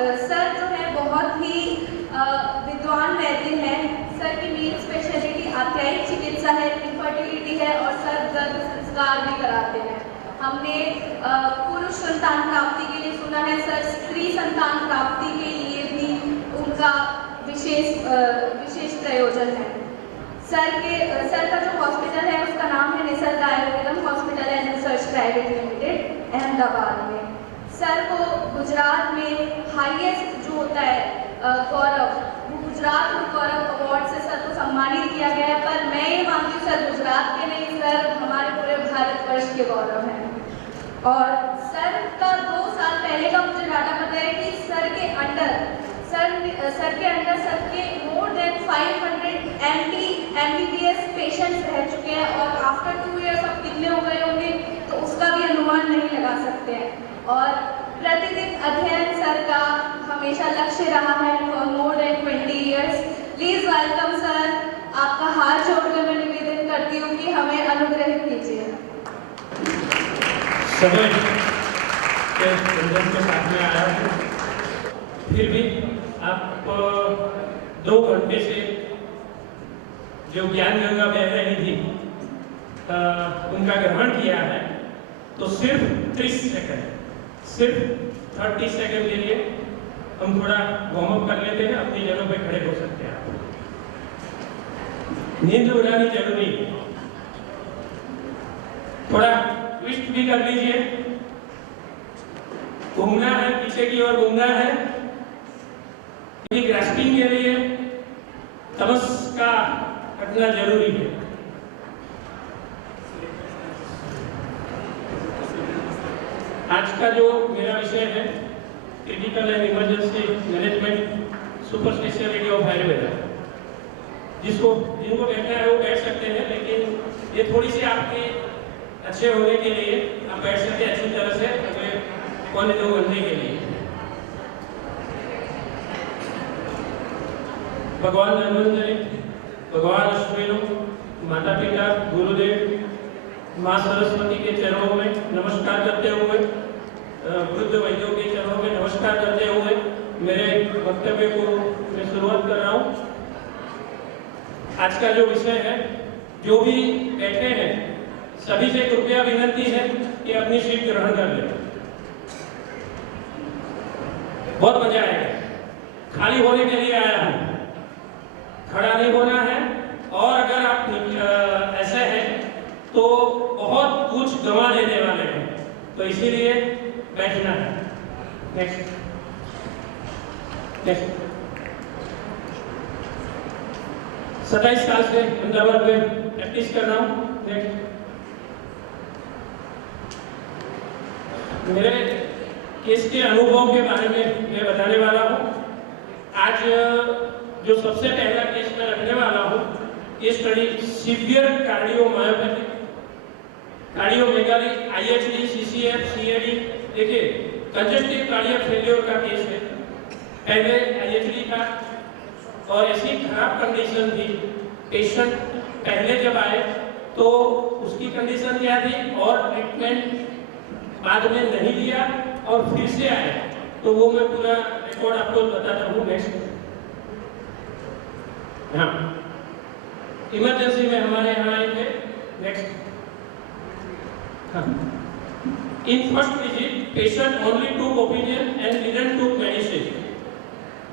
Sir जो है बहुत ही विद्वान वैद्य हैं। सर की मेन स्पेशलिटी आख्यायिक चिकित्सा है, इनफर्टिलिटी है और सर गर्भ संस्कार भी कराते हैं। हमने पुरुष संतान प्राप्ति के लिए सुना है, सर स्त्री संतान प्राप्ति के लिए भी उनका विशेष प्रयोजन है। सर का जो हॉस्पिटल है उसका नाम है Nisarg Ayurvedam hospital and research private limited, Ahmedabad में। सर को गुजरात में हाईएस्ट जो होता है गौरव, गुजरात गौरव अवार्ड से सर को सम्मानित किया गया है। पर मैं ये मानती हूँ सर गुजरात के नहीं, सर हमारे पूरे भारतवर्ष के गौरव हैं। और सर का 2 साल पहले का मुझे डाटा पता है कि सर के अंडर सर के मोर देन 500 MBBS पेशेंट्स रह चुके हैं और आफ्टर 2 इयर्स अब कितने हो गए होंगे तो उसका भी अनुमान नहीं लगा सकते हैं। और प्रतिदिन अध्ययन सर का हमेशा लक्ष्य रहा है for more than 20 years. Please welcome sir, आपका हाथ जोड़कर मैं निवेदन करती हूँ कि हमें अनुग्रहित कीजिए। समय के बंधन के साथ में आया हूँ, फिर भी आप 2 घंटे से जो ज्ञान गंगा बह रही थी उनका ग्रहण किया है, तो सिर्फ 30 सेकंड के लिए हम थोड़ा वार्म अप कर लेते हैं। अपनी जगह पे खड़े हो सकते हैं। नींद उड़ानी जरूरी है, थोड़ा ट्विस्ट भी कर लीजिए। घूमना है, पीछे की ओर घूमना है। ग्रास्पिंग के लिए तमस का हटना जरूरी है। आज का जो मेरा विषय है critical and emergency management super speciality of Ayurveda, जिनको बैठना है वो बैठ सकते हैं, लेकिन ये थोड़ी सी आपके अच्छे होने के लिए आप बैठ सकते हैं अच्छी तरह से अगले 1-2 घंटे के लिए। भगवान धन्वंतरि, भगवान अश्विनो, माता पिता, गुरुदेव, माँ सरस्वती के चरणों में नमस्कार करते हुए, वृद्ध वैद्यों के चरणों में नमस्कार करते हुए मेरे वक्तव्य को मैं शुरुआत कर रहा हूँ। आज का जो विषय है, जो भी बैठे हैं सभी से कृपया विनती है कि अपनी सीट ग्रहण कर लें। बहुत मजा आएगा। खाली होने के लिए आया हूँ, खड़ा नहीं होना है। और अगर आप ऐसे हैं तो बहुत कुछ गंवा देने वाले हैं, तो इसीलिए बैठना है। नेक्स्ट 27 साल से अहमदाबाद में प्रैक्टिस कर रहा हूँ। नेक्स्ट मेरे केस के अनुभव के बारे में मैं बताने वाला हूँ। आज जो सबसे पहला केस मैं रखने वाला हूँ, ये study severe cardiomyopathy, cardiomegaly, IHD, CCF, CAD। देखिए कंजेस्टिव कार्डियक फेलियर का केस है। पहले IHD था और ऐसी खराब कंडीशन थी, पेशेंट पहले जब आए तो उसकी कंडीशन क्या थी और ट्रीटमेंट बाद में नहीं लिया और फिर से आए, तो वो मैं पूरा रिकॉर्ड आपको बताता हूँ। नेक्स्ट हाँ, इमरजेंसी में हमारे यहाँ आए थे। नेक्स्ट हाँ, in first visit patient only टूक ओपिनियन एंड डिडंट टूक मेडिसिन।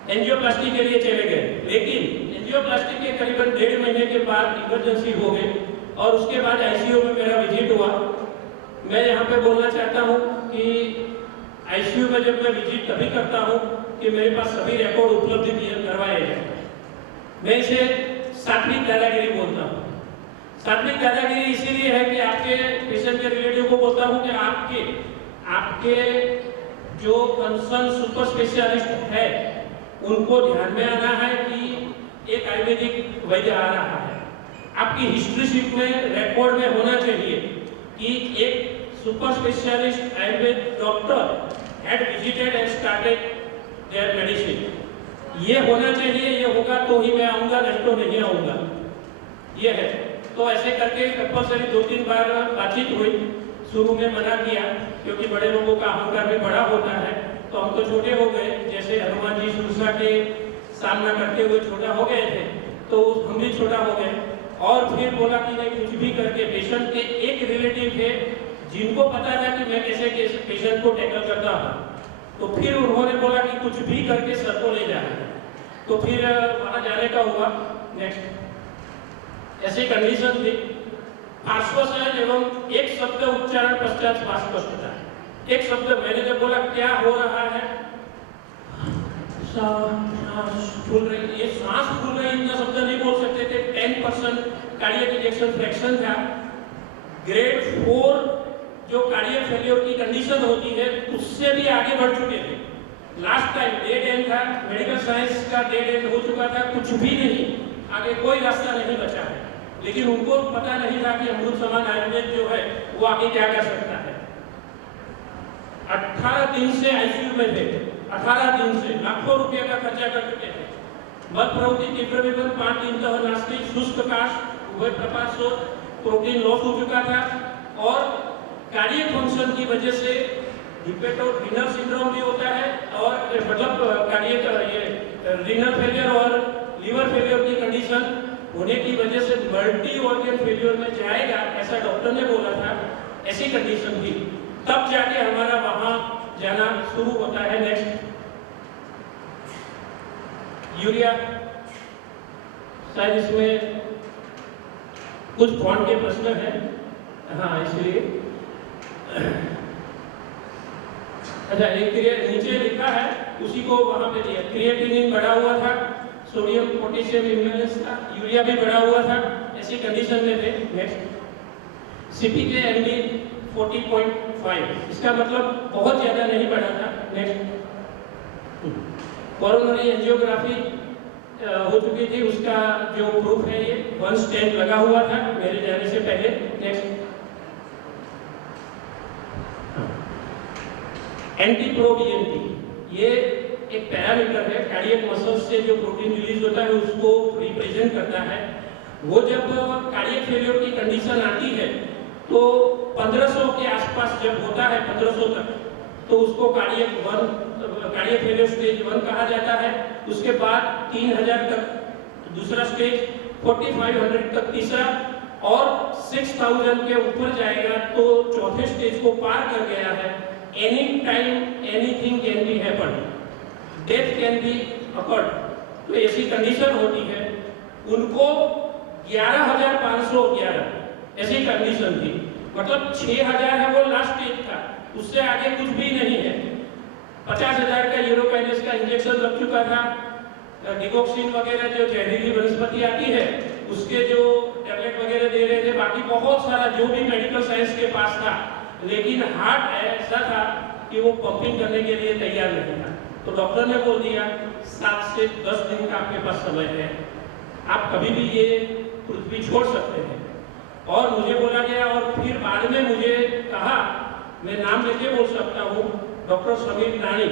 एंजियोप्लास्टी के लिए चले गए, लेकिन एंजियोप्लास्टी के करीबन 1.5 महीने के बाद इमरजेंसी हो गई और उसके बाद ICU में मेरा विजिट हुआ। मैं यहाँ पे बोलना चाहता हूँ कि ICU में जब मैं विजिट तभी करता हूँ कि मेरे पास सभी रिकॉर्ड उपलब्ध करवाए जाए। मैं इसे सात्विक दादागिरी बोलता हूँ। सात्विक दादागिरी इसीलिए है कि आपके पेशेंट के रिलेटिव को बोलता हूँ कि आपके जो कंसर्न सुपर स्पेशलिस्ट है उनको ध्यान में आना है कि एक आयुर्वेदिक वैद्य आ रहा है। आपकी हिस्ट्री शीट में रिकॉर्ड में होना चाहिए कि एक super specialist Ayurveda doctor had visited and started their medicine. ये होना चाहिए, ये होगा तो ही मैं आऊँगा, नहीं तो नहीं आऊँगा। ये है, तो ऐसे करके कंपल्सरी 2-3 बार बातचीत हुई। शुरू में मना किया क्योंकि बड़े लोगों का अहंकार भी बड़ा होता है, तो हम तो छोटे हो गए, जैसे हनुमान जी सुरसा के सामना करते हुए छोटा हो गए थे, तो हम भी छोटा हो गए। और फिर बोला कि नहीं, कुछ भी करके पेशेंट के एक रिलेटिव थे जिनको पता था कि मैं कैसे पेशेंट को टैकल करता हूँ, तो फिर उन्होंने बोला कि कुछ भी करके सर को ले जाना है। तो फिर वहाँ जाने का हुआ। नेक्स्ट, ऐसी कंडीशन थी, आश्वासन एवं एक शब्द उच्चारण पश्चात श्वास कष्टता। एक शब्द मैंने जब बोला क्या हो रहा है, सांस फूल रही, ये सांस फूल रही, इतना शब्द नहीं बोल सकते थे। 10% कार्डियक इजेक्शन फ्रैक्शन था। ग्रेड 4 जो कार्डियक फेलियर की कंडीशन होती है उससे भी आगे बढ़ चुके थे। लास्ट टाइम डेड एंड था, मेडिकल साइंस का डेड एंड हो चुका था, कुछ भी नहीं, आगे कोई रास्ता नहीं बचा है। लेकिन उनको पता नहीं था कि अमृत समान आयुर्वेद जो है वो आगे क्या कर सकता है। 18 दिन से आईसीयू में थे, 18 दिन से लाखों रुपए का खर्चा कर चुके थे। मत प्रवृत्ति, तीव्र विवन, 5 दिन तक नास्तिक, शुष्क काश, उभय प्रकाश, प्रोटीन लॉस हो चुका था और कार्डियक फंक्शन की वजह से हिपेटोरिनल सिंड्रोम भी होता है और मतलब कार्डियक ये रीनल फेलियर और लीवर फेलियर की कंडीशन होने की वजह से मल्टी ऑर्गन फेलियर में जाएगा, ऐसा डॉक्टर ने बोला था। ऐसी कंडीशन थी, तब जाके हमारा वहां जाना शुरू होता है। नेक्स्ट, यूरिया, शायद इसमें कुछ फॉन्ट के प्रश्न है, हाँ इसलिए। अच्छा, एक नीचे लिखा है उसी को वहां पे दिया, क्रिएटिनिन बढ़ा हुआ था, सोडियम पोटेशियम इम्बैलेंस था, यूरिया भी बढ़ा हुआ था, ऐसी कंडीशन में थे। नेक्स्ट, सीपीके एमडी 40.5, इसका मतलब बहुत ज्यादा नहीं बढ़ा था। नेक्स्ट, कोरोनरी एंजियोग्राफी हो चुकी थी, उसका जो प्रूफ है ये 1 स्टेंट लगा हुआ था मेरे जाने से पहले। नेक्स्ट, एंटीप्रोबीएनपी, ये एक पैरामीटर है, कार्डियक मसल्स से जो प्रोटीन रिलीज होता है उसको रिप्रेजेंट करता है। वो जब कार्डियक फेलियर की कंडीशन आती है तो 1500 के आसपास जब होता है, 1500 तक, तो उसको कार्डियक फेलियर स्टेज 1 कहा जाता है। उसके बाद 3000 तक दूसरा स्टेज, 4500 तक तीसरा, और 6000 के ऊपर जाएगा तो चौथे स्टेज को पार कर गया है। Any time anything can be happen, death can be occurred, तो ऐसी कंडीशन होती है। उनको 11511 ऐसी कंडीशन थी, मतलब 6000 है वो लास्ट स्टेज था, उससे आगे कुछ भी नहीं है। 50,000 का यूरोकाइनेस का इंजेक्शन लग चुका था, डिगोक्सिन वगैरह जो जहरीली वनस्पति आती है उसके जो टैबलेट वगैरह दे रहे थे, बाकी बहुत सारा जो भी मेडिकल साइंस के पास था, लेकिन हार्ट ऐसा था कि वो पंपिंग करने के लिए तैयार नहीं था। तो डॉक्टर ने बोल दिया 7 से 10 दिन का आपके पास समय है, आप कभी भी ये पृथ्वी छोड़ सकते हैं। और मुझे बोला गया, और फिर बाद में मुझे कहा, मैं नाम लेके बोल सकता हूँ, डॉक्टर समीर रानी,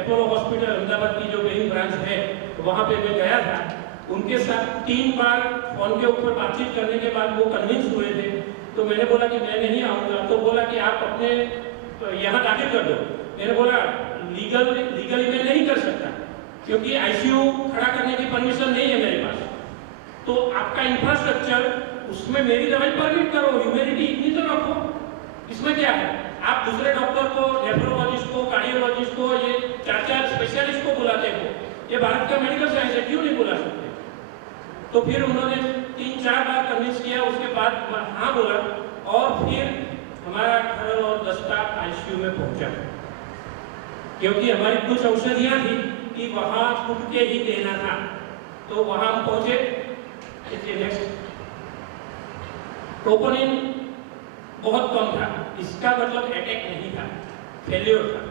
अपोलो हॉस्पिटल अहमदाबाद की जो मेन ब्रांच है, वहाँ पे मैं गया था। उनके साथ 3 बार फोन के ऊपर बातचीत करने के बाद वो कन्विंस हुए थे। तो मैंने बोला कि मैं नहीं आऊँगा, तो बोला कि आप अपने यहाँ दाखिल कर दो। मैंने बोला लीगली मैं नहीं कर सकता क्योंकि आईसीयू खड़ा करने की परमिशन नहीं है मेरे पास, तो आपका इंफ्रास्ट्रक्चर उसमें मेरी दवाई परमिट करो, ह्यूमैनिटी इतनी तो रखो, इसमें क्या है। आप दूसरे डॉक्टर को, नेफ्रोलॉजिस्ट को, कार्डियोलॉजिस्ट को, ये 4 स्पेशलिस्ट को बुलाते हो, ये भारत का मेडिकल साइंस है, क्यों नहीं बुला सकते। तो फिर उन्होंने 3-4 बार कन्विंस किया, उसके बाद हाँ बोला, और फिर हमारा खरल और दस्ता आईसीयू में पहुंचा, क्योंकि हमारी कुछ औषधियां थी कि वहां फूट के ही देना था, तो वहां हम पहुंचे। नेक्स्ट, ट्रोपोनिन बहुत कम था, इसका मतलब अटैक नहीं था, फेलियर था।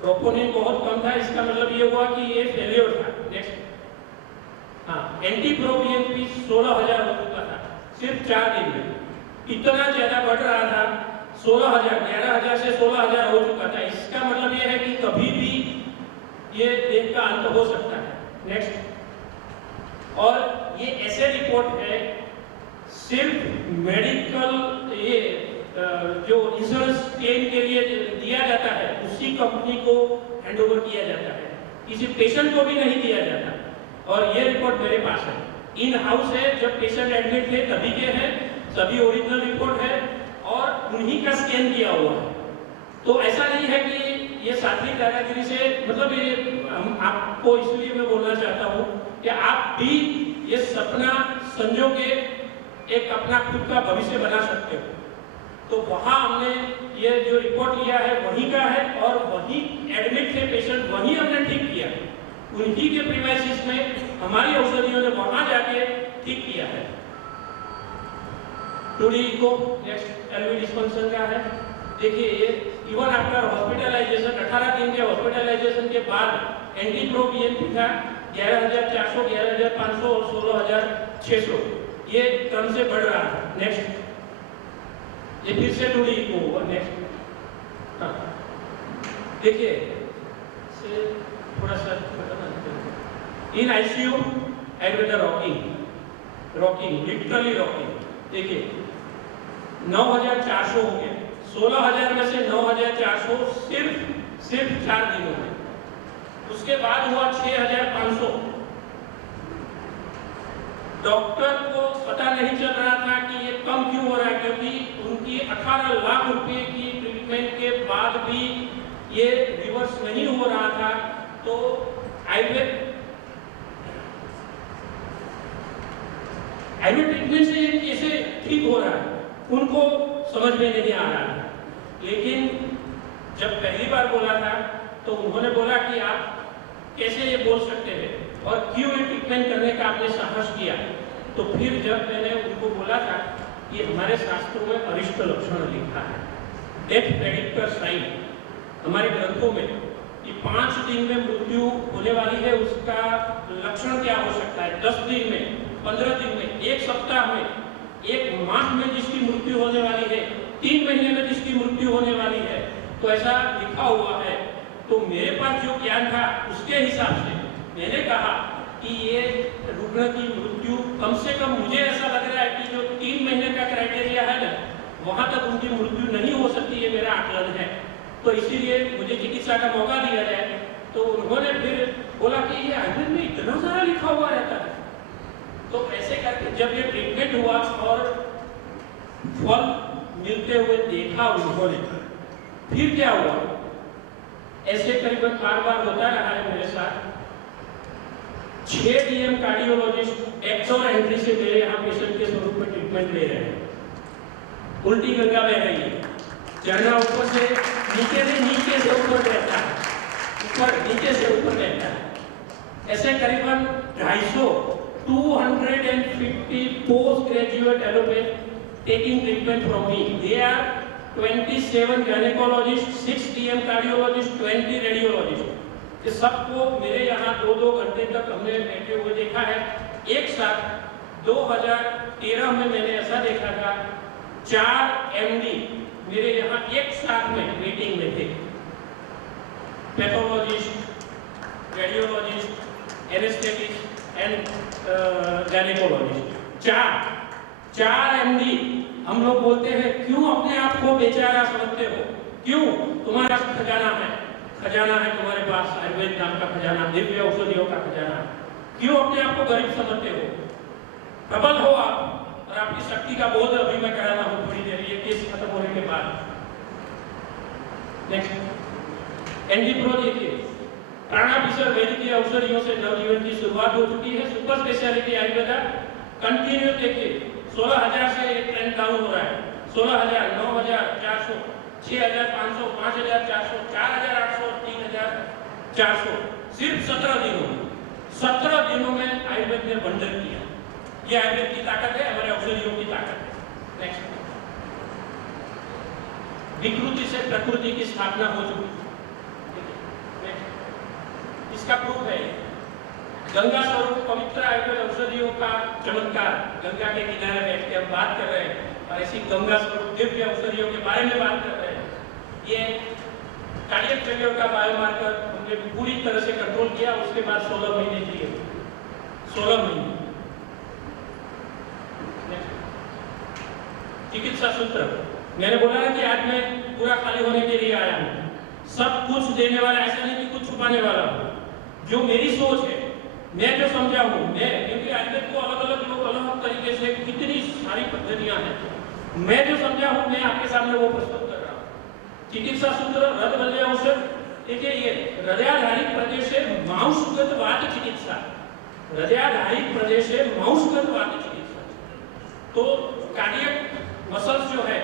ट्रोपोनिन बहुत कम था, इसका मतलब ये हुआ कि ये फेलियर था। नेक्स्ट, हाँ, एंटीप्रोबीएनपी 16,000 हो चुका था सिर्फ 4 दिन में, इतना ज्यादा बढ़ रहा था। 16,000, 11,000 से 16,000 हो चुका था। इसका मतलब ये है कि कभी भी ये देह का अंत हो सकता है। नेक्स्ट, और ये ऐसे रिपोर्ट है सिर्फ मेडिकल ये जो इंश्योरेंस क्लेम के लिए दिया जाता है उसी कंपनी को हैंडओवर किया जाता है, किसी पेशेंट को भी नहीं दिया जाता। और ये रिपोर्ट मेरे पास है, इन हाउस है, जब पेशेंट एडमिट थे तभी के हैं, सभी ओरिजिनल रिपोर्ट है और उन्हीं का स्कैन किया हुआ है। तो ऐसा नहीं है कि ये सात्विक दादागिरी से, मतलब ये हम आपको इसलिए मैं बोलना चाहता हूँ कि आप भी ये सपना संजो के एक अपना खुद का भविष्य बना सकते हो। तो वहाँ हमने ये जो रिपोर्ट लिया है वही का है और वही एडमिट थे पेशेंट, वही हमने ठीक किया, उन्हीं के प्रीमाइसिस में हमारी औषधियों ने वहाँ जाके ठीक किया है। टूडी को नेक्स्ट एलवी डिस्पेंसर का है। देखिए ये इवन आफ्टर हॉस्पिटलाइजेशन 18 दिन के हॉस्पिटलाइजेशन के बाद एंटीप्रोबियन था 11,400, 11,500 और 16,600, ये क्रम से बढ़ रहा है। नेक्स्ट ये फिर से टूडी को नेक्स्ट। हाँ देखिए से थोड़ा सा in ICU Ayurveda rocking literally rocking. देखिए 9,400 हो गया, 16,000 में से 9,400 सिर्फ 4 दिनों में। उसके बाद हुआ 6,500। डॉक्टर को पता नहीं चल रहा था कि ये कम क्यों हो रहा है, क्योंकि उनकी 18 लाख रुपए की ट्रीटमेंट के बाद भी ये रिवर्स नहीं हो रहा था। तो आयुर्वेद ट्रीटमेंट से ये कैसे ठीक हो रहा है उनको समझ में नहीं आ रहा है। लेकिन जब पहली बार बोला था तो उन्होंने बोला कि आप कैसे ये बोल सकते हैं और क्यों ये ट्रीटमेंट करने का आपने साहस किया। तो फिर जब मैंने उनको बोला था कि हमारे शास्त्रों में अरिष्ट लक्षण लिखा है, डेथ प्रेडिक्टर साइन हमारे ग्रंथों में, कि 5 दिन में मृत्यु होने वाली है, उसका लक्षण क्या हो सकता है, 10 दिन में, 15 दिन में, 1 सप्ताह में, 1 माह में जिसकी मृत्यु होने वाली है, 3 महीने में जिसकी मृत्यु होने वाली है, तो ऐसा लिखा हुआ है। तो मेरे पास जो ज्ञान था उसके हिसाब से मैंने कहा कि ये रुग्ण की मृत्यु कम से कम, मुझे ऐसा लग रहा है कि जो 3 महीने का क्राइटेरिया है ना, वहां तक उनकी मृत्यु नहीं हो सकती, ये मेरा आकलन है। तो इसीलिए मुझे चिकित्सा का मौका दिया जाए। तो उन्होंने फिर बोला कि ये आयुर्वेद में इतना सारा लिखा हुआ रहता है। तो ऐसे करके जब ये ट्रीटमेंट हुआ और फल मिलते हुए देखा उन्होंने, फिर क्या हुआ, ऐसे करीबन बार होता रहा है मेरे साथ। 6 डीएम कार्डियोलॉजिस्ट एक्सोर एंट्री से मेरे यहाँ पेशेंट के स्वरूप में ट्रीटमेंट ले रहे हैं। उल्टी गंगा बह रही है, झरना ऊपर से नीचे से ऊपर रहता है, ऊपर नीचे से ऊपर रहता है। ऐसे करीबन 250 post graduate allopath taking treatment from me. They are 27 gynecologists, 6 DM cardiologists, 20 radiologists. ये सबको मेरे यहाँ 2-2 घंटे तक हमने बैठे हुए देखा है। एक साथ 2013 में मैंने ऐसा देखा था, 4 MD मेरे यहाँ एक साथ में मीटिंग में थे, pathologist, radiologist, anaesthetist and gynaecologist. 4 MD। हम लोग बोलते हैं क्यों अपने आप को बेचारा समझते हो, क्यों, तुम्हारा खजाना है तुम्हारे पास, आयुर्वेद नाम का खजाना, दिव्य औषधियों का खजाना, क्यों अपने आप को गरीब समझते हो। प्रबल हो आप और आपकी शक्ति का बोध अभी मैं कराना हूं थोड़ी देर, ये केस खत्म होने के बाद। नेक्स्ट एंटीप्रो देखिए, प्राणाभिसर वैदिकीय औषधियों से नवजीवन की शुरुआत हो चुकी है। सुपर स्पेशलिटी आयुर्वेदा कंटिन्यू देखिए, 16,000 से एक ट्रेंड डाउन हो रहा है, 16,000, 9,400, 6,500, 5,400, 4,800, 3,400, सिर्फ 17 दिनों में आयुर्वेद ने वंडर किया। ये आयुर्वेद की ताकत है, हमारे औषधियों की ताकत है। नेक्स्ट, विकृति से प्रकृति की स्थापना हो चुकी है, इसका प्रूफ है गंगा स्वरूप पवित्र आयुर्वेद औषधियों का चमत्कार। गंगा के किनारे बैठ के हम बात कर रहे हैं और ऐसी गंगा स्वरूप दिव्य औषधियों के बारे में बात कर रहे हैं। ये कार्डियक फेलियर का बायोमार्कर हमने पूरी तरह से कंट्रोल किया, उसके बाद 16 महीने लिए, 16 महीने। चिकित्सा सूत्र मैंने बोला ना कि आज मैं पूरा खाली होने के लिए आया हूँ, सब कुछ देने वाला, ऐसा नहीं कि कुछ छुपाने वाला हूँ। जो मेरी सोच है, मैं जो समझा हूँ, मैं, क्योंकि आयुर्वेद को अलग अलग लोग अलग अलग तरीके से, कितनी सारी पद्धतियाँ हैं, मैं जो समझा हूँ मैं आपके सामने वो प्रस्तुत कर रहा हूँ। चिकित्सा सूत्र रद बल्ले औषध, देखिए ये हृदयाधारित प्रदेश है मांसगत वात चिकित्सा, हृदयाधारित प्रदेश है मांसगत वात चिकित्सा। तो कार्डियक मसल्स जो है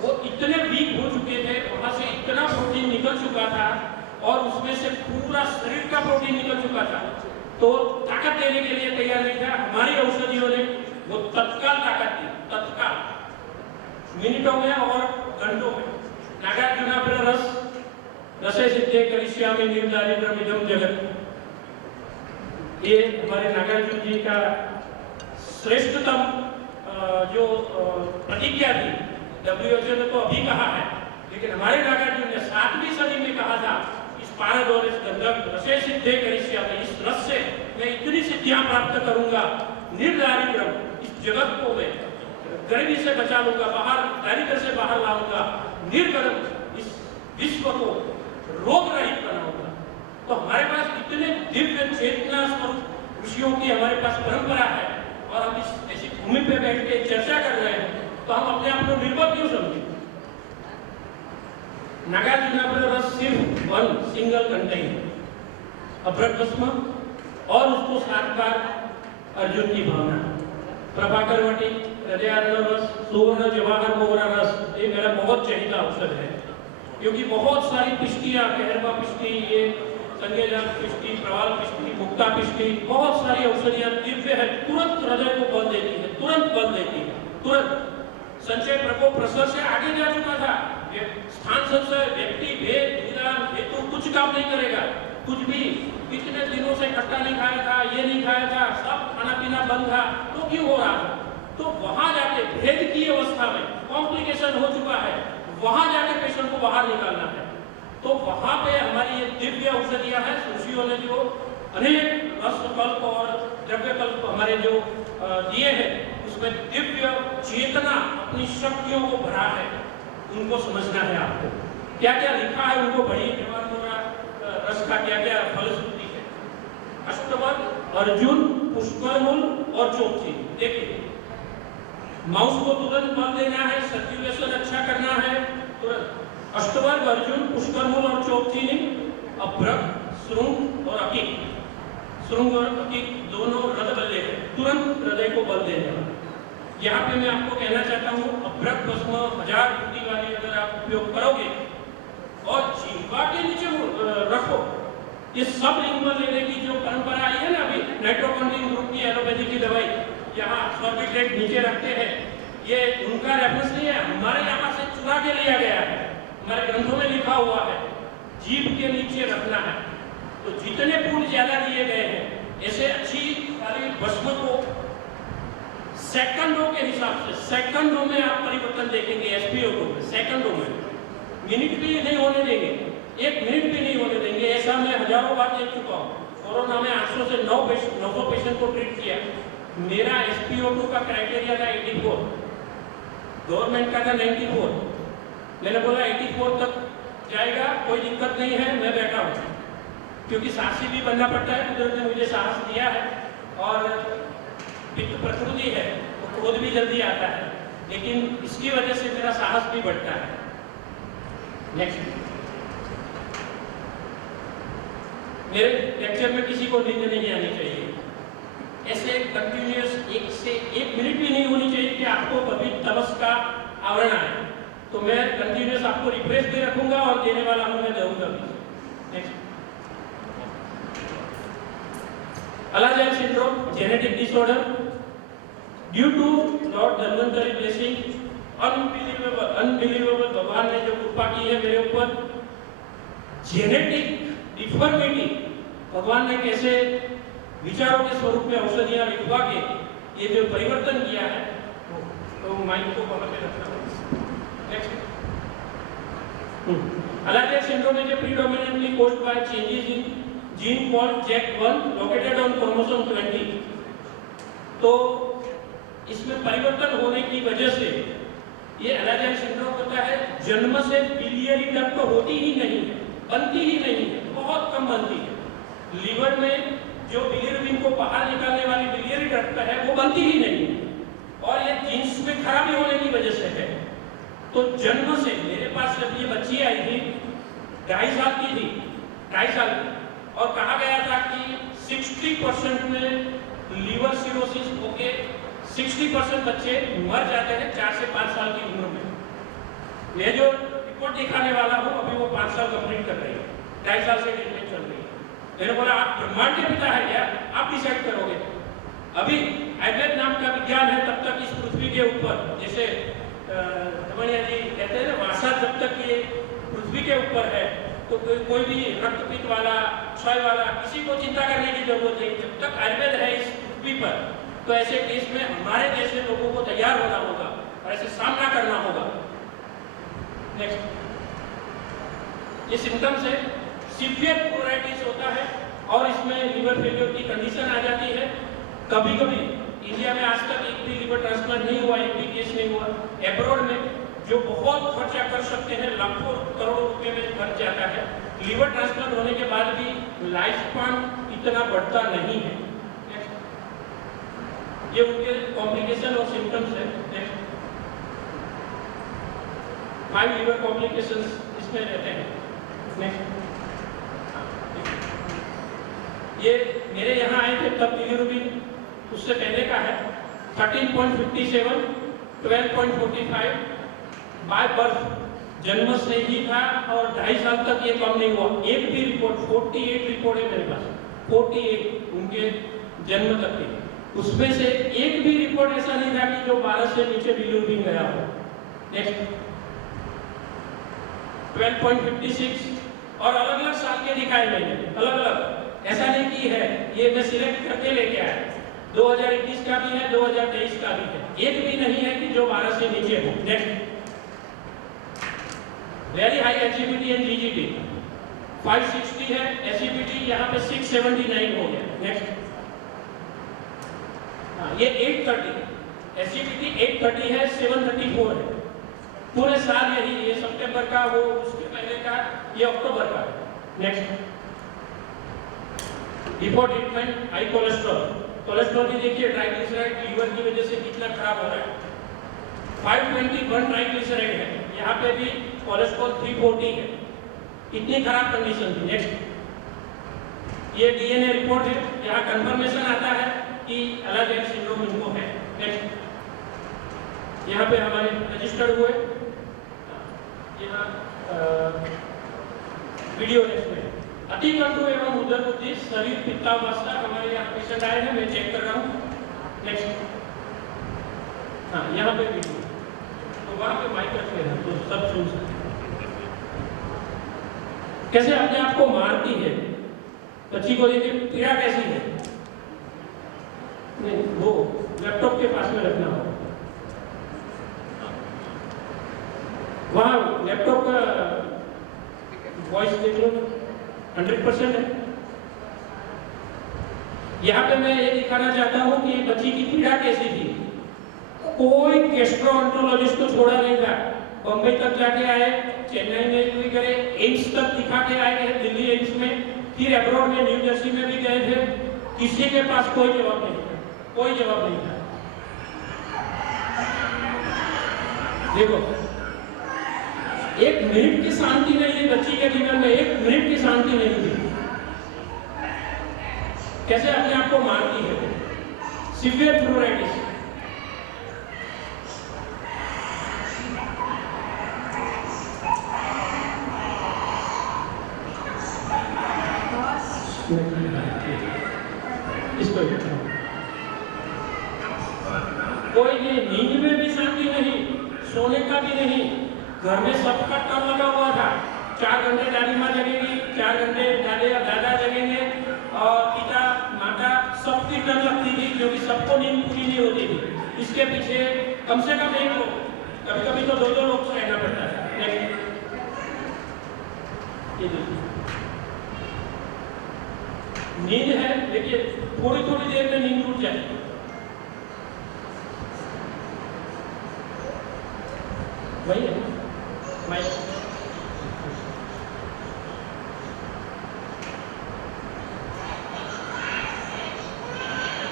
वो इतने वीक हो चुके थे, वहां से इतना प्रोटीन निकल चुका था और उसमें से पूरा शरीर का प्रोटीन निकल चुका था, तो ताकत देने के लिए तैयार नहीं था। हमारी औषधियों ने वो तत्काल ताकत दी, तत्काल, मिनटों में और घंटों में। नागार्जुनाग्र रस रसे सिद्धे करिष्यामि निर्दारिद्र्यमिदं जगत्, ये हमारे नागार्जुन जी का श्रेष्ठतम जो प्रतिज्ञा थी। WHO ने तो अभी कहा है, लेकिन हमारे नागार्जुन ने 7वीं सदी में कहा था, इस पारद और इस गंधक रसे सिद्धे करिष्यामि, इस रस से मैं इतनी सिद्धियां प्राप्त करूंगा, निर्दारिद्र्यम, इस जगत को मैं गरीबी से बचा लूंगा, बाहर दारिद्र्य से बाहर लाऊंगा, निर्गरम, इस विश्व को रोग रहित बनाऊंगा। तो हमारे पास इतने दिव्य चेतना स्वरूप ऋषियों की हमारे पास परंपरा है, और हम इस ऐसी भूमि पे बैठ के चर्चा कर रहे हैं, तो हम अपने आप को निर्बल क्यों समझें? नागार्जुनाग्र रस सिर्फ 1 सिंगल कंटेनर अभ्रक भस्म, और उसको 7 बार अर्जुन की भावना, प्रभाकर वटी, हृदयार्णव रस, सुवर्ण जवाहर मोगरा रस, ये मेरा बहुत चहिता औषध है, क्योंकि बहुत सारी पिष्टियां, कहरवा पिष्टि, ये संज्ञाजात पिष्टि, प्रवाल पिष्टि, मुक्ता पिष्टि, बहुत सारी औषधियां दिव्य है, तुरंत हृदय को बल देती है, तुरंत बल देती है, तुरंत। संचय प्रकोप प्रसर से आगे जा चुका था, स्थान संशय, व्यक्ति भेद, निदान हेतु कुछ काम नहीं करेगा, कुछ भी। कितने दिनों से खट्टा नहीं खाया था, ये नहीं खाया था, सब खाना पीना बंद था, तो क्यों हो रहा था? तो वहां जाके भेद की अवस्था में कॉम्प्लिकेशन हो चुका है, वहां जाके पेशेंट को बाहर निकालना है। तो वहां पे हमारी ये दिव्य औषधियां हैं, ऋषियों ने जो अनेक रसकल्प और द्रव्यकल्प हमारे जो दिए हैं, उसमें दिव्य चेतना, अपनी शक्तियों को भरा है, उनको समझना है आपको। क्या क्या लिखा है उनको पढ़िए, रस का क्या क्या फलश्रुति है। अष्टवर्ग, अर्जुन, पुष्करमूल और चोपची। देखिए, माउस को तुरंत बल देना है, सर्कुलेशन अच्छा करना है तुरंत। अष्टवर्ग, अर्जुन, पुष्करमूल और चोपचीनी, अभ्रक, श्रुंग और अकिक। श्रुंग और अकिक दोनों रद बल्ले हैं, तुरंत हृदय को बल देने। यहाँ पे मैं आपको कहना चाहता हूँ, अभ्रक भस्म 1000 बूटी वाली अगर आप उपयोग करोगे और जीवा के नीचे रखो, ये सब लिंगमल लेने की जो परंपरा आई है ना, अभी नाइट्रोकॉन्टिन ग्रुप की एलोपैथी की दवाई यहाँ सॉर्बिट्रेट नीचे रखते हैं, ये उनका रेफरेंस नहीं है, हमारे यहाँ से चुरा के लिया गया है, हमारे ग्रंथों में लिखा हुआ है, जीभ के नीचे रखना है। तो जितने फूल ज्यादा दिए गए हैं, ऐसे अच्छी वाली भस्म को सेकंडों के हिसाब से, सेकंडों में आप परिवर्तन देखेंगे एसपीओ को, सेकंडों में, मिनट भी नहीं होने देंगे, 1 मिनट भी नहीं होने देंगे। ऐसा मैं हजारों बार देख चुका हूँ। कोरोना में 800 से 900 पेशेंट को ट्रीट किया, मेरा SpO2 का क्राइटेरिया था 84, गवर्नमेंट का था 94। मैंने बोला 84 तक जाएगा, कोई दिक्कत नहीं है, मैं बैठा हूँ, क्योंकि साहसी भी बनना पड़ता है, कुदरत ने मुझे साहस दिया है, और पित्त प्रकृति है, तो क्रोध भी जल्दी आता है, लेकिन इसकी वजह से मेरा साहस भी बढ़ता है। नेक्स्ट, मेरे लेक्चर में किसी को नींद नहीं आनी चाहिए, ऐसे कंटिन्यूअस 1 से 1 मिनट भी नहीं होनी चाहिए कि आपको कभी तमस का आवरण आए। तो मैं कंटिन्यूअस आपको रिफ्रेश भी रखूंगा और देने वाला हूं, मैं दूंगा भी। Next, Alagille syndrome, genetic disorder, due to Lord Dhanvantari blessing, unbelievable भगवान ने जो कृपा की है मेरे ऊपर, जेनेटिक डिफॉर्मिटी, भगवान ने कैसे विचारों के स्वरूप में औषधियां लिखवा के ये जो परिवर्तन किया है, तो माइंड को वहां पे रखना होगा। Next, Alagille syndrome is predominantly caused by changes in gene called JAK1 located on chromosome 20। तो इसमें परिवर्तन होने की वजह से ये अलाजाइल सिंड्रोम होता है, जन्म से बिलियरी डक्ट तो होती ही नहीं है, बनती ही नहीं है, बहुत कम बनती है। लीवर में जो बिलिरुबिन को बाहर निकालने वाली बिलियरी डक्ट है वो बनती ही नहीं है, और ये जीन्स में खराबी होने की वजह से है। तो जन्म से, मेरे पास जब ये बच्ची आई थी 2.5 साल की थी, 2.5 साल की, और कहा गया था कि 60% में लीवर सिरोसिस होके 60% बच्चे मर जाते हैं 4 से 5 साल की उम्र में। ये जो रिपोर्ट दिखाने वाला हूँ अभी वो 5 साल कंप्लीट कर रही है, 2.5 साल से ट्रीटमेंट चल रही है। मैंने बोला आप ब्रह्मांड के पिता है क्या, आप डिसाइड करोगे। अभी आयुर्वेद नाम का विज्ञान है तब तक इस पृथ्वी के ऊपर, जैसे रमणिया जी कहते हैं ना, वासा जब तक ये पृथ्वी के ऊपर है तो कोई भी रक्तपित्त वाला, क्षय वाला, किसी को चिंता करने की जरूरत नहीं। जब तक आयुर्वेद है इस पृथ्वी पर, तो ऐसे केस में हमारे जैसे लोगों को तैयार होना होगा और ऐसे सामना करना होगा। नेक्स्ट, ये सिम्टम्स है, सीवियर प्लूराइटिस होता है और इसमें लीवर फेलियर की कंडीशन आ जाती है। कभी कभी इंडिया में आज तक एक भी लीवर ट्रांसप्लांट नहीं हुआ, एक भी केस नहीं हुआ। एब्रॉड में जो बहुत खर्चा कर सकते हैं, लाखों करोड़ों रुपए में खर्च जाता है, लीवर ट्रांसप्लांट होने के बाद भी लाइफ स्पान इतना बढ़ता नहीं है। ये उनके कॉम्प्लिकेशन और सिम्टम्स है। नेक्स्ट, 5 लीवर कॉम्प्लिकेशंस इसमें रहते हैं। नेक्स्ट, ये मेरे यहाँ आए थे तब बिलिरुबिन उससे पहले का है 13.57, 12.45 बाय बर्थ, जन्म से ही था और 2.5 साल तक ये कम नहीं हुआ। एक भी रिपोर्ट, 48 रिपोर्ट है मेरे पास, 48 उनके जन्म तक की, उसमें से एक भी रिपोर्ट ऐसा नहीं था कि जो 12 से नीचे बिलिरुबिन गया हो। नेक्स्ट, 12.56 और अलग अलग साल के दिखाए मैंने, अलग अलग, ऐसा नहीं की है, ये मैं सिलेक्ट करके लेके आया। 2021 का भी है, 2023 का भी है, एक भी नहीं है कि जो 12 से नीचे हो। Next, very high acidity and GGT 560 है, एसिडिटी यहाँ पे 679 हो गया। नेक्स्ट, ये 830, एसिडिटी 830 है, 734 है, पूरे साल यही, ये सितंबर का, वो उसके पहले का, ये अक्टूबर का। Next, before treatment high cholesterol, cholesterol भी देखिए, ट्राइग्लिसराइड लीवर की वजह से कितना खराब हो रहा है, 521 ट्राइग्लिसराइड है, यहाँ पे भी कोलेस्ट्रॉल 340 है, इतनी खराब कंडीशन थी। नेक्स्ट, ये डीएनए रिपोर्ट है, यहाँ कंफर्मेशन आता है कि अलाजाइल सिंड्रोम इनको है। नेक्स्ट, यहाँ पे हमारे रजिस्टर्ड हुए, यहाँ वीडियो नेक्स्ट में अतिकंटु एवं उदर बुद्धि शरीर पित्तावस्था, हमारे यहाँ पेशेंट आए हैं, मैं चेक कर रहा हूँ। नेक्स्ट, हाँ यहाँ पे वीडियो, तो वहाँ पे माइक रखे हैं तो सब सुन सकते, कैसे अपने आप को मारती है, बच्ची को लेके पीड़ा कैसी है। नहीं, वो लैपटॉप के पास में रखना हो, वहाँ लैपटॉप का वॉइस देख लो, 100% है। यहाँ पे मैं ये दिखाना चाहता हूँ कि बच्ची की पीड़ा कैसी थी। कोई गैस्ट्रोएंटरोलॉजिस्ट को छोड़ा नहीं था, बम्बई तक जाके आए, चेन्नई में भी गए, एम्स तक दिखा के आए हैं, दिल्ली एम्स में, फिर अब्रॉड में न्यू जर्सी में भी गए थे, किसी के पास कोई जवाब नहीं था, कोई जवाब नहीं था। देखो, एक मिनट की शांति नहीं थी बच्ची के जीवन में, एक मिनट की शांति नहीं थी। कैसे अपने आप को मारती है, सीवियर प्लूराइटिस। इसको कोई नहीं, नींद में भी शांति नहीं, सोने का भी नहीं, घर में सबका टर्न लगा हुआ था, 4 घंटे दादी माँ जगेगी, 4 घंटे दादे या दादा जगेंगे, और पिता माता सबकी टर्न लगती थी, क्योंकि सबको नींद पूरी नहीं होती थी। इसके पीछे कम से कम एक लोग, कभी कभी तो 2-2 लोग से रहना पड़ता है। नींद है, देखिए थोड़ी थोड़ी देर में नींद टूट जाती है।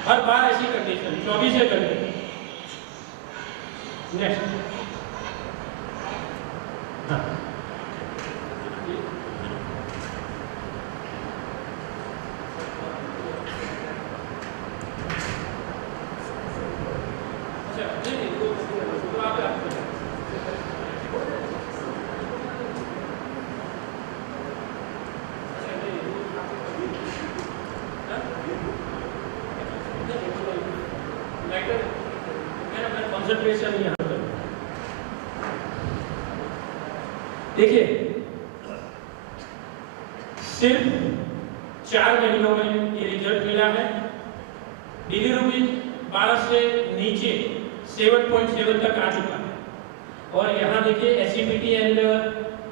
हर बार ऐसी कंडीशन 24 घंटे। नेक्स्ट। हाँ कंसंट्रेशन यहाँ पर देखिए, सिर्फ 4 महीनों में ये रिजल्ट मिला है। बिलीरुबिन 12 से नीचे 7.7 तक आ चुका है। और यहाँ देखिए एसिपिटी एंड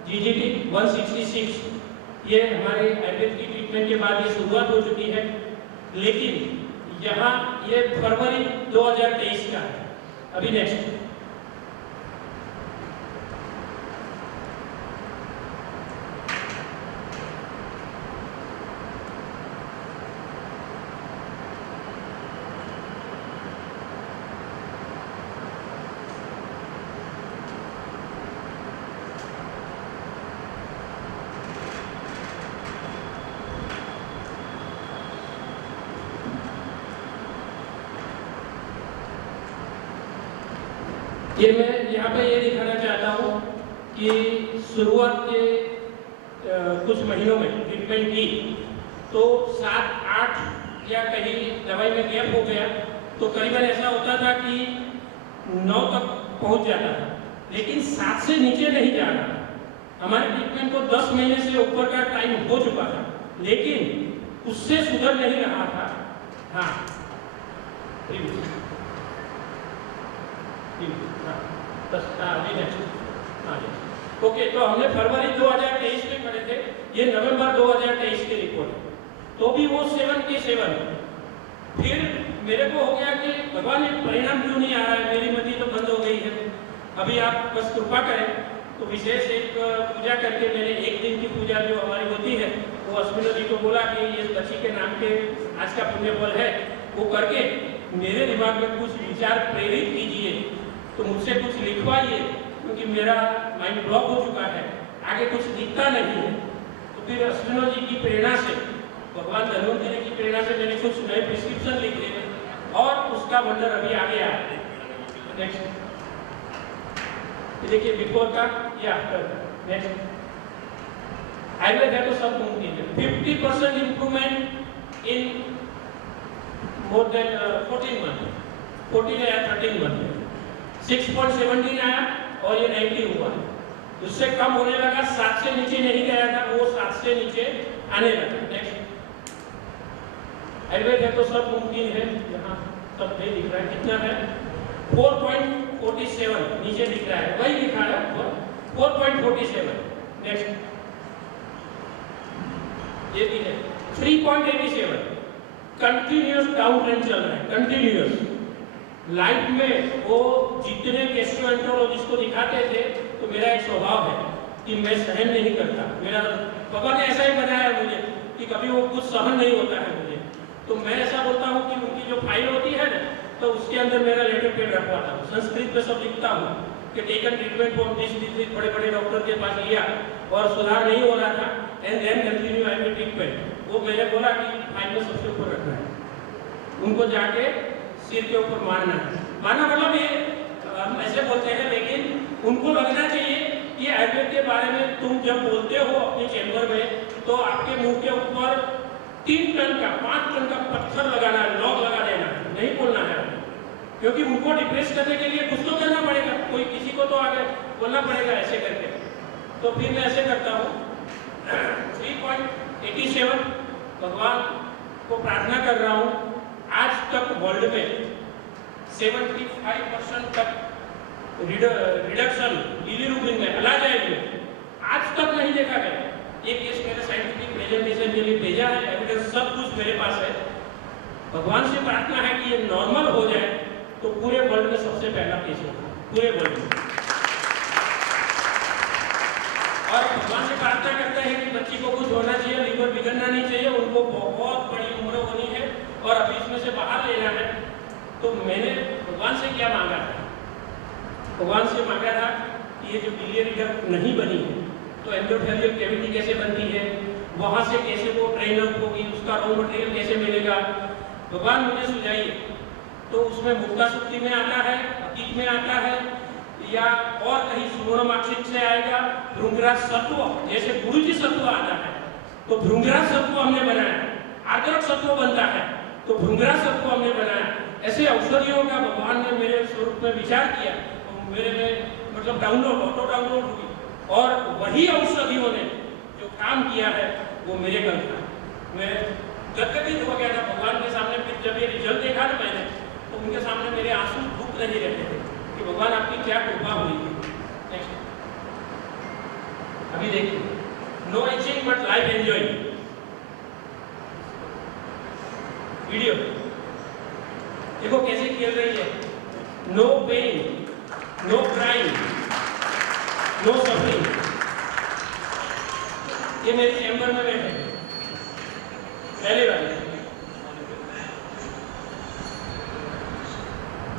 जीजीटी 166, ये हमारे आयुर्वेद की ट्रीटमेंट के बाद ये शुरुआत हो चुकी है, लेकिन यहाँ ये फरवरी 2023 का है। अभी नेक्स्ट। ये मैं यहाँ पे ये दिखाना चाहता हूँ कि शुरुआत के कुछ महीनों में ट्रीटमेंट की तो 7-8 या कहीं दवाई में गैप हो गया तो करीबन ऐसा होता था कि 9 तक पहुँच जाता था, लेकिन 7 से नीचे नहीं जा रहा। हमारे ट्रीटमेंट को 10 महीने से ऊपर का टाइम हो चुका था, लेकिन उससे सुधर नहीं रहा था। हाँ ओके, तो हमने फरवरी 2023 में करे थे, ये नवंबर 2023 की रिपोर्ट, तो भी वो 7 के 7। फिर मेरे को हो गया कि भगवान ये परिणाम क्यों नहीं आ रहा है, मेरी मति तो बंद हो गई है। अभी आप बस कृपा करें तो विशेष एक पूजा करके, मैंने एक दिन की पूजा जो हमारी होती है वो अश्विनो जी को बोला कि ये लक्ष्मी के नाम के आज का पुण्य फल है, वो करके मेरे दिमाग में कुछ विचार प्रेरित कीजिए, तो मुझसे कुछ लिखवाइए, क्योंकि मेरा माइंड ब्लॉक हो चुका है, आगे कुछ दिखता नहीं है। तो फिर अश्विनो जी की प्रेरणा से, भगवान धन्वंतरी की प्रेरणा से मैंने कुछ नए प्रिस्क्रिप्शन लिखे और उसका वंडर अभी आ गया। नेक्स्ट देखिए, बिफोर का या आफ्टर। नेक्स्ट, आयुर्वेद है तो सब मुमकिन है। 50% improvement in more than 14 month, 14 या 13 मंथ। 6.17 आया और ये 90 हुआ। उससे कम होने लगा, 7 से नीचे नहीं गया था, वो 7 से नीचे आने लगा। नेक्स्ट, आयुर्वेद है तो सब मुमकिन है। यहाँ सब नहीं दिख रहा है, कितना है 4.47 नीचे दिख रहा है, वही लिखा है 4.47। नेक्स्ट, ये भी है 3.87, कंटिन्यूअस डाउन ट्रेंड चल रहा है, कंटिन्यूअस। लाइफ में वो जितने गैस्ट्रोएंटरोलॉजिस्ट को दिखाते थे, तो मेरा एक स्वभाव है कि मैं सहन नहीं करता। मेरा भगवान ने ऐसा ही बनाया मुझे कि कभी वो कुछ सहन नहीं होता है मुझे, तो मैं ऐसा बोलता हूँ कि उनकी जो फाइल होती है ना, तो उसके अंदर मेरा लेटर पेड रखवाता हूँ, संस्कृत में सब लिखता हूँ कि टेकन ट्रीटमेंट फॉर दिस बड़े बड़े डॉक्टर के पास लिया और सुधार नहीं हो रहा था, and then continue Ayurveda treatment. वो मैंने बोला कि फाइल में सबसे ऊपर रखना है, उनको जाके सिर के ऊपर मारना है। मारना मतलब ये हम ऐसे बोलते हैं, लेकिन उनको लगना चाहिए कि आयुर्वेद के बारे में तुम जब बोलते हो अपने चैम्बर में, तो आपके मुंह के ऊपर 3 टन का 5 टन का पत्थर लगाना है, लॉक लगा देना है, नहीं बोलना है। क्योंकि उनको डिप्रेस करने के लिए कुछ तो करना पड़ेगा, कोई किसी को तो आगे बोलना पड़ेगा ऐसे करके। तो फिर मैं ऐसे करता हूँ 3.87। भगवान को प्रार्थना कर रहा हूँ, आज तक वर्ल्ड में 75% तक रिडक्शन बिलीरुबिन में, अलाजाइड में आज तक नहीं देखा गया। ये केस मेरे साइंटिफिक प्रेजेंटेशन के लिए भेजा है, एविडेंस सब कुछ मेरे पास है। भगवान से प्रार्थना है कि ये नॉर्मल हो जाए, तो पूरे वर्ल्ड में सबसे पहला केस होगा, पूरे वर्ल्ड में। और भगवान से प्रार्थना करते हैं कि बच्ची को कुछ होना चाहिए, लीवर बिगड़ना नहीं चाहिए, उनको बहुत बड़ी उम्र होनी है, और अभी इसमें से से बाहर लेना है, तो मैंने भगवान से क्या मांगा था? भगवान से मांगा था कि ये जो बिलियरी डक्ट नहीं बनी है, तो एंडोथेलियल कैविटी कैसे बनती है, वहाँ से कैसे वो ड्रेन आउट होगी, उसका रॉ मटेरियल कैसे मिलेगा, भगवान मुझे सुझाइए। तो उसमें मुक्ता सुक्ति में आता है, अतीत में आता है, या और कहीं सुवर्णमाक्षिक से आएगा, भृंगराज सत्व, जैसे गुरु जी सत्व आता है तो भृंगराज सत्व हमने बनाया, आदरक सत्व बनता है तो भृंगराज सत्व हमने बनाया। ऐसे औषधियों का भगवान ने मेरे स्वरूप में विचार किया, तो मेरे में मतलब डाउनलोड, ऑटो डाउनलोड हुई, और वही औषधियों ने जो काम किया है वो मेरे कल था। मैं गदगदित हो गया था भगवान के सामने। फिर जब ये रिजल्ट देखा ना मैंने, तो उनके सामने मेरे आंसू रुक नहीं रहते थे कि भगवान आपकी क्या कृपा हुई थी। नेक्स्ट, अभी देखिए, no itching but life enjoying video. देखो कैसे खेल रही है, no pain, no crime, no suffering. ये मेरे चैम्बर में बैठे पहले वाले,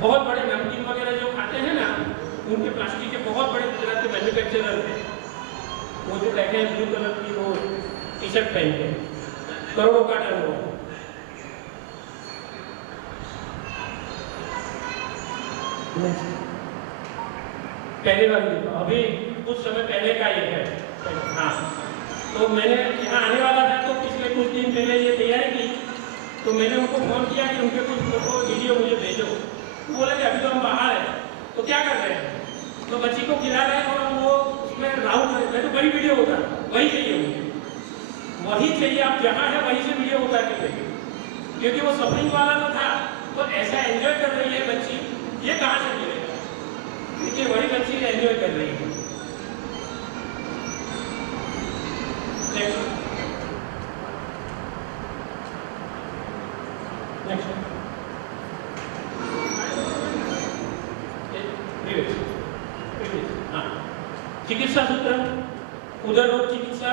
बहुत बड़े नमकीन वगैरह जो खाते हैं ना, उनके प्लास्टिक के बहुत बड़े गुजरात के मैन्युफैक्चरर थे। वो जो कहते हैं ब्लू कलर की वो टी शर्ट पहन के, करोड़ों का टर्नओवर। पहले वाली देखो, अभी कुछ समय पहले का ये है। हाँ, तो मैंने यहाँ आने वाला था, तो पिछले कुछ दिन पहले ये तैयारी की, तो मैंने उनको फोन किया कि उनके कुछ फोटो वीडियो मुझे भेजो। तो बोले कि अभी तो हम बाहर हैं, तो क्या कर रहे हैं? तो बच्ची को खिला रहे हैं और वो उसमें राउंड कर रहे, तो वही वीडियो होता, वही चाहिए मुझे, वही चाहिए। आप जहाँ है वहीं से वीडियो होता है, क्योंकि वो सफरिंग वाला तो था। तो ऐसा एंजॉय कर रही है बच्ची, ये कहाँ से मिलेगा? देखिए वही बच्ची एंजॉय कर रही है। चिकित्सा सूत्र, उदर रोग चिकित्सा।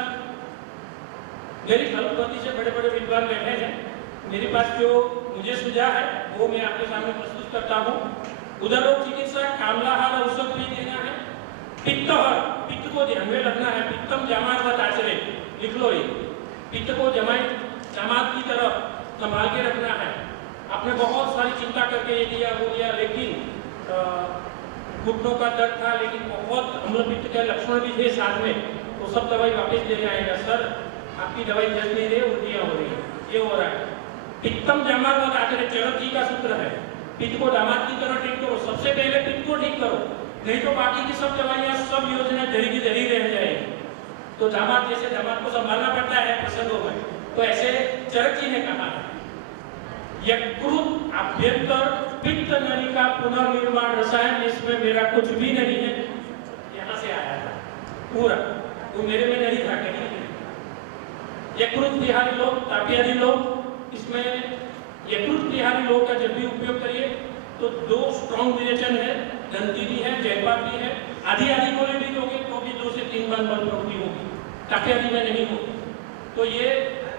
मेरी कल्पवती से बड़े बड़े विद्वान बैठे हैं, मेरे पास जो मुझे सुझा है वो मैं आपके सामने प्रस्तुत करता हूँ। उदर रोग चिकित्सा, कामलाहार औषध भी देना है। पित्तहर, पित्त को ध्यान में रखना है। पित्तम जमात आचरे, लिख लो ये, पित्त को जमात की तरफ संभाल के रखना है। आपने बहुत सारी चिंता करके ये दिया वो दिया, लेकिन घुटनों का दर्द था, लेकिन बहुत अम्लपित्त के लक्षण भी थे साथ में, तो सब दवाई वापस लेने आएगा। सर आपकी दवाई जल नहीं रही, उल्टियाँ हो रही है, ये हो रहा है। पित्तम जमात आचरे, चरक जी का सूत्र है, पित्त को दामाद की तरह ठीक करो। सबसे पहले पित्त को ठीक करो, नहीं तो बाकी की सब दवाइयाँ, सब योजना जड़ी की जड़ी रह जाएगी। तो दामाद जैसे दामाद को संभालना पड़ता है प्रसंगों में, तो ऐसे चरक जी ने कहा है, यकृत अभ्यंतर पित्त नलिका पुनर्निर्माण रसायन, इसमें मेरा कुछ भी नहीं है, यहाँ से आया था पूरा, वो मेरे में नहीं था कहीं। यकृत बिहारी लोग, तापियादी लोग, इसमें यकृत बिहारी लोग का जब भी उपयोग करिए तो 2 स्ट्रॉन्ग विरेचन है, दंती भी है, जयपात भी है। आधी आधी गोली भी दोगे तो भी 2 से 3 बार बल प्रवृत्ति होगी, तापियादी में नहीं होगी। तो ये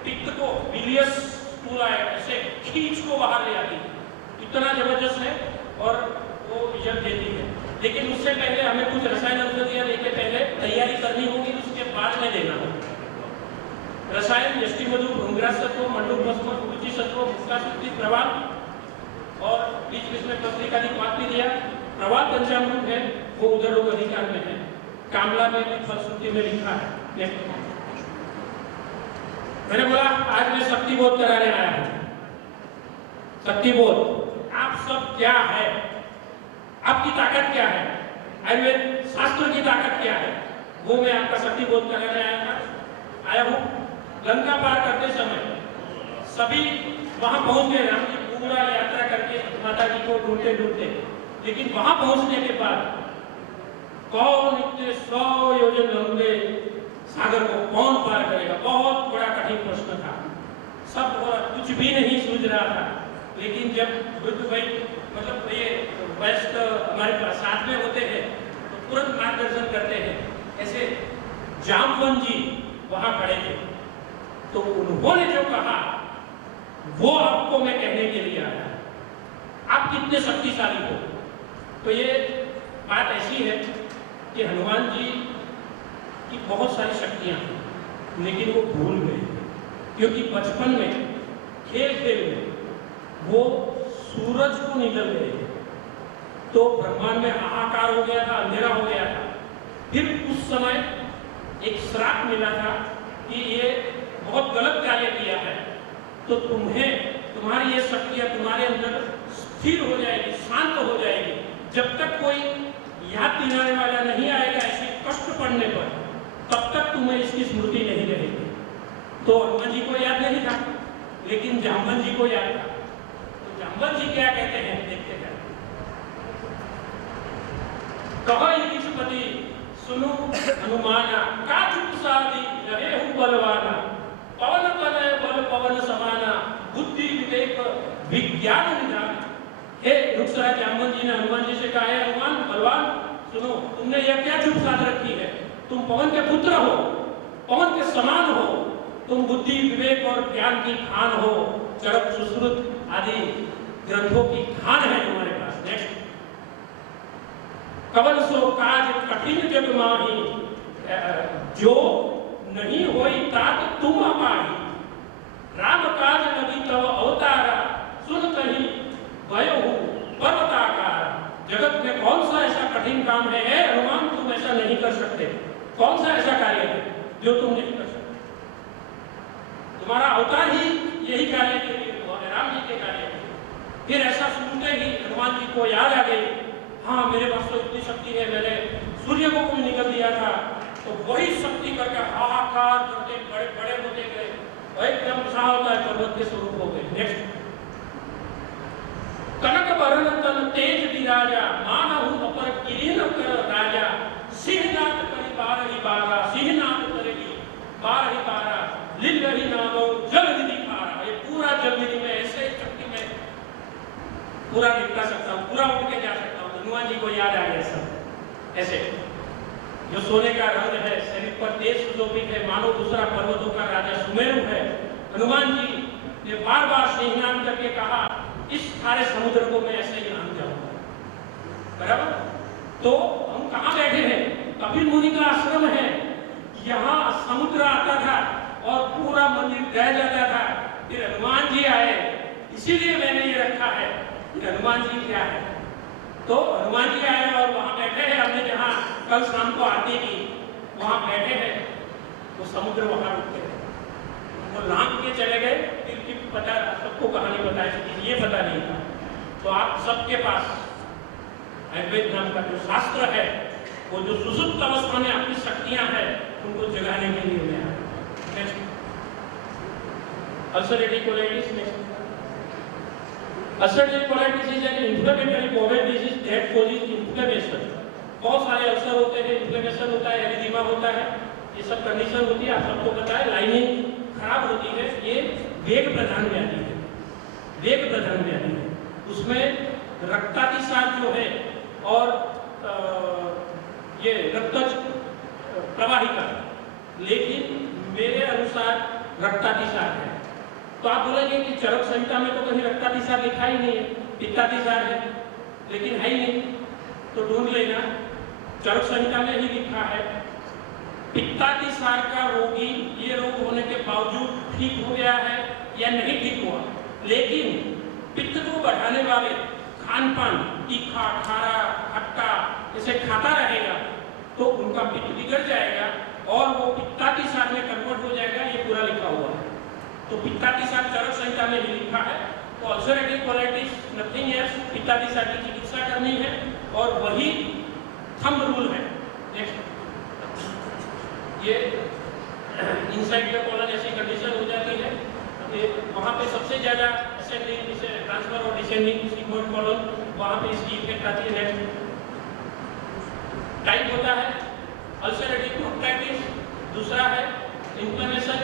पित्त को बिलियस पूरा ऐसे खींच को बाहर ले आती है, इतना जबरदस्त है और वो रिजल्ट देती है। लेकिन उससे पहले हमें कुछ रसायन औषधियाँ लेके पहले तैयारी करनी होगी, उसके बाद में देना होगा। रसायन यष्टि मधु, भृंगराज सत्व, मंडूक भस्म, रुचि सत्व, मुक्ता सुक्ति, प्रवाल, और बीच बीच में पत्रिका की बात भी दिया। प्रवाल पंचामृत है, वो उदर रोग अधिकार में है, कामला में भी फलश्रुति में लिखा है। मैंने बोला आज मैं शक्ति बोध कराने आया हूँ। शक्ति बोध आप सब क्या है, आपकी ताकत क्या है, आयुर्वेद शास्त्र की ताकत क्या है, वो मैं आपका शक्ति बोध कराने आया हूँ। लंका पार करते समय सभी वहां पहुंच गए, राम जी पूरा यात्रा करके माता जी को ढूंढते ढूंढते, लेकिन वहां पहुंचने के बाद कौन इतने 100 योजन लंबे सागर को कौन पार करेगा, बहुत बड़ा कठिन प्रश्न था। सब कुछ भी नहीं सूझ रहा था। लेकिन जब वृद्ध भाई मतलब ये वयस्क हमारे पास साथ में होते हैं तो तुरंत मार्गदर्शन करते हैं। ऐसे जामवंत जी वहां खड़े थे, तो उन्होंने जो कहा वो आपको मैं कहने के लिए आया। आप कितने शक्तिशाली हो। तो ये बात ऐसी है कि हनुमान जी की बहुत सारी शक्तियां हैं, लेकिन वो भूल गए, क्योंकि बचपन में खेल खेल में वो सूरज को निकल गए, तो ब्रह्मांड में हाहाकार हो गया था, अंधेरा हो गया था। फिर उस समय एक श्राप मिला था कि ये बहुत गलत कार्य किया है, तो तुम्हारी ये शक्तियां तुम्हारे अंदर स्थिर हो जाएगी, शांत हो जाएगी। जब तक कोई याद दिलाने वाला नहीं आएगा ऐसे कष्ट पड़ने पर, तब तक तुम्हें इसकी स्मृति नहीं रहेगी। तो हनुमान जी को याद नहीं था, लेकिन जाम्बन जी को याद था। तो जाम्बन जी क्या कहते हैं, देखते हैं। कहो युधिष्ठिपति सुनो हनुमाना, का चुप साधी रहे हूँ बलवाना, पवन तनय बल पवन समाना, बुद्धि विवेक विज्ञान निधान। हे रुक्षराज जाम्बन जी ने हनुमान जी से कहा है, हनुमान बलवान सुनो, तुमने यह क्या चुप साध रखी है? तुम पवन के पुत्र हो, पवन के समान हो, तुम बुद्धि विवेक और ज्ञान की खान हो, चरक सुश्रुत आदि ग्रंथों की खान है तुम्हारे पास। नेक्स्ट, कवन सो काज कठिन जग माही, जो नहीं होई तात तुम अपाही, राम काज लगी तव अवतारा, सुन कहीं भयो पर्वताकार। जगत में कौन सा ऐसा कठिन काम है हनुमान, तुम ऐसा नहीं कर सकते? कौन सा ऐसा कार्य है जो तुम नहीं कर सकते? तुम्हारा अवतार ही यही कार्य के लिए हुआ है, राम जी के कार्य के लिए। फिर ऐसा सुनते ही हनुमान जी को याद आ गई, हाँ मेरे पास तो इतनी शक्ति है, मैंने सूर्य को भी निकल दिया था। तो वही शक्ति करके हाहाकार करते बड़े बड़े होते गए, एकदम सा होता है पर्वत के स्वरूप हो गए। नेक्स्ट, कनक बरन तन तेज विराजा, मानहु अपर किरीन कर राजा, सिंहनाथ करी बारही बारा, सिंहनाथ करेगी बारही बारा, लीलही नागो जल विधि खारा। ये पूरा जल विधि में ऐसे शक्ति में पूरा निपटा सकता हूँ, पूरा उठ के जा सकता हूँ। हनुमान जी को याद आ गया सब। ऐसे जो सोने का रंग है, शरीर पर तेज सुशोभित है, मानो दूसरा पर्वतों का राजा सुमेरु है। हनुमान जी ने बार बार स्नेहनाम करके कहा, इस सारे समुद्र को मैं ऐसे ही नाम जाऊंगा। बराबर। तो हम कहाँ बैठे हैं? कपिल मुनि का आश्रम है, यहाँ समुद्र आता था और पूरा मंदिर बह जाता था। फिर हनुमान जी आए, इसीलिए मैंने ये रखा है कि हनुमान जी क्या है। तो हनुमान जी आए और वहाँ बैठे हैं, हमने जहाँ कल शाम को आरती की वहाँ बैठे हैं, वो समुद्र वहाँ रुकते हैं, वो लांग के चले गए। फिर भी पता, सबको कहानी बताई, ये पता नहीं था। तो आप सबके पास आयुर्वेद नाम का जो शास्त्र है, वो जो सुसुप्त अवस्था में आपकी शक्तियां हैं, उनको जगाने के लिए मैं आया। अल्सरेटिव कोलाइटिस में ulcerative colitis is an inflammatory bowel disease that causes inflammation. बहुत सारे अल्सर होते हैं, इन्फ्लेमेशन होता है, एरिथेमा होता है, ये सब कंडीशन होती है। आप सबको पता है, लाइनिंग खराब होती है, ये वेग प्रधान व्याधि है, वेग प्रधान व्याधि है। उसमें रक्तातिसार जो है और ये रक्तज प्रवाहिका, लेकिन मेरे अनुसार रक्तातिसार है। तो आप बोलेंगे कि चरक संहिता में तो कहीं रक्तातिसार लिखा ही नहीं है, पित्तातिसार है, लेकिन है ही नहीं। तो ढूंढ लेना, चरक संहिता में ही लिखा है पित्तातिसार का रोगी ये रोग होने के बावजूद ठीक हो गया है या नहीं ठीक हुआ, लेकिन पित्त को बढ़ाने वाले खान पान, तीखा, खारा, खट्टा इसे खाता रहेगा तो उनका पित्त बिगड़ जाएगा और वो पित्तातिसार में कन्वर्ट हो जाएगा। ये पूरा लिखा हुआ है। तो पित्तातिसार चरक संहिता में भी लिखा है। तो अल्सरेटिव कोलाइटिस नथिंग एल्स, पित्तातिसार की चिकित्सा करनी है और वही थंब रूल है। नेक्स्ट, ये इनसाइड द कॉलन ऐसी कंडीशन हो जाती है, वहाँ पे सबसे ज़्यादा असेंडिंग ट्रांसफर और डिसेंडिंग सिग्मोइड कॉलन, वहाँ पे इसकी इफेक्ट आती है। नेक्स्ट टाइप होता है अल्सरेटिव प्रोक्टाइटिस, दूसरा है inflammation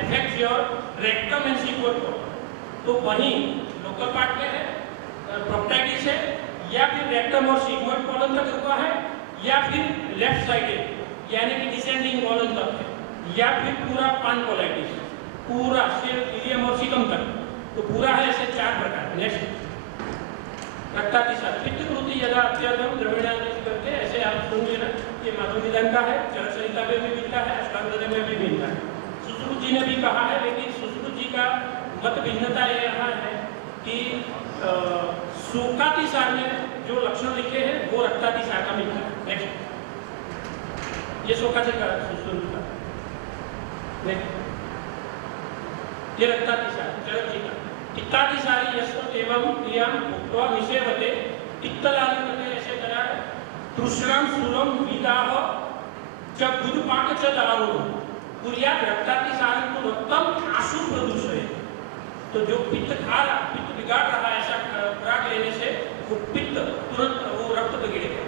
affects your rectum and sigmoid colon. तो वहीं लोकल पार्ट में है प्रोक्टाइटिस है, या फिर रेक्टम और सिग्मोइड कॉलन तक रुका है, या फिर लेफ्ट साइडेड यानी कि डिसेंडिंग कॉलन तक है, या फिर पूरा पानकोलाइटिस, पूरा सिर्फ इलियम और सीकम तक। तो पूरा है ऐसे 4 प्रकार। नेक्स्ट रक्तातिसार पित्तकृति यदा अत्यर्थम द्रविणांश करके ऐसे आप सुन लेना। ये माधव निधन का है, चरक संहिता में भी मिलता है, अष्टांग में भी मिलता है। सुश्रुत जी ने भी कहा है, लेकिन सुश्रुत जी का मत भिन्नता ये यहाँ है कि शोकातिसार में जो लक्षण लिखे हैं वो रक्तातिसार का मिलता है। नेक्स्ट ये शोकातिसार सुश्रुत का, ये रक्तातिसार चरक जी का। पित्तातिसारी यस्व एवं क्रियाम भुक्त्वा निषेवते पित्तलालिपते ऐसे करा है। तृष्णाम शूलम विदाह च गुरुपाक च दारुण कुर्या रक्तातिसारं तो रक्तम आशु प्रदूषय। तो जो पित्त खा रहा, पित्त बिगाड़ रहा है, ऐसा खुराक लेने से वो पित्त तुरंत वो रक्त बिगड़ेगा।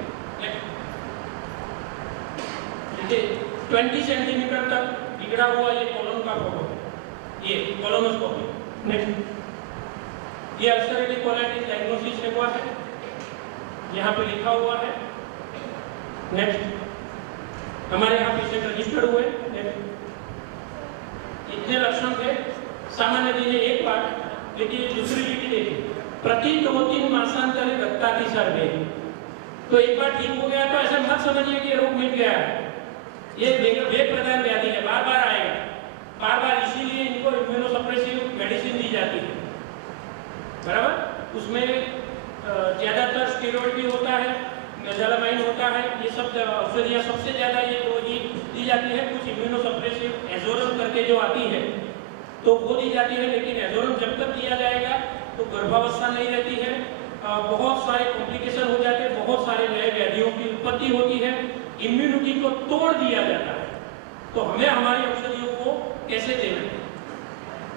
देखिए 20 सेंटीमीटर तक बिगड़ा हुआ ये कॉलोन का फोटो, ये कोलोनोस्कोपी। नेक्स्ट ये अल्सरेटिव कोलाइटिस डायग्नोसिस हुआ है, यहाँ पे लिखा हुआ है। नेक्स्ट हमारे यहाँ पेशेंट रजिस्टर्ड हुए। इतने लक्षण थे। सामान्य जी ने एक बार, लेकिन दूसरी लिखी देखी, प्रति 2-3 मासांतरे रक्तातिसार में। तो एक बार ठीक हो गया तो ऐसा मत समझिए कि रोग मिट गया है। ये वेग प्रदान व्याधि है, बार बार आएगा, बार बार, इसीलिए इनको इम्यूनोसप्रेसिव मेडिसिन दी जाती है, बराबर। उसमें ज़्यादातर स्टेरॉइड भी होता है, मेजालामाइन होता है, ये सब औषधियाँ सबसे ज़्यादा ये दो ही दी जाती है। कुछ इम्यूनोसप्रेसिव एजोरम करके जो आती है तो वो दी जाती है, लेकिन एजोरम जब तक दिया जाएगा तो गर्भावस्था नहीं रहती है, बहुत सारे कॉम्प्लिकेशन हो जाते हैं, बहुत सारे नए व्याधियों की उत्पत्ति होती है, इम्यूनिटी को तोड़ दिया जाता है। तो हमें हमारी औषधियों को कैसे देना है?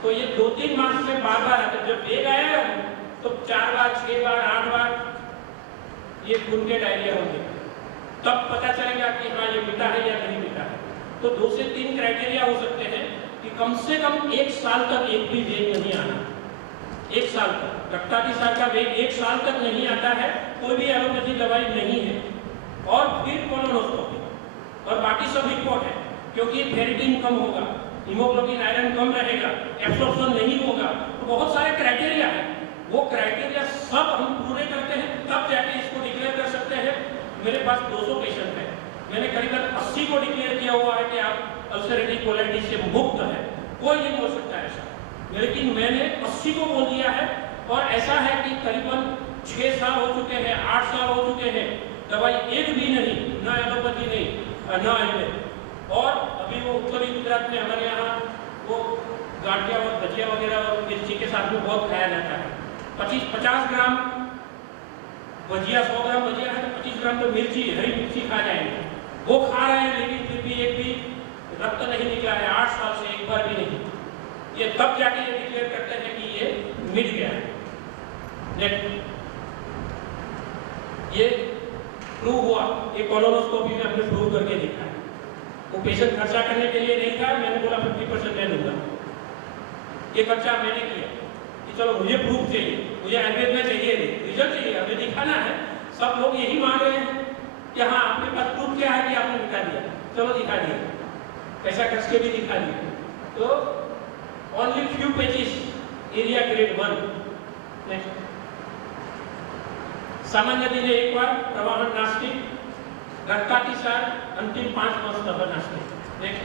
तो ये 2-3 मास में बार बार आता है। जब वेग आएगा तो 4 बार, 6 बार, 8 बार ये खून के डायरिया होंगे, तब पता चलेगा कि हाँ ये मिटा है या नहीं मिटा है। तो 2 से 3 क्राइटेरिया हो सकते हैं कि कम से कम 1 साल तक एक भी वेग नहीं आना। 1 साल तक रक्तातिसार का वेग 1 साल तक नहीं आता है, कोई भी एलोपैथी दवाई नहीं है। और फिर कोलोनोस्कोपी और बाकी सब रिपोर्ट है, क्योंकि फेरिटिन कम होगा, हीमोग्लोबिन आयरन कम रहेगा, एब्सॉर्प्शन नहीं होगा, तो बहुत सारे क्राइटेरिया है। वो क्राइटेरिया सब हम पूरे करते हैं तब जाके इसको डिक्लेयर कर सकते हैं। मेरे पास 200 पेशेंट है, मैंने करीबन 80 को डिक्लेयर किया हुआ है कि आप अल्सरेटिव कोलाइटिस से मुक्त है, कोई नहीं बोल सकता ऐसा, लेकिन मैंने 80 को बोल दिया है। और ऐसा है कि करीबन 6 साल हो चुके हैं, 8 साल हो चुके हैं, दवाई एक भी नहीं, न एलोपैथी नहीं, न आयुर्वेद। और अभी वो उत्तरी गुजरात में हमारे यहाँ वो गांठिया और भजिया वगैरह और मिर्ची के साथ में बहुत खाया जाता है। 50 ग्राम भजिया, 100 ग्राम भजिया है तो 25 ग्राम तो मिर्ची, हरी मिर्ची खा जाएंगे, वो खा रहे हैं, लेकिन फिर भी एक भी रक्त नहीं निकला है 8 साल से, एक बार भी नहीं। ये तब जाके ये डिक्लेयर करते हैं कि ये मिट गया है। ये प्रूव हुआ, ये कोलोनोस्कोपी में हमने प्रूव करके देखा है। वो पेशेंट खर्चा करने के लिए नहीं था, मैंने बोला 50% मैं दूंगा, ये खर्चा मैंने किया कि चलो मुझे प्रूफ चाहिए, मुझे आयुर्वेद में चाहिए, रिजल्ट चाहिए, हमें दिखाना है। सब लोग यही मांग रहे हैं कि हाँ आपके पास प्रूफ क्या है कि आपने दिखा दिया, चलो दिखा दिया, पैसा खर्च के भी दिखा दिया। तो only few pages, area grade 1। Next सामान्य दिन एक बार प्रवाहन नास्ती, रक्तातिसार अंतिम 5 वर्ष तक नास्ती। नेक्स्ट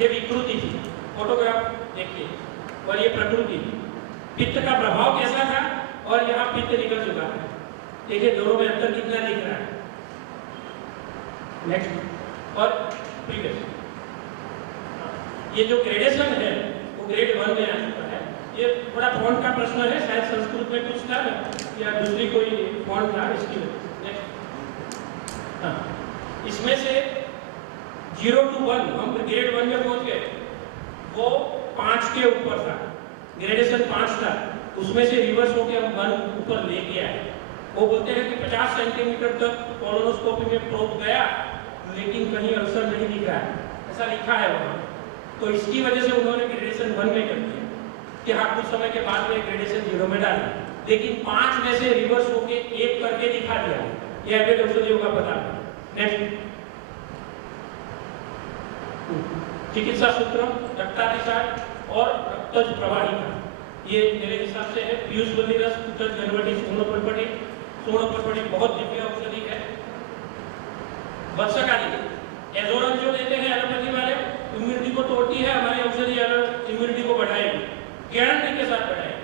ये विकृति थी, फोटोग्राफ देखिए, और ये प्रकृति, पित्त का प्रभाव कैसा था, और यहाँ पित्त निकल चुका है। देखिए दोनों में अंतर कितना दिख रहा है। नेक्स्ट और प्रीवियस, ये जो ग्रेडेशन है वो ग्रेड 1 में आ चुका है। ये थोड़ा फॉन्ट का प्रश्न है, शायद संस्कृत में कुछ था या दूसरी कोई फॉन्ट था, इसकी वजह से। नेक्स्ट हाँ, इसमें से 0 to 1 हम ग्रेड 1 में पहुंच गए, वो 5 के ऊपर था, ग्रेडेशन 5 था, उसमें से रिवर्स होकर हम 1 ऊपर ले गया है। वो बोलते हैं कि 50 सेंटीमीटर तक कोलोनोस्कोपी में प्रोब गया, लेकिन कहीं अल्सर नहीं दिख रहा है, ऐसा लिखा है वहाँ। तो इसकी वजह से उन्होंने ग्रेडेशन 1 में कर दिया कि हाँ कुछ समय के बाद में ग्रेडेशन 0 में डाला, लेकिन 5 में से रिवर्स होके 1 करके दिखा दिया। यह आयुर्वेद औषधियों का पता है। नेक्स्ट चिकित्सा सूत्र, रक्तातिसार और रक्तज प्रवाहिका, ये मेरे हिसाब से है। पीयूष बल्ली रस, कुटज, गनवटी, सोनोपरपटी। सोनोपरपटी बहुत दिव्य औषधि है। वत्सकादि, एजोरन जो देते हैं एलोपैथी वाले, इम्यूनिटी को तोड़ती है, हमारी औषधि इम्यूनिटी को बढ़ाएगी, गारंटी के साथ बढ़ाएगी।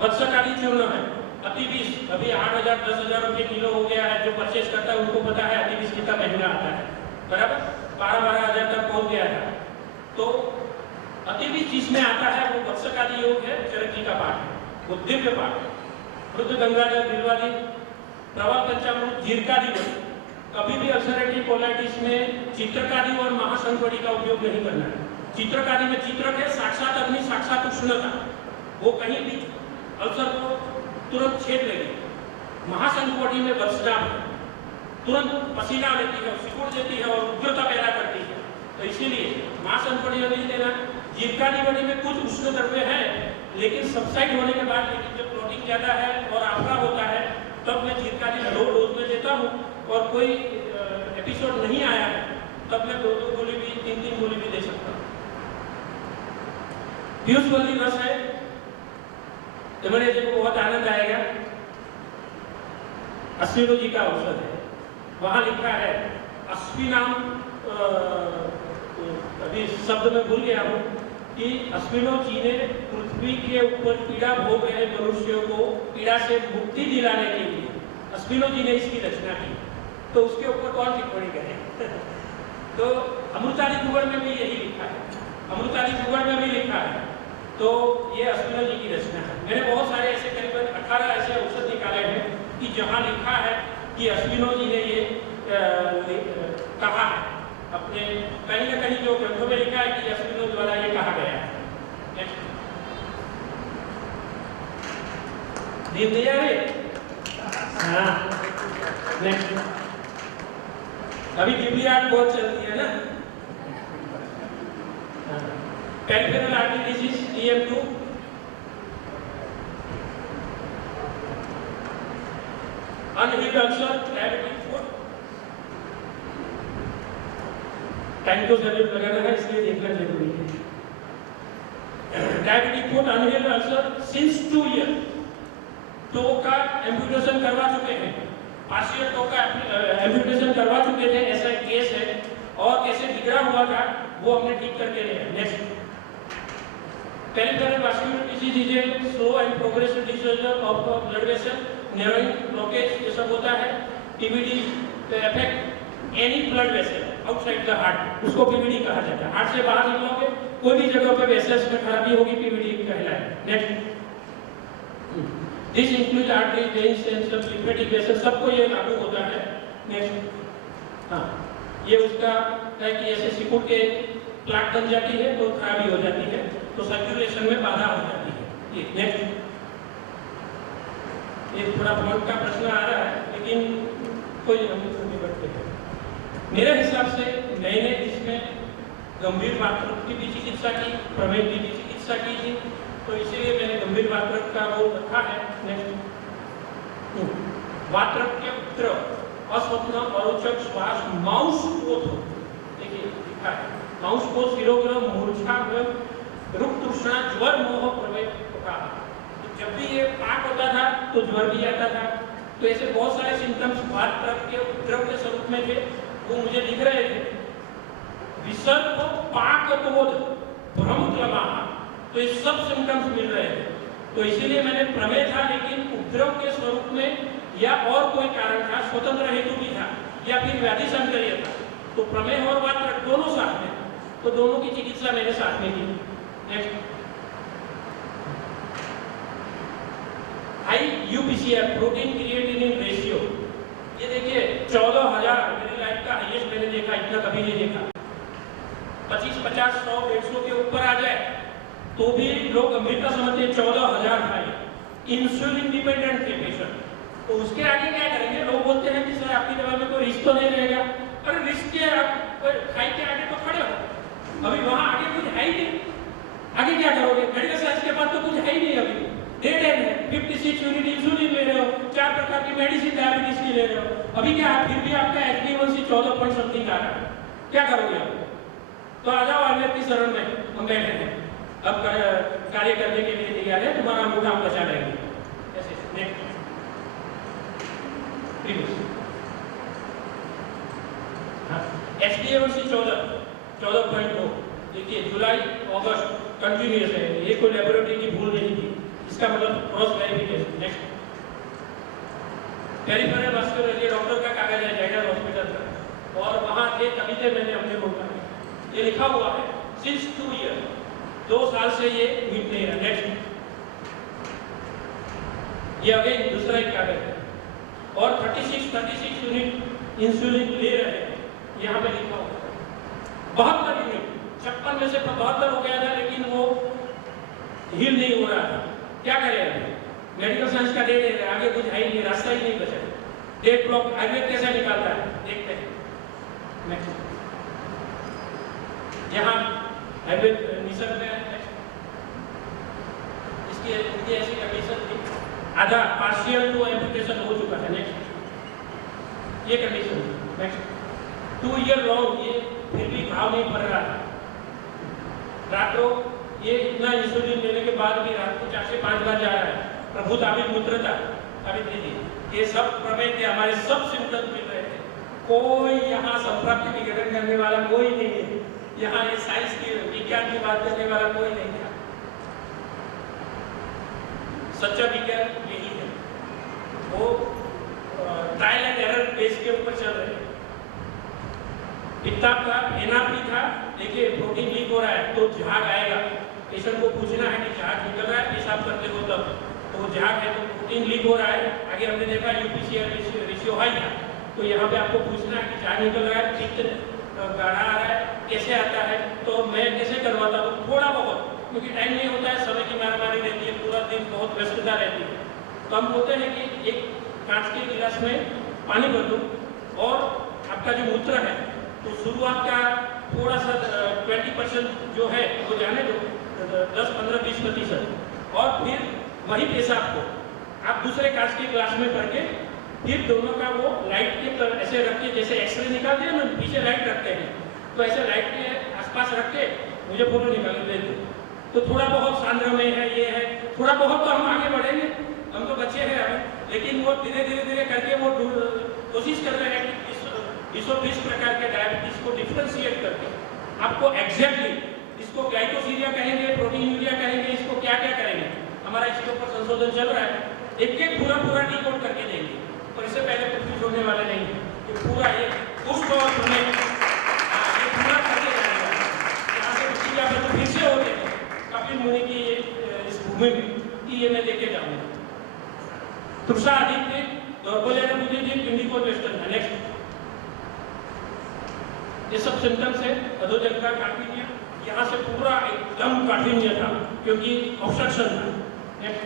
वत्सकादि चूर्ण है। अतिविष अभी 8,000 10,000 रुपये किलो हो गया है, जो परचेज करता है उनको पता है अतिविष कितना महंगा आता है, बराबर 12-12,000 तक पहुंच गया है। तो अतिविष जिसमें आता है वो वत्सकादि योग है, चरक जी का पाठ है, वो दिव्य पाठ है। रुद्र गंगाधर बिलवादी, प्रवाल पंचामृत, जीरकादि। कभी भी अल्सरेटिव कोलाइटिस में चित्रकादि और महासंकटी का उपयोग नहीं करना है। चित्रकादि में चित्रक है, साक्षात अग्नि, साक्षात उष्णता, वो कहीं भी अल्सर को तुरंत छेद लेगी। महासंकटी में वत्सजाप है, तुरंत पसीना लेती है, सिकुड़ देती है और उग्रता पैदा करती है, तो इसीलिए महासंकटी नहीं देना। जीरकादि में कुछ उष्ण द्रव्य है, लेकिन सबसाइड होने के बाद, लेकिन जब प्रोटीन ज्यादा है और आपका होता है, तब मैं जीरकादि 2 डोज में देता हूँ। और कोई एपिसोड नहीं आया है तब मैं 2-2 गोली भी, 3-3 गोली भी दे सकता हूँ। पीयूष बल्ली रस है, इम्यूनिटी को बहुत आनंद आएगा। अश्विनो जी का औषध है, वहां लिखा है अश्विनाम, अभी शब्द में भूल गया हूँ, कि अश्विनो जी ने पृथ्वी के ऊपर पीड़ा भोग रहे मनुष्यों को पीड़ा से मुक्ति दिलाने के लिए अश्विनो जी ने इसकी रचना की। तो उसके ऊपर कौन टिप्पणी करे? तो अमृतादि जुगड़ में भी यही लिखा है, अमृतादि जुगड़ में भी लिखा है। तो ये अश्विनो जी की रचना है। मैंने बहुत सारे ऐसे करीबन 18 ऐसे औषध निकाले हैं कि जहाँ लिखा है कि अश्विनो जी ने ये कहा है, अपने कहीं न कहीं जो ग्रंथों में लिखा है कि अश्विनो द्वारा ये कहा गया है। दिन दिया रे, हाँ नेक्स्ट। अभी डिप्लियार्ड बहुत चलती है ना, peripheral artery disease TM2, unhealed ulcer, diabetic food. Time को जरूर लगाना है, इसलिए देखना जरूरी है। Diabetic food, unhealed ulcer since 2 year, तो का एम्पुटेशन करवा चुके हैं, पार्शियल टो का एम्पुटेशन करवा चुके थे, ऐसा एक केस है, और कैसे बिगड़ा हुआ था वो हमने ठीक करके लिया। Next, peripheral vascular disease is a slow and progressive disorder of blood vessel, narrowing blockage ये सब होता है। PVD affect any blood vessel outside the heart, उसको PVD कहा जाता है। हार्ट से बाहर निकलोगे कोई भी जगह पे वेसल्स में खराबी होगी, PVD कहलाए। Next, this include artery, veins and सब लिम्फेटिक वेसल, सबको ये लागू होता है। नेक्स्ट, हाँ ये उसका है कि ऐसे सिकुड़ के प्लाक बन जाती है तो खराबी हो जाती है, तो सर्कुलेशन में बाधा हो जाती है। ये नेक्स्ट, ये थोड़ा बहुत का प्रश्न आ रहा है, लेकिन कोई हम निपटते हैं। मेरे हिसाब से मैंने इसमें गंभीर वातरोग की भी चिकित्सा की, प्रमेह की भी चिकित्सा की थी, तो इसीलिए मैंने गंभीर वातरोग का वो रखा है। नेक्स्ट, वातरोग के उपद्रव, अस्वप्न, अरोचक, श्वास, माउस पोथ, देखिए लिखा है माउस पोथ, शिरोग्रह, मूर्छा, रुक तृष्णा, ज्वर, मोह, प्रवेश, जब भी ये पाक होता था तो ज्वर भी आता था। तो ऐसे बहुत सारे सिम्टम्स वातरोग के उपद्रव के स्वरूप में थे, वो मुझे दिख रहे थे। विसर्प, पाक, क्रोध, भ्रमक्लमा, तो ये सब सिम्टम्स मिल रहे थे। तो इसीलिए मैंने प्रमेय था, लेकिन उपद्रव के स्वरूप में या और कोई कारण था, स्वतंत्र हेतु भी था, या फिर व्याधि संकरीय था, तो प्रमेय और वातरोग दोनों साथ में, तो दोनों की चिकित्सा मेरे साथ में की। Next, high UPCR, protein creatinine ratio, ये देखिए 14,000 मेरी लाइफ का हाईएस्ट मैंने देखा, इतना कभी नहीं देखा। 25, 50, 100, 150 के ऊपर आ जाए तो भी लोग गंभीरता समझते हैं। 14,000 हाई, इंसुलिन डिपेंडेंट थे पेशेंट, तो उसके आगे क्या करेंगे? लोग बोलते हैं कि सर आपकी दवा में कोई रिस्क तो नहीं रहेगा। अरे रिस्क के हाई के आगे तो खड़े हो, अभी वहां आगे कुछ है ही नहीं, आगे क्या करोगे? मेडिकल साइंस के पास तो कुछ है ही नहीं, अभी डेड एंड है। 56 यूनिट इंसुलिन ले रहे हो, 4 प्रकार की मेडिसिन डायबिटीज की ले रहे हो, अभी क्या है? फिर भी आपका HbA1c 14 पॉइंट समथिंग आ रहा है, क्या करोगे आप? तो आ जाओ आयुर्वेद की शरण में, हम बैठे हैं, अब कार्य करने के लिए तैयार है, तुम्हारा अंगूठा हम बचा लेंगे। ऐसे नेक्स्ट HbA1c 14.2 देखिए जुलाई अगस्त कंटिन्यूस है, ये कोई लेबोरेटरी की भूल नहीं थी, इसका मतलब cross verification. Next peripheral vascular, ये डॉक्टर का कागज है जाइडस हॉस्पिटल का, और वहाँ ये तभी से मैंने अपने बोला ये लिखा हुआ है सिंस 2 ईयर, 2 साल से ये मीट नहीं रहा। नेक्स्ट ये अगेन दूसरा एक कागज है, और 36 यूनिट इंसुलिन ले रहे हैं, यहाँ पे लिखा हुआ है 72 यूनिट, 56 में से 72 हो गया था, लेकिन वो हील नहीं हो रहा था। क्या करें अभी, मेडिकल साइंस का डेट है, आगे कुछ है ही नहीं, रास्ता ही नहीं बचा। डेट ब्लॉक आयुर्वेद कैसे निकालता है देखते हैं। नेक्स्ट यहाँ आयुर्वेद निसर्ग में इसकी ऐसी कंडीशन थी, आधा पार्शियल टू एम्पुटेशन हो चुका है। नेक्स्ट ये कंडीशन। नेक्स्ट 2 ईयर लॉन्ग ये फिर भी घाव नहीं भर रहा था, रातों ये इतना इंसुलिन लेने के बाद भी रात को 4 से 5 बार जा रहा है। प्रभु दाविद मूत्रता सावित्री जी, ये सब प्रमेय थे, हमारे सब सिम्टम्स मिल रहे थे, कोई यहाँ संप्राप्ति की ग्रहण करने वाला कोई नहीं है, यहाँ ये साइंस की विज्ञान की बात करने वाला कोई नहीं था। सच्चा विज्ञान यही है, वो ट्रायल एंड एरर बेस के ऊपर चल रहे हैं। पित्ता था, एनापी था, देखिए प्रोटीन लीक हो रहा है तो झाग आएगा, पेशेंट को पूछना है कि झाग निकल रहा है पेशाब करते हो तब, तो झाग है तो प्रोटीन लीक हो रहा है। आगे हमने देखा यूपीसीआर रेशियो हाई था, तो यहाँ पे आपको पूछना है कि झाग निकल रहा है, पित्त गाढ़ा आ रहा है, कैसे आता है, तो मैं कैसे करवाता हूँ थोड़ा बहुत, क्योंकि टाइम नहीं होता है, समय की मारामारी रहती है, पूरा दिन बहुत व्यस्तता रहती है, तो हम बोलते हैं कि एक कांच के गिलास में पानी भर दो और आपका जो मूत्र है तो शुरुआत का थोड़ा सा 20% जो है वो जाने दो, 10, 15, 20%, और फिर वही पेशाब को आप दूसरे कांच के गिलास में भर के फिर दोनों का वो लाइट के तर ऐसे रख के, जैसे एक्सरे निकालते हैं ना पीछे लाइट रखते हैं, तो ऐसे लाइट के आसपास रख के मुझे फोटो निकाल के दे दो। तो थोड़ा बहुत सांद्र में है, ये है, थोड़ा बहुत तो हम आगे बढ़ेंगे, हम तो बच्चे हैं अभी, लेकिन वो धीरे धीरे धीरे करके वो कोशिश कर रहे हैं कि 120 प्रकार के डायबिटीज को डिफ्रेंशिएट करके आपको एग्जैक्टली इसको ग्लाइकोसीरिया कहेंगे, प्रोटीन यूरिया कहेंगे, इसको क्या क्या करेंगे, हमारा इसके ऊपर संशोधन चल रहा है, एक एक पूरा डिकोड करके देंगे। और इससे पहले कुछ होने वाले नहीं है, ये पूरा एक पुष्ट और ये पूरा करके जाएगा। यहाँ से उसी क्या बच्चे फिर से होते हैं कपिल मुनि की इस भूमि की, ये मैं देखे जाऊँगा। तुषा आदित्य दौर्बल्य मुझे जी इंडिको वेस्टर्न है। नेक्स्ट ये सब सिम्टम्स है अधोजन का काठिन्य, यहाँ से पूरा एकदम काठिन्य था क्योंकि ऑब्स्ट्रक्शन था। नेक्स्ट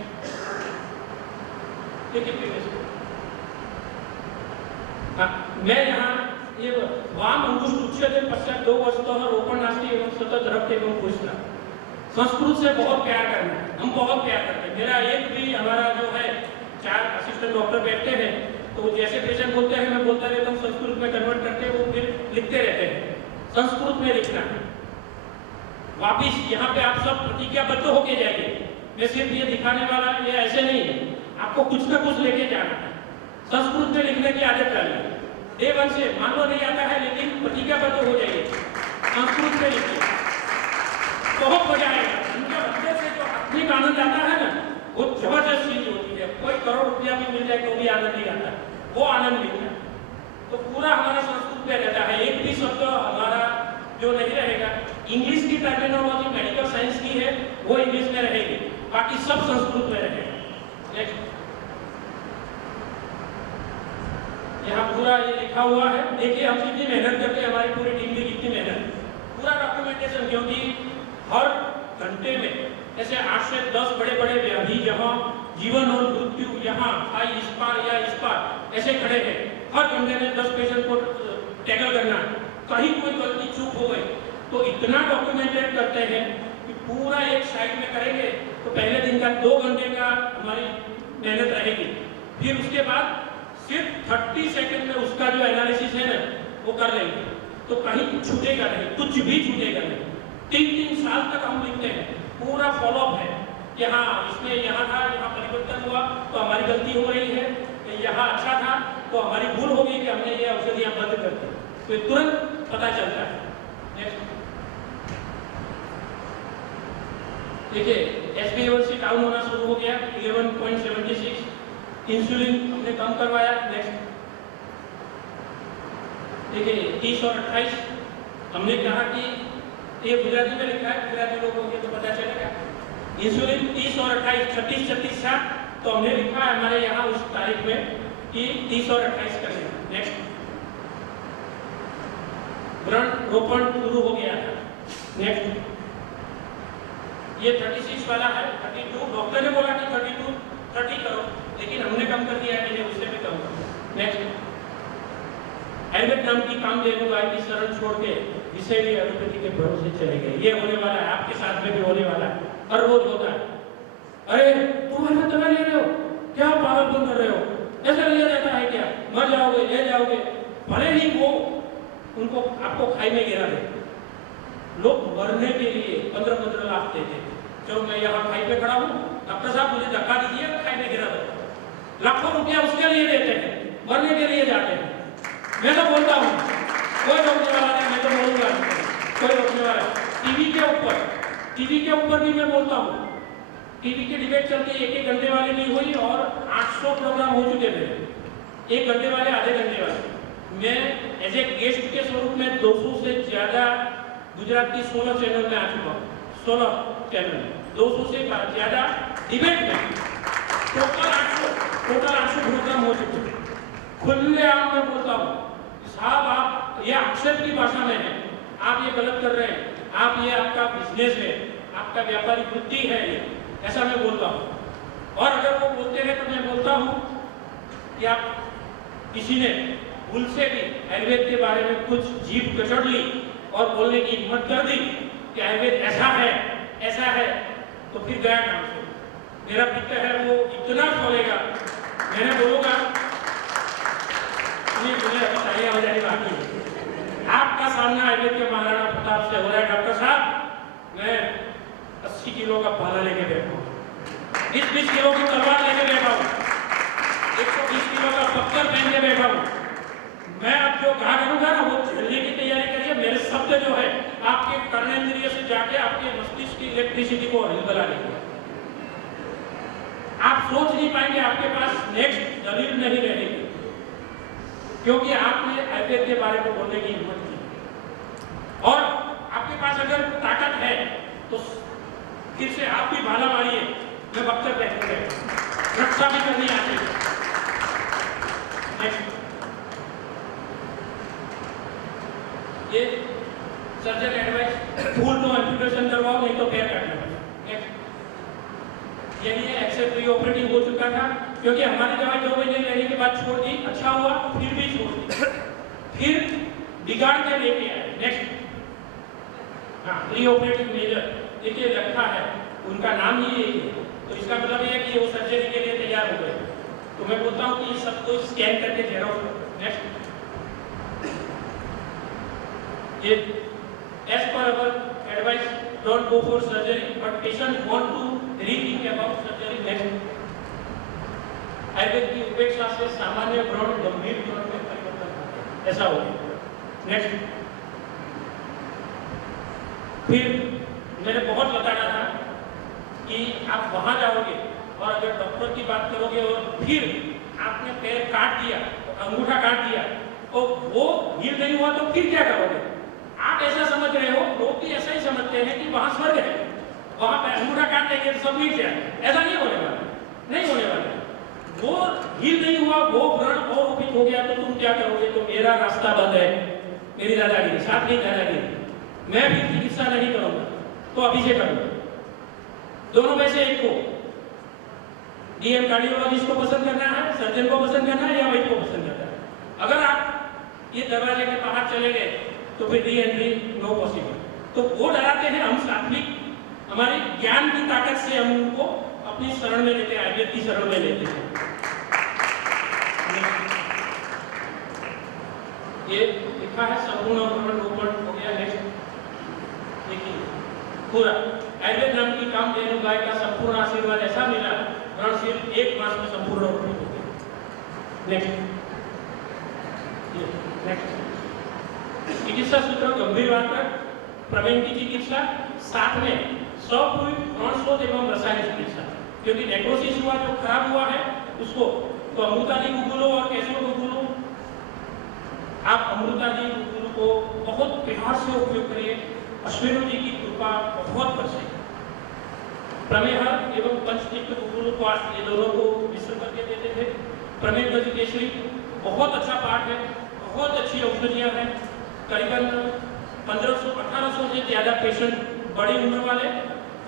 देखिए मैं यहाँ ये वाम अंगुष्ठ उच्छेदन पश्चात 2 वर्ष तो रोपण नास्ती एवं सतत रक्त एवं पुष्टा। संस्कृत से बहुत प्यार करना है, हम बहुत प्यार करते हैं। मेरा एक भी हमारा जो है 4 असिस्टेंट डॉक्टर बैठते हैं, तो जैसे पेशेंट बोलते हैं मैं बोलता रहता हूँ, संस्कृत में कन्वर्ट करके वो फिर लिखते रहते हैं। संस्कृत में लिखना है, वापिस यहाँ पे आप सब प्रतिज्ञाबद्ध होके जाइए। मैं सिर्फ ये दिखाने वाला ये ऐसे नहीं है, आपको कुछ ना कुछ लेके जाना है। संस्कृत में लिखने की आदत डालिए, डे 1 से, मान लो नहीं आता है लेकिन प्रतिज्ञाबद्ध हो जाइए, संस्कृत में लिखिए, बहुत मजा आएगा। उनके अंदर से जो आत्मिक आनंद आता है ना, वो जबरदस्त चीज होती है। कोई करोड़ रुपया भी मिल जाए तो भी आनंद नहीं आता, वो आनंद मिलता है। तो पूरा हमारा संस्कृत में रहता है, एक भी शब्द हमारा जो नहीं रहेगा। इंग्लिश की टर्मिनोलॉजी मेडिकल साइंस की है, वो इंग्लिश में रहेगी, बाकी सब संस्कृत में रहेगा। नेक्स्ट यहाँ पूरा ये लिखा हुआ है, देखिए हम कितनी मेहनत करते हैं, हमारी पूरी टीम की कितनी मेहनत, पूरा डॉक्यूमेंटेशन। क्योंकि हर घंटे में ऐसे 8 से 10 बड़े व्याधि जहाँ जीवन और मृत्यु यहाँ आई इस पार या इस पार ऐसे खड़े हैं, हर घंटे में 10 पेशेंट को टैकल करना है। कहीं कोई गलती चूक हो गई तो इतना डॉक्यूमेंटेड करते हैं कि पूरा एक साइड में करेंगे तो पहले दिन का 2 घंटे का हमारी मेहनत रहेगी, फिर उसके बाद सिर्फ 30 सेकंड में उसका जो एनालिसिस है ना वो कर लेंगे, तो कहीं छूटेगा नहीं, कुछ भी छूटेगा नहीं। 3 साल तक हम लिखते हैं, पूरा फॉलोअप है कि हाँ इसमें यहाँ था, यहाँ परिवर्तन हुआ तो हमारी गलती हो रही है, यहाँ अच्छा था तो हमारी भूल होगी कि हमने ये औषधियाँ बंद कर दी, तो तुरंत पता चलता है। नेक्स्ट देखिए, SpA1C डाउन होना शुरू हो गया 11.76, इंसुलिन हमने कम करवाया। नेक्स्ट देखिए 30 और 28 हमने कहा कि ये गुजराती में लिखा है, गुजराती लोगों को तो पता चलेगा। इंसुलिन 30 और 28 36 36 था, तो हमने लिखा है हमारे यहाँ उस तारीख में कि 30 और 28 करेंगे। नेक्स्ट व्रण रोपण शुरू हो गया था। नेक्स्ट ये 36 वाला है, 32 डॉक्टर ने बोला कि 32 30 करो, लेकिन हमने कम कर दिया कि उससे भी कम करो। नेक्स्ट आयुर्वेद नाम की कामधेनु गाय की शरण छोड़ के विषैली एलोपैथी के भरोसे चले गए। ये होने वाला है, आपके साथ में भी होने वाला है, हर रोज होता है। अरे तुम ऐसा दवा ले रहे हो, क्या पागलपन कर रहे हो, ऐसा लिया जाता है क्या, मर जाओगे, ले जाओगे। भले ही वो उनको आपको खाई में गिरा दे, लोग मरने के लिए 15-15 लाख देते। चलो मैं यहाँ खाई पे खड़ा हूँ, डॉक्टर साहब मुझे धक्का दीजिए, खाई में गिरा दो। लाखों रुपया उसके लिए देते हैं, मरने के लिए जाते हैं। मैं तो बोलता हूँ कोई रोकने वाला नहीं, मैं तो बोलूंगा कोई रोकने वाला। टीवी के ऊपर भी मैं बोलता हूँ, टीवी की डिबेट चलती 1-1 घंटे वाली नहीं हुई और 800 प्रोग्राम हो चुके थे, 1 घंटे वाले, आधे घंटे वाले। मैं एज ए गेस्ट के स्वरूप में 200 से ज्यादा गुजरात की 16 चैनल में आ चुका हूँ, 16 चैनल, 200 से ज्यादा डिबेट में, टोटल 800 प्रोग्राम हो चुके हैं। खुलेआम में बोलता हूँ साहब, आप ये आक्षेप की भाषा में है, आप ये गलत कर रहे हैं, आप ये आपका बिजनेस है, आपका व्यापारिक वृत्ति है ये, ऐसा मैं बोलता हूँ। और अगर वो बोलते हैं तो मैं बोलता हूँ कि आप किसी ने भूल से भी आयुर्वेद के बारे में कुछ जीभ कचड़ ली और बोलने की हिम्मत कर दी कि आयुर्वेद ऐसा है, तो फिर गया काम से। मेरा पिता है वो इतना खोलेगा, मैंने बोलूँगा मुझे अभी तालियां हो जानी बाकी है। आपका सामना आयुर्वेद के महाराणा प्रताप से हो रहा है डॉक्टर साहब, मैं 80 किलो का भाला लेके बैठा हूँ, 20 किलो की तलवार लेके बैठा हूँ, 120 किलो का पत्थर पहन के बैठा हूँ। मैं अब जो कहा करूंगा ना वो झेलने की तैयारी करिए। मेरे शब्द जो है आपके कर्णेंद्रिय से जाके आपके मस्तिष्क की इलेक्ट्रिसिटी को हिलबला देंगे। आप सोच नहीं पाएंगे, आपके पास नेक्स्ट दलील नहीं रहेगी, क्योंकि आपने आयुर्वेद के बारे में बोलने की हिम्मत की। और आपके पास अगर ताकत है तो फिर से आप भी भाला मारिए, मैं वक्तव्य बैठूंगा, रक्षा भी करनी आती है। ये सर्जन एडवाइस, फूल तो एम्पुटेशन करवाओ, नहीं तो पैर काटना पड़ेगा। यही है, एक्सेल प्री ऑपरेटिव हो चुका था, क्योंकि हमारी दवाई 2 महीने लेने के बाद छोड़ दी, अच्छा हुआ, फिर भी छोड़ दी, फिर बिगाड़ के लेके आए। नेक्स्ट प्री ऑपरेटिव मेजर, देखिए रखा है, उनका नाम ही यही है, तो इसका मतलब ये है कि वो सर्जरी के लिए तैयार हो गए। तो मैं बोलता हूँ कि ये सब कुछ स्कैन करके जेरोक्स। नेक्स्ट ये as per our advice, don't go for surgery but patient want to rethink about surgery. Next Ayurveda की उपेक्षा से सामान्य व्रण गंभीर व्रण में परिवर्तन ऐसा हो गया। नेक्स्ट फिर मैंने बहुत बताया था कि आप वहां जाओगे और अगर डॉक्टर की बात करोगे और फिर आपने पैर काट दिया, अंगूठा काट दिया, तो वो हील नहीं हुआ तो फिर क्या करोगे? आप ऐसा समझ रहे हो, लोग भी ऐसा ही समझते हैं कि वहां स्वर्ग है, वहां पे अंगूठा काट देंगे तो सब मिट जाए। ऐसा नहीं होने वाला, नहीं होने वाला। वो हील नहीं हुआ, वो व्रण और उपीत हो गया तो तुम क्या करोगे? तो मेरा रास्ता बंद है, मेरी दादागिरी, साथ नहीं दादागिरी, मैं भी चिकित्सा नहीं करूंगा, तो अभी से करूंगा। दोनों में से एक को, डीएम कार्डियोलॉजिस्ट को पसंद करना है, सर्जन को पसंद करना है या वैद्य को पसंद करना है। अगर आप ये दरवाजे के बाहर चले गए तो फिर री एंट्री नो पॉसिबल। तो वो डराते हैं, हम सात्विक, हमारे ज्ञान की ताकत से हम उनको अपनी शरण में लेते हैं, आयुर्वेद की शरण में लेते हैं। ये लिखा है संपूर्ण रोपण हो गया। नेक्स्ट देखिए पूरा आयुर्वेद नाम की कामधेनु गाय का संपूर्ण आशीर्वाद ऐसा मिला, व्रण सिर्फ 1 मास में संपूर्ण हो गया। नेक्स्ट चिकित्सा सूत्र गंभीर वातक, प्रमेय की चिकित्सा, साथ में व्रणशोध एवं रसायन चिकित्सा, क्योंकि नेक्रोसिस हुआ जो खराब हुआ है उसको तो अमृतादि गुगुलो और कैसो गुगुलो, आप अमृतादि गुगुलो को बहुत प्यार से उपयोग करिए, अश्विनो जी की कृपा बहुत बरसे। प्रमेय एवं पंचतिक्त गुगुलो को ये दोनों को मिश्र करके देते थे। प्रमेय केसरी बहुत अच्छा पाठ है, बहुत अच्छी औषधियाँ हैं। करीबन 1500-1800 से ज़्यादा पेशेंट बड़ी उम्र वाले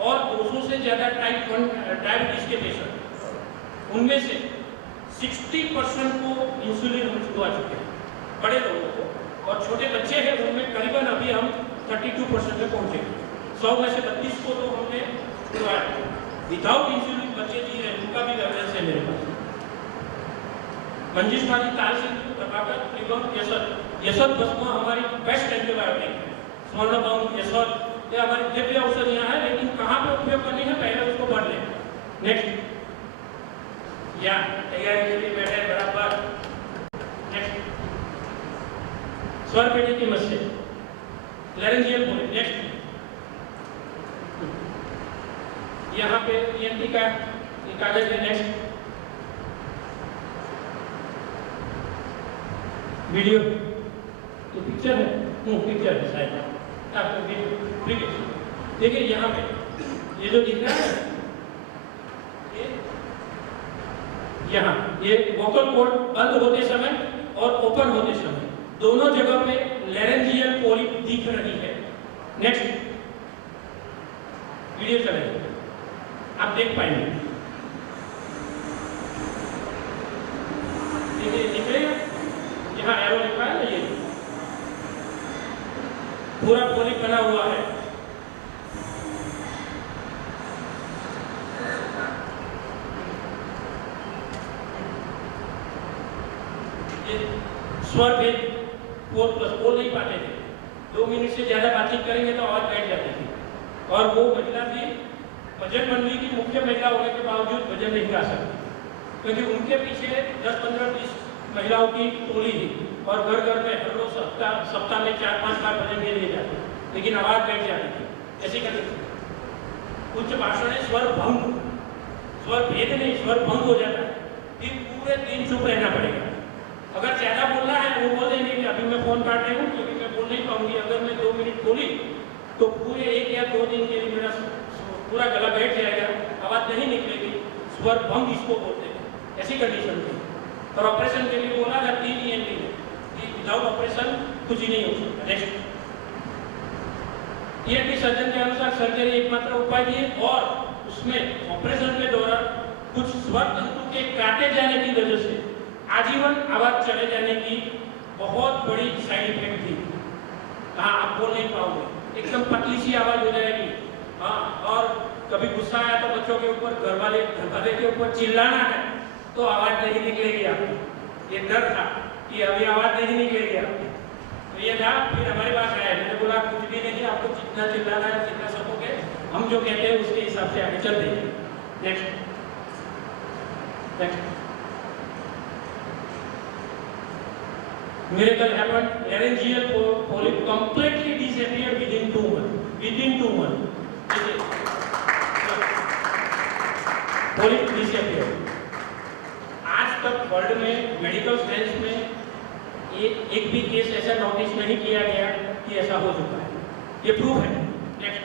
और 200 से ज़्यादा टाइप 1 डायबिटीज के पेशेंट, उनमें से 60% को इंसुलिन हम छुआ चुके हैं बड़े लोगों को, और छोटे बच्चे हैं उनमें करीबन अभी हम 32% में पहुँचे। 100 में से 32 को तो हमने छुआया। विदाउट इंसुलिन बच्चे जी हैं, उनका भी रेफरेंस है मेरे पास। मंजिश वाली ताल सिंधु प्रभाकर त्रिभुवन यशद भस्म हमारी बेस्ट एंटीबायोटिक है। स्वर्णभंग यशद ये हमारी दिव्य औषधियाँ हैं, लेकिन कहाँ पे उपयोग करनी है पहले उसको पढ़ लें। नेक्स्ट या तैयारी के लिए बैठे बराबर। नेक्स्ट स्वर पेटी की मस्से लैरेंजियल बोले। नेक्स्ट यहाँ पे ईएनटी का कागज है। नेक्स्ट वीडियो तो पिक्चर है, पिक्चर है शायद आपको वीडियो देखिए। यहाँ पे ये जो दिख रहा है यहाँ ये वोकल कॉर्ड बंद होते समय और ओपन होते समय दोनों जगह पे लैरेंजियल पोलिप दिख रही है। नेक्स्ट वीडियो चलेगा, आप देख पाएंगे। देखिए दिख रही है, यहाँ एरो लिखा है ना, ये पूरा पोलिप बना हुआ है। ये स्वर भेद बोल नहीं पाते थे, 2 मिनट से ज्यादा बातचीत करेंगे तो आवाज बैठ जाती थी, और वो महिला भी भजन मंडली की मुख्य महिला होने के बावजूद भजन नहीं गा सकती, क्योंकि उनके पीछे 10, 15, 20 महिलाओं की टोली थी, और घर घर में हर रोज सप्ताह में 4-5 बार भजन के लिए जाते, लेकिन आवाज बैठ जाती थी। ऐसी करती थी। कुछ भाषण है स्वर भंग, स्वर भेद नहीं, स्वर भंग हो जाता है, फिर पूरे दिन चुप रहना पड़ेगा। अगर ज्यादा बोलना है वो बोल देंगे कि अभी मैं फोन काट रही हूँ क्योंकि मैं बोल नहीं पाऊंगी। अगर मैं 2 मिनट बोली तो पूरे 1 या 2 दिन के लिए मेरा पूरा गला बैठ जाएगा, आवाज नहीं निकलेगी। स्वर भंग इसको बोलते हैं। ऐसी कंडीशन थी, और ऑपरेशन के लिए बोला था 3 ENT ने कि विदाउट ऑपरेशन कुछ ही नहीं हो सकता। नेक्स्ट ENT सर्जन के अनुसार सर्जरी एकमात्र उपाय है, और उसमें ऑपरेशन के दौरान कुछ स्वर तंतु के काटे जाने की वजह से आजीवन आवाज चले जाने की बहुत बड़ी साइड इफेक्ट थी। हाँ, आप बोल नहीं पाओगे, एकदम पतली सी आवाज हो जाएगी। हाँ, और कभी गुस्सा आया तो बच्चों के ऊपर, घर वाले के ऊपर चिल्लाना है तो आवाज नहीं निकलेगी आपकी। ये डर था कि अभी आवाज नहीं निकलेगी आपकी, तो ये था। फिर हमारे पास आया, मैंने बोला कुछ भी नहीं, आपको जितना चिल्लाना है जितना सकोगे, हम जो कहते हैं उसके हिसाब से आगे चल देंगे। Next Miracle happened. Laryngeal polyp completely disappeared within 2 months. Within 2 months, polyp disappeared. आज तक वर्ल्ड में मेडिकल साइंस में एक भी केस ऐसा नोटिस नहीं किया गया कि ऐसा हो चुका है। ये प्रूफ है। नेक्स्ट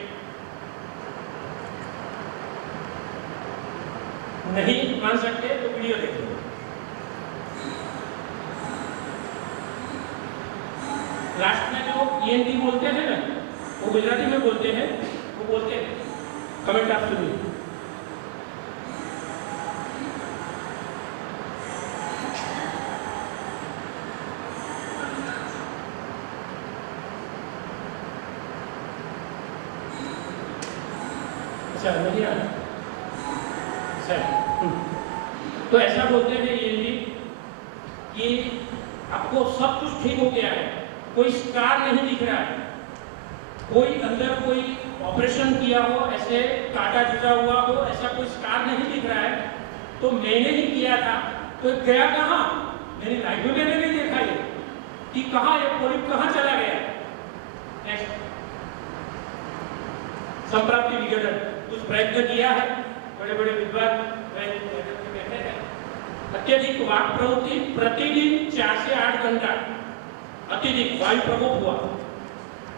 नहीं मान सकते तो वीडियो देखो। लास्ट में जो ENT बोलते हैं ना, वो गुजराती में बोलते हैं, वो बोलते हैं, कमेंट आप सुनिए। अच्छा नहीं आ रहा, तो ऐसा बोलते हैं ENT कि आपको सब कुछ ठीक हो गया है, कोई स्कार नहीं दिख रहा है, कोई अंदर कोई ऑपरेशन किया हो, ऐसे काटा जुटा हुआ हो, ऐसा कोई स्कार नहीं दिख रहा है। तो मैंने ही किया था, तो गया कहाँ? मेरी लाइफ में मैंने नहीं देखा ये कि कहाँ ये पोलिप कहाँ चला गया। नेक्स्ट, संप्राप्ति विघटन कुछ प्रयत्न किया है, बड़े बड़े विद्वान बैठे हैं। अत्यधिक वाक प्रवृत्ति, प्रतिदिन 4 से 8 घंटा अत्यधिक वायु प्रकोप हुआ।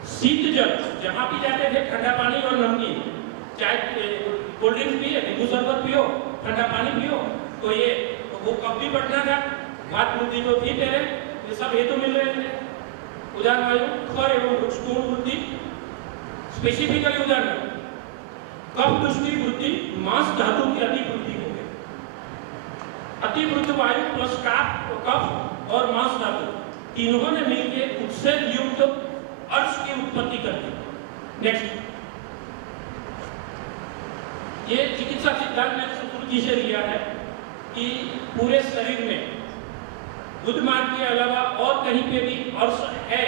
शीत जल, जहां भी जाते थे ठंडा पानी और नमकीन, चाय कोल्ड ड्रिंक्स पिए, नींबू शरबत पियो, ठंडा पानी पियो, तो ये वो कब भी बढ़ना था। वात वृद्धि तो थी पहले, ये सब हेतु मिल रहे थे। उदाहरण वायु, खर एवं स्थूल वृद्धि, स्पेसिफिकली उदाहरण कफ दृष्टि वृद्धि, मांस धातु की अति वृद्धि हो गई। अतिवृद्ध वायु प्लस कफ और मांस धातु तीनों ने मिलकर उत्सर्ग युक्त अर्श की उत्पत्ति कर दी। नेक्स्ट, ये चिकित्सा सिद्धांत मैंने सुश्रुति से लिया है कि पूरे शरीर में बुध मार्ग के अलावा और कहीं पे भी अर्श है।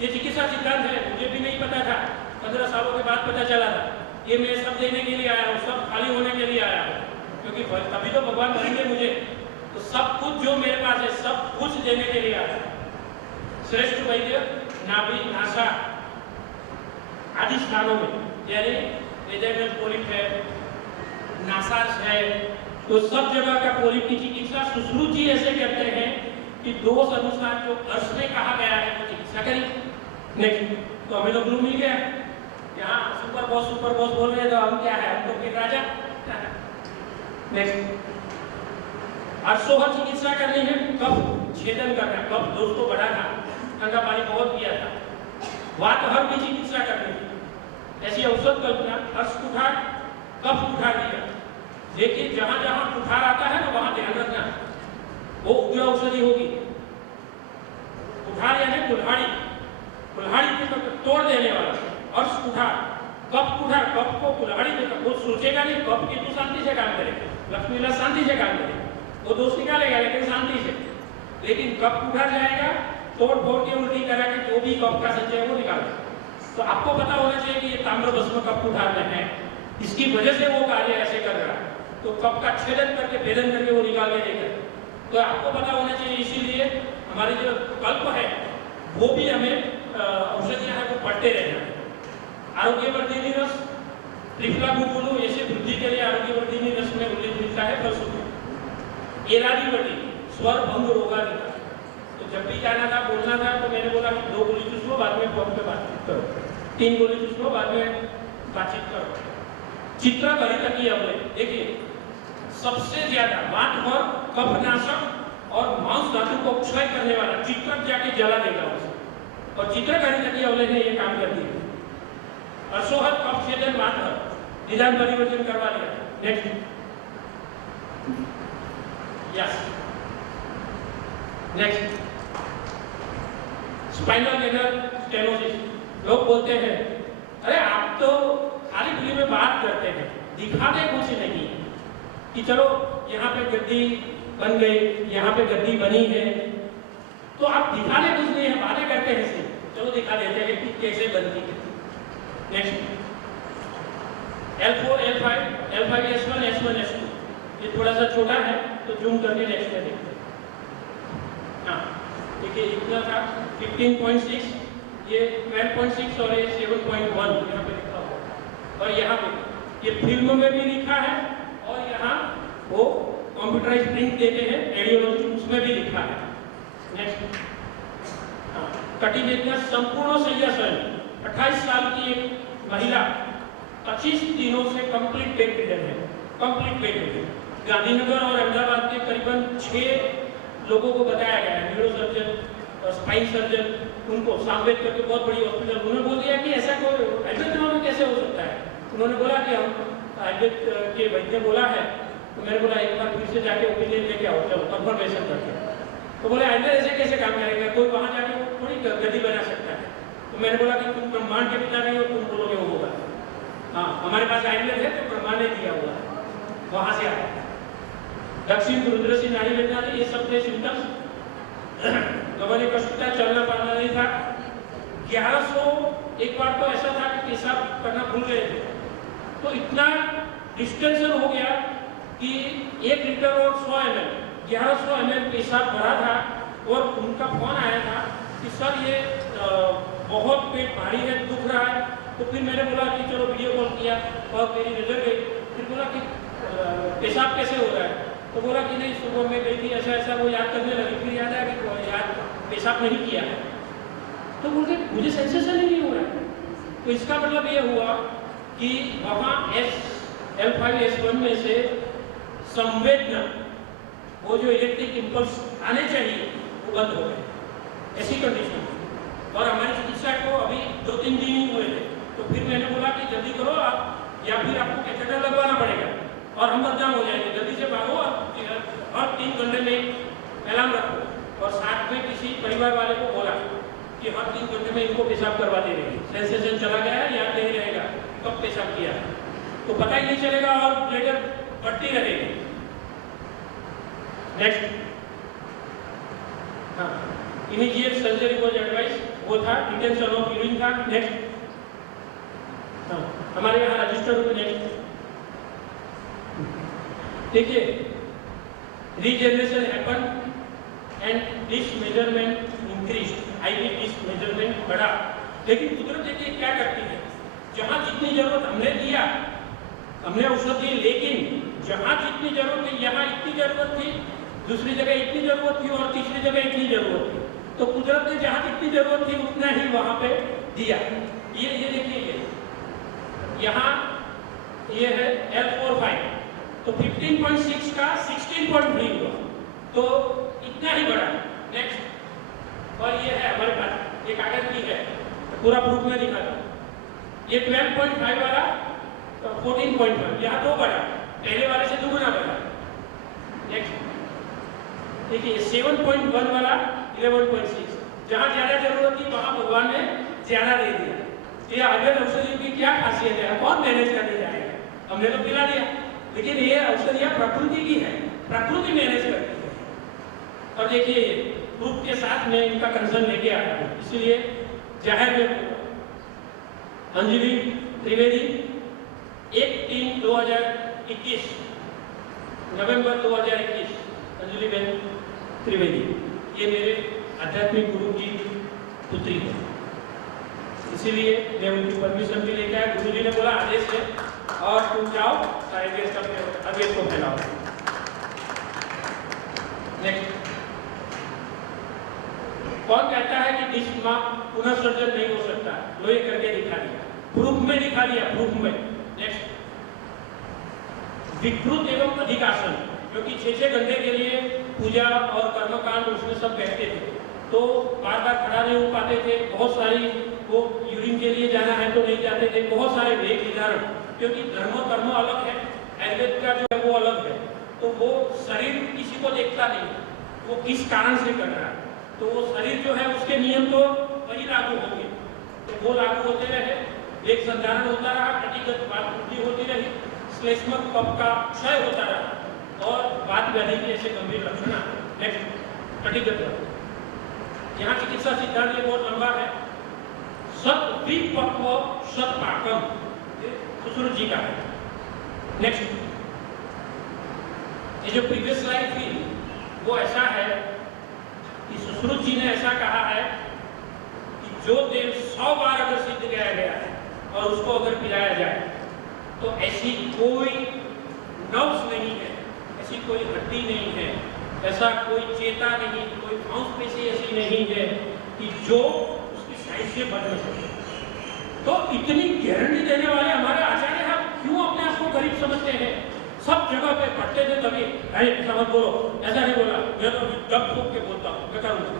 ये चिकित्सा सिद्धांत है, मुझे भी नहीं पता था, 15 सालों के बाद पता चला था। ये मैं सब देने के लिए आया हूँ, सब खाली होने के लिए आया हूँ, क्योंकि तभी तो भगवान भरेंगे मुझे। तो सब कुछ जो मेरे पास है सब कुछ देने के लिए आया। श्रेष्ठ वैद्य नाभि, नासा आदि स्थानों में, यानी वेजाइनल पोलिप है, नासास है, तो सब जगह का पोलिप की चिकित्सा सुश्रुति ऐसे करते हैं कि दोष अनुसार जो अर्श में कहा गया है वो चिकित्सा करी। नेक्स्ट, तो हमें तो ग्लू मिल गया। यहाँ सुपर बॉस बोल रहे हैं, तो हम क्या है, हम तो फिर राजा। नेक्स्ट, अर्शोह चिकित्सा करनी है, कफ छेदन करना, कफ दोष तो बढ़ा था, ठंडा पानी बहुत पिया था। वातहर की चिकित्सा करनी है, ऐसी औषध कल्पना, अर्श कुठार, कफ कुठार दिया। लेकिन जहां जहां कुठार आता है ना, वहां ध्यान रखना, वो उग्र औषधि होगी। कुठार यानी कुल्हाड़ी, कुल्हाड़ी को तोड़ देने वाला अर्श कुठार। कफ कुठार, कफ को कुल्हाड़ी देता, वो सोचेगा नहीं, कफ की तो शांति से काम करेगा, लक्ष्मी ला शांति से काम करेगा, वो दोष निकालेगा लेकिन शांति से। लेकिन कफ कुठार जाएगा, तोड़ फोड़ के उल्टी करा के जो भी कफ का संचय है वो निकालेगा। तो आपको पता होना चाहिए कि ये ताम्र भस्म कफ कुठार में है, इसकी वजह से वो कार्य ऐसे कर रहा है, तो कफ का छेदन करके भेदन करके वो निकाल के देगा। तो आपको पता होना चाहिए, इसीलिए हमारे जो कल्प है वो भी हमें औषधियाँ है वो पढ़ते रहना। आरोग्यवर्धिनी रस, त्रिफला गुगुलु, ऐसे वृद्धि के लिए आरोग्यवर्धिनी रस में उल्लेख मिलता है फलसुफी। एरादीवटी, स्वर भंग रोगादिता, तो जब भी जाना था बोलना था तो मैंने बोला कि 2 गोली चूस लो, बाद में फोन पे बातचीत करो, 3 गोली चूस लो, बाद में बातचीत करो। चित्रक हरितकी अवलय, देखिए सबसे ज्यादा वात और कफनाशक और मांस धातु को क्षय करने वाला चित्रक जाके जला देगा उसे, और चित्रक हरितकी अवलय ने ये काम कर दिया। अर्शोहर, कफ छेदन, वातहर, निदान परिवर्तन करवा दिया। Next, yes, next, spinal Vanern stenosis. लोग बोलते हैं अरे आप तो खाली खुली में बात करते हैं, दिखाते कुछ नहीं कि चलो यहाँ पे गद्दी बन गई, यहाँ पे गद्दी बनी है, तो आप दिखाने कुछ नहीं है, बातें करते हैं सिर्फ, चलो दिखा देते हैं कि कैसे बनती है। Next, L4, L5, L5, S1, S1, S2, ये थोड़ा सा छोटा है तो जूम करके नेक्स्ट में देखते हैं। हाँ, देखिए इतना था 15.6, ये 12.6 और ये 7.1 यहाँ पे लिखा हुआ, और यहाँ पे ये फिल्म में भी लिखा है, और यहाँ वो कंप्यूटराइज प्रिंट देते हैं रेडियोलॉजी, उसमें भी लिखा है। नेक्स्ट, हाँ, कटिवेदना संपूर्ण शय्याशयन, 28 साल की एक महिला 25 दिनों से कंप्लीट बेड रिडन है, कंप्लीट बेड रिडन। गांधीनगर और अहमदाबाद के करीबन 6 लोगों को बताया गया है, न्यूरो सर्जन, स्पाइन सर्जन, उनको सांवेद करके बहुत बड़ी हॉस्पिटल, उन्होंने बोल दिया कि ऐसा कोई आयुर्वेद में कैसे हो सकता है। उन्होंने बोला कि हम आयुर्वेद के वैद्य बोला है, तो मैंने बोला एक बार फिर से जाके ओपिनियन लेके आओ, चलो कंफर्मेशन करके। तो बोले आयुर्वेद ऐसे कैसे काम करेगा, कोई वहाँ जाके थोड़ी गद्दी बना सकता है। तो मैंने बोला कि तुम ब्रह्मांड के पिता नहीं हो, तुम बोलोगे वो होगा। हाँ, हमारे पास आयुर्वेद है तो ब्रह्मांड ने दिया हुआ है, वहाँ से आया। दक्षिण रुद्रसी नाड़ी वेदना, ये सब थे सिम्टम्स। गबन कष्टता, चलना पाना नहीं था। 1100 एक बार तो ऐसा था कि पेशाब करना भूल गए थे, तो इतना डिस्टेंशन हो गया कि 1 लीटर और 100 ml 1100 ml पेशाब भरा था और उनका फोन आया था कि सर ये बहुत पेट भारी है, दुख रहा है। तो फिर मैंने बोला कि चलो वीडियो कॉल किया और मेरी नजर गई, फिर बोला कि पेशाब कैसे हो रहा है, तो बोला कि नहीं सुबह में गई थी ऐसा ऐसा, वो याद करने लगी, फिर याद आया कि यार पेशाब नहीं किया है। तो बोलते मुझे सेंसेशन ही नहीं हो रहा है। तो इसका मतलब ये हुआ कि वहाँ L5S1 में से संवेदना, वो जो इलेक्ट्रिक इम्पल्स आने चाहिए वो बंद हो गए, ऐसी कंडीशन। और हमारे चिकित्सा को अभी 2-3 दिन ही हुए थे, तो फिर मैंने बोला कि जल्दी करो आप, या फिर आपको कैथेटर लगवाना पड़ेगा और हम बदनाम हो जाएंगे, जल्दी से भागो और 3 घंटे में अलार्म रखो। और साथ में किसी परिवार वाले को बोला कि हर 3 घंटे में इनको पेशाब करवाते रहेंगे, सेंसेशन चला गया है, याद नहीं रहेगा कब पेशाब किया है, तो पता ही नहीं चलेगा और ब्लडर बढ़ती रहेगी। नेक्स्ट, हाँ, इमीडिएट सर्जरी वॉज एडवाइस, वो था डिटेंशन ऑफ यूरिन था। नेक्स्ट, हाँ, हमारे यहाँ रजिस्टर हुए। नेक्स्ट देखिए, regeneration happen and disc measurement increase, IV disc measurement बढ़ा। लेकिन कुदरत देखिए क्या करती है, जहाँ जितनी जरूरत हमने दिया, हमने औषध दी, लेकिन जहाँ जितनी जरूरत थी, यहाँ इतनी जरूरत थी, दूसरी जगह इतनी जरूरत थी और तीसरी जगह इतनी जरूरत थी, तो कुदरत ने जहाँ जितनी जरूरत थी उतना ही वहाँ पे दिया। ये देखिए, यहाँ ये है L4-5, तो 15.6 का 16.3 हुआ, तो इतना ही बढ़ा। नेक्स्ट, और ये है हमारे पास एक कागज की है, पूरा प्रूफ में लिखा था, ये 12.5 वाला 14.1, यहाँ 2 बढ़ा, पहले वाले से 2 गुना बढ़ा। नेक्स्ट देखिए, 7.1 वाला 11.6, जहाँ ज्यादा जरूरत थी वहाँ भगवान ने ज्यादा दे दिया। ये आयुर्वेद औषधियों की क्या खासियत है, कौन मैनेज करने जाएगा, हमने तो पिला दिया, लेकिन ये औषधियाँ प्रकृति की है, प्रकृति मैनेज करती है। और देखिए प्रूफ के साथ में इनका कंसर्न लेके आया हूँ, इसलिए जाहिर में अंजलि त्रिवेदी 1/3/2021, नवंबर 2021, अंजलि बेन त्रिवेदी, ये मेरे आध्यात्मिक गुरु की पुत्री है, इसीलिए मैं उनकी परमिशन भी लेके आया। गुरु जी ने बोला आदेश है और तुम जाओ आयुर्वेद को फैलाओ। नेक्स्ट, कौन कहता है कि डिश मां पुनः सर्जन नहीं हो सकता, लोहे करके दिखा दिया, प्रूफ में दिखा दिया, प्रूफ में। नेक्स्ट, विकृत एवं अधिक आसन, क्योंकि 6-6 घंटे के लिए पूजा और कर्मकांड उसमें सब बैठते थे, तो बार बार खड़ा नहीं हो पाते थे, बहुत सारी वो यूरिन के लिए जाना है तो नहीं जाते थे, बहुत सारे वेग निधारण, क्योंकि धर्म कर्म अलग है, आयुर्वेद का जो है वो अलग है, तो वो शरीर किसी को देखता नहीं, वो किस कारण से कर रहा है, तो वो शरीर जो है उसके नियम तो वही लागू होंगे, तो वो लागू होते रहे, वेग संधारण होता रहा, कटिगत बात वृद्धि होती रही, श्लेष्मक कफ का क्षय होता रहा और बात व्याधि के ऐसे गंभीर लक्षण। नेक्स्ट, कटिगत, यहाँ चिकित्सा सिद्धांत ये बहुत लंबा है, सत विपक्व सत पाकम, सुश्रुत जी का है। नेक्स्ट, ये जो प्रीवियस स्लाइड थी वो ऐसा है कि सुश्रुत जी ने ऐसा कहा है कि जो तेल 100 बार अगर सिद्ध किया गया है और उसको अगर पिलाया जाए तो ऐसी कोई नर्व्स नहीं है, ऐसी कोई हड्डी नहीं है, ऐसा कोई चेता नहीं, कोई मांसपेशी ऐसी नहीं है कि जो उसकी साइज से बच न सके। तो इतनी गारंटी देने वाले हमारे आचार्य हम क्यों अपने आप को गरीब समझते हैं? सब जगह पे पढ़ते थे तभी, ऐसा मत बोलो, ऐसा नहीं बोला, मैं तो दब फूक के बोलता हूँ, मैं करूँगा।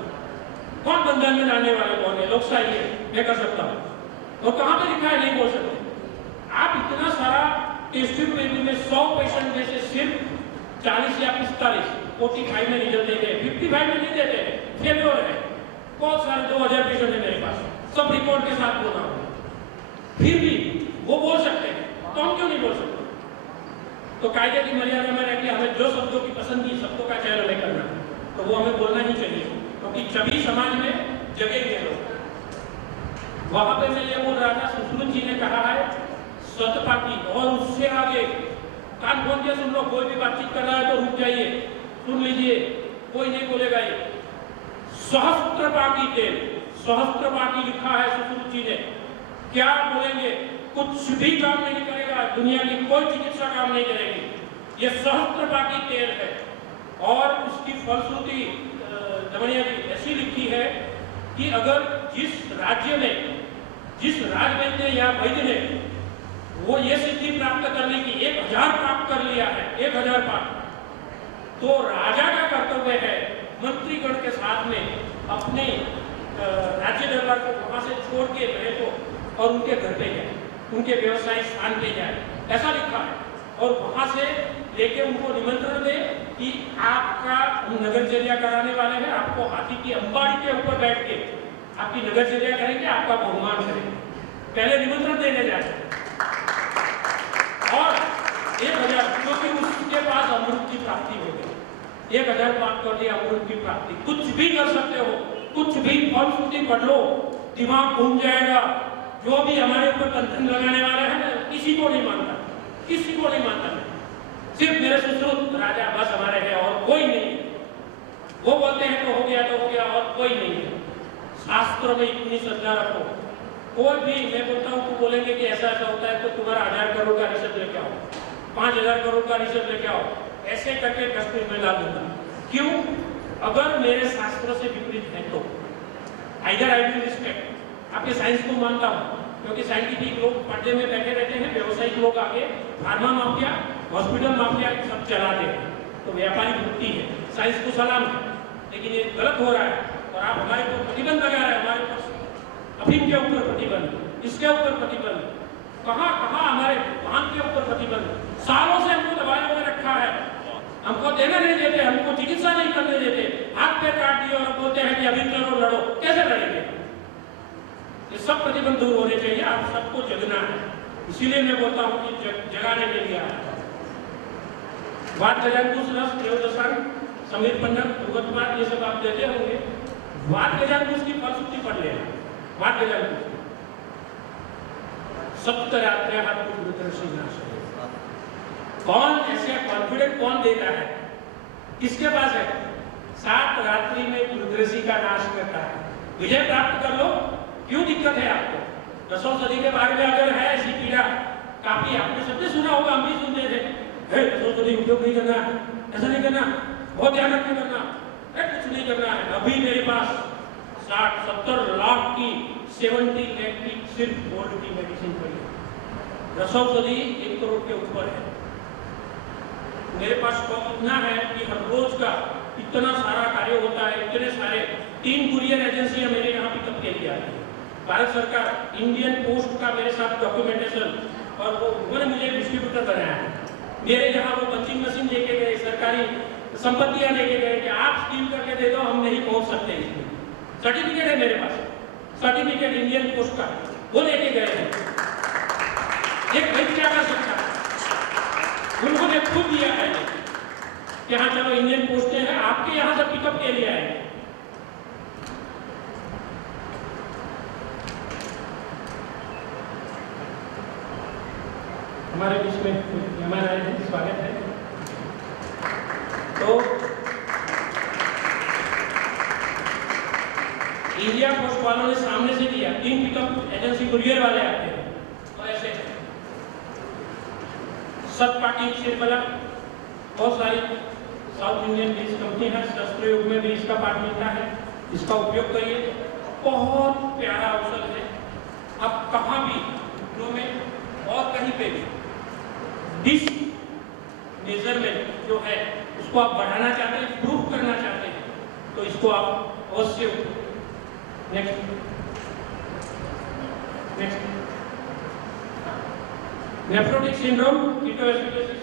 कौन बंधन में डालने वाले कौन है? लोकशाही है, मैं कर सकता हूँ। और कहाँ पे लिखा है नहीं बोल सकते? आप इतना सारा टेस्ट ट्यूब में 100 पेशेंट में से सिर्फ 40 या 45 45 में रिजल्ट देते हैं, 55 में नहीं देते हैं, फेल्योर है। बहुत सारे 2000 पेशेंट है मेरे पास, सब रिपोर्ट के साथ बोल रहा हूँ, फिर भी वो बोल सकते हैं, तो हम क्यों नहीं बोल सकते? तो कायदे की मर्यादा में रह के हमें जो शब्दों की पसंद की शब्दों का चयन नहीं करना, तो वो हमें बोलना ही चाहिए, क्योंकि छवि समाज में जगह के लोग। वहां पे मैं ये बोल रहा था, सुश्रुत जी ने कहा है सतपाकी, और उससे आगे कान खोल के सुन लो, कोई भी बातचीत कर रहा है तो रुक जाइए, सुन लीजिए, कोई नहीं बोलेगा ये। सहस्त्रपाकी तेल, सहस्त्रपाकी लिखा है सुश्रुत जी ने, क्या बोलेंगे, कुछ भी काम नहीं करेगा, दुनिया की कोई चिकित्सा काम नहीं करेगी। ये सहस्त्रपाकी तेल है और उसकी फलश्रुति दमनिया जी ऐसी लिखी है कि अगर जिस राज्य में, जिस राजवैद्य या वैद्य ने वो ये सिद्धि प्राप्त करने की 1000 प्राप्त कर लिया है, 1000 पाठ, तो राजा का कर्तव्य है मंत्रीगण के साथ में अपने राज्य दरबार को वहां से छोड़ के रहे को और उनके घर पे जाए, उनके व्यवसायिक स्थान पे जाए, ऐसा लिखा है। और वहां से लेके उनको निमंत्रण दे कि आपका नगरचर्या कराने वाले हैं, आपको हाथी की अंबाड़ी के ऊपर बैठ के आपकी नगरचर्या करेंगे, आपका बहुमान करेंगे, पहले निमंत्रण देने जाए। और 1000, क्योंकि उसके पास अमृत की प्राप्ति हो गई, 1000 पाठ कर दिया, अमृत की प्राप्ति, कुछ भी कर सकते हो, कुछ भी फलश्रुति पढ़ लो, दिमाग घूम जाएगा। जो भी हमारे ऊपर बंधन लगाने वाला है ना, किसी को नहीं मानता, किसी को नहीं मानता, सिर्फ मेरे सुश्रुत राजा बस हमारे हैं और कोई नहीं। वो बोलते हैं तो हो गया, तो हो गया, और कोई नहीं है। शास्त्र में इतनी श्रद्धा रखो, कोई भी, मैं बोलता हूँ तो बोलेंगे कि ऐसा ऐसा होता है तो तुम्हारा 1000 करोड़ का रिसर्च लेके आओ, 5000 करोड़ का रिसर्च लेके आओ, ऐसे करके कश्मीर में ला दूंगा। क्यों? अगर मेरे शास्त्र से विपरीत है तो आइदर आई विल रिस्पेक्ट, आपके साइंस को मानता हूँ, क्योंकि साइंटिफिक लोग पर्दे में बैठे रहते हैं, व्यवसायिक लोग आगे फार्मा माफिया, हॉस्पिटल माफिया सब चलाते हैं, तो व्यापारिक वृत्ति है, साइंस को सलाम है। लेकिन ये गलत हो रहा है और आप हमारे ऊपर प्रतिबंध लगा रहे हैं, हमारे ऊपर अफीम के ऊपर प्रतिबंध, इसके ऊपर प्रतिबंध, कहाँ कहाँ हमारे भांग के ऊपर प्रतिबंध, सालों से हमको दवाइयों में रखा है, हमको देने नहीं देते, हमको चिकित्सा नहीं करने देते, हाथ पैर काट दिए और बोलते हैं कि अभी चलो लड़ो, कैसे लड़ेंगे? ये सब प्रतिबंध दूर होने चाहिए, आप सबको जगना है। इसीलिए मैं बोलता हूँ कि जगाने के लिए आया। वाद गजानकुश रस त्रयोदशांग समीर पन्नग भगवतमार ये सब आप देते होंगे, वाद गजानकुश की फलश्रुति पढ़ लेना। वाद गजानकुश सप्तरात्र्या रुद्रसिंहास, कौन ऐसे कॉन्फिडेंट कौन देता है, किसके पास है? 7 रात्रि में रुद्रसी का नाश करता है, विजय प्राप्त कर लो। क्यों दिक्कत है आपको? 10वीं सदी के बारे में अगर है ऐसी पीड़ा, काफी आपने सबने सुना होगा, हम भी सुनते थे, 10वीं सदी उपयोग नहीं करना, ऐसा नहीं करना, बहुत ध्यान रखना करना, कुछ नहीं करना है। अभी मेरे पास 60-70 लाख की 70 लाख की सिर्फ गोल्ड की मेडिसिन पड़ी है। 10वीं सदी 1 करोड़ के ऊपर है। मेरे पास स्टॉक इतना है कि हर रोज का इतना सारा कार्य होता है, इतने सारे 3 कुरियर एजेंसियां मेरे यहाँ पिकअप के लिए आती है। भारत सरकार, इंडियन पोस्ट का मेरे साथ डॉक्यूमेंटेशन, और वो उन्होंने मुझे डिस्ट्रीब्यूटर बनाया है। मेरे यहाँ वो पंचिंग मशीन लेके गए, सरकारी संपत्तियां लेके गए कि आप स्कीम करके दे दो, हम नहीं पहुंच सकते इसमें। सर्टिफिकेट है मेरे पास, सर्टिफिकेट इंडियन पोस्ट का, वो लेके गए हैं। एक व्यक्ति क्या कर सकता है? उन्होंने खुद दिया है कि हाँ चलो इंडियन पोस्ट है, आपके यहाँ से पिकअप के लिए आए। हमारे बीच में मेहमान आए हैं, स्वागत है। तो इंडिया पोस्ट वालों ने सामने से दिया, 3 पिकअप एजेंसी कुरियर वाले आते हैं, और ऐसे सतपाकी चिरबला, बहुत सारी साउथ इंडियन बीज कंपनी है, शस्त्र युग में भी इसका पार्ट मिलता है, इसका उपयोग करिए, बहुत प्यारा औषध है। अब कहाँ भी घुटनों में और कहीं पे भी डिस मेजरमेंट जो है उसको आप बढ़ाना चाहते हैं, इंप्रूव करना चाहते हैं, तो इसको आप अवश्य। Next nephrotic syndrome, ketoacidosis.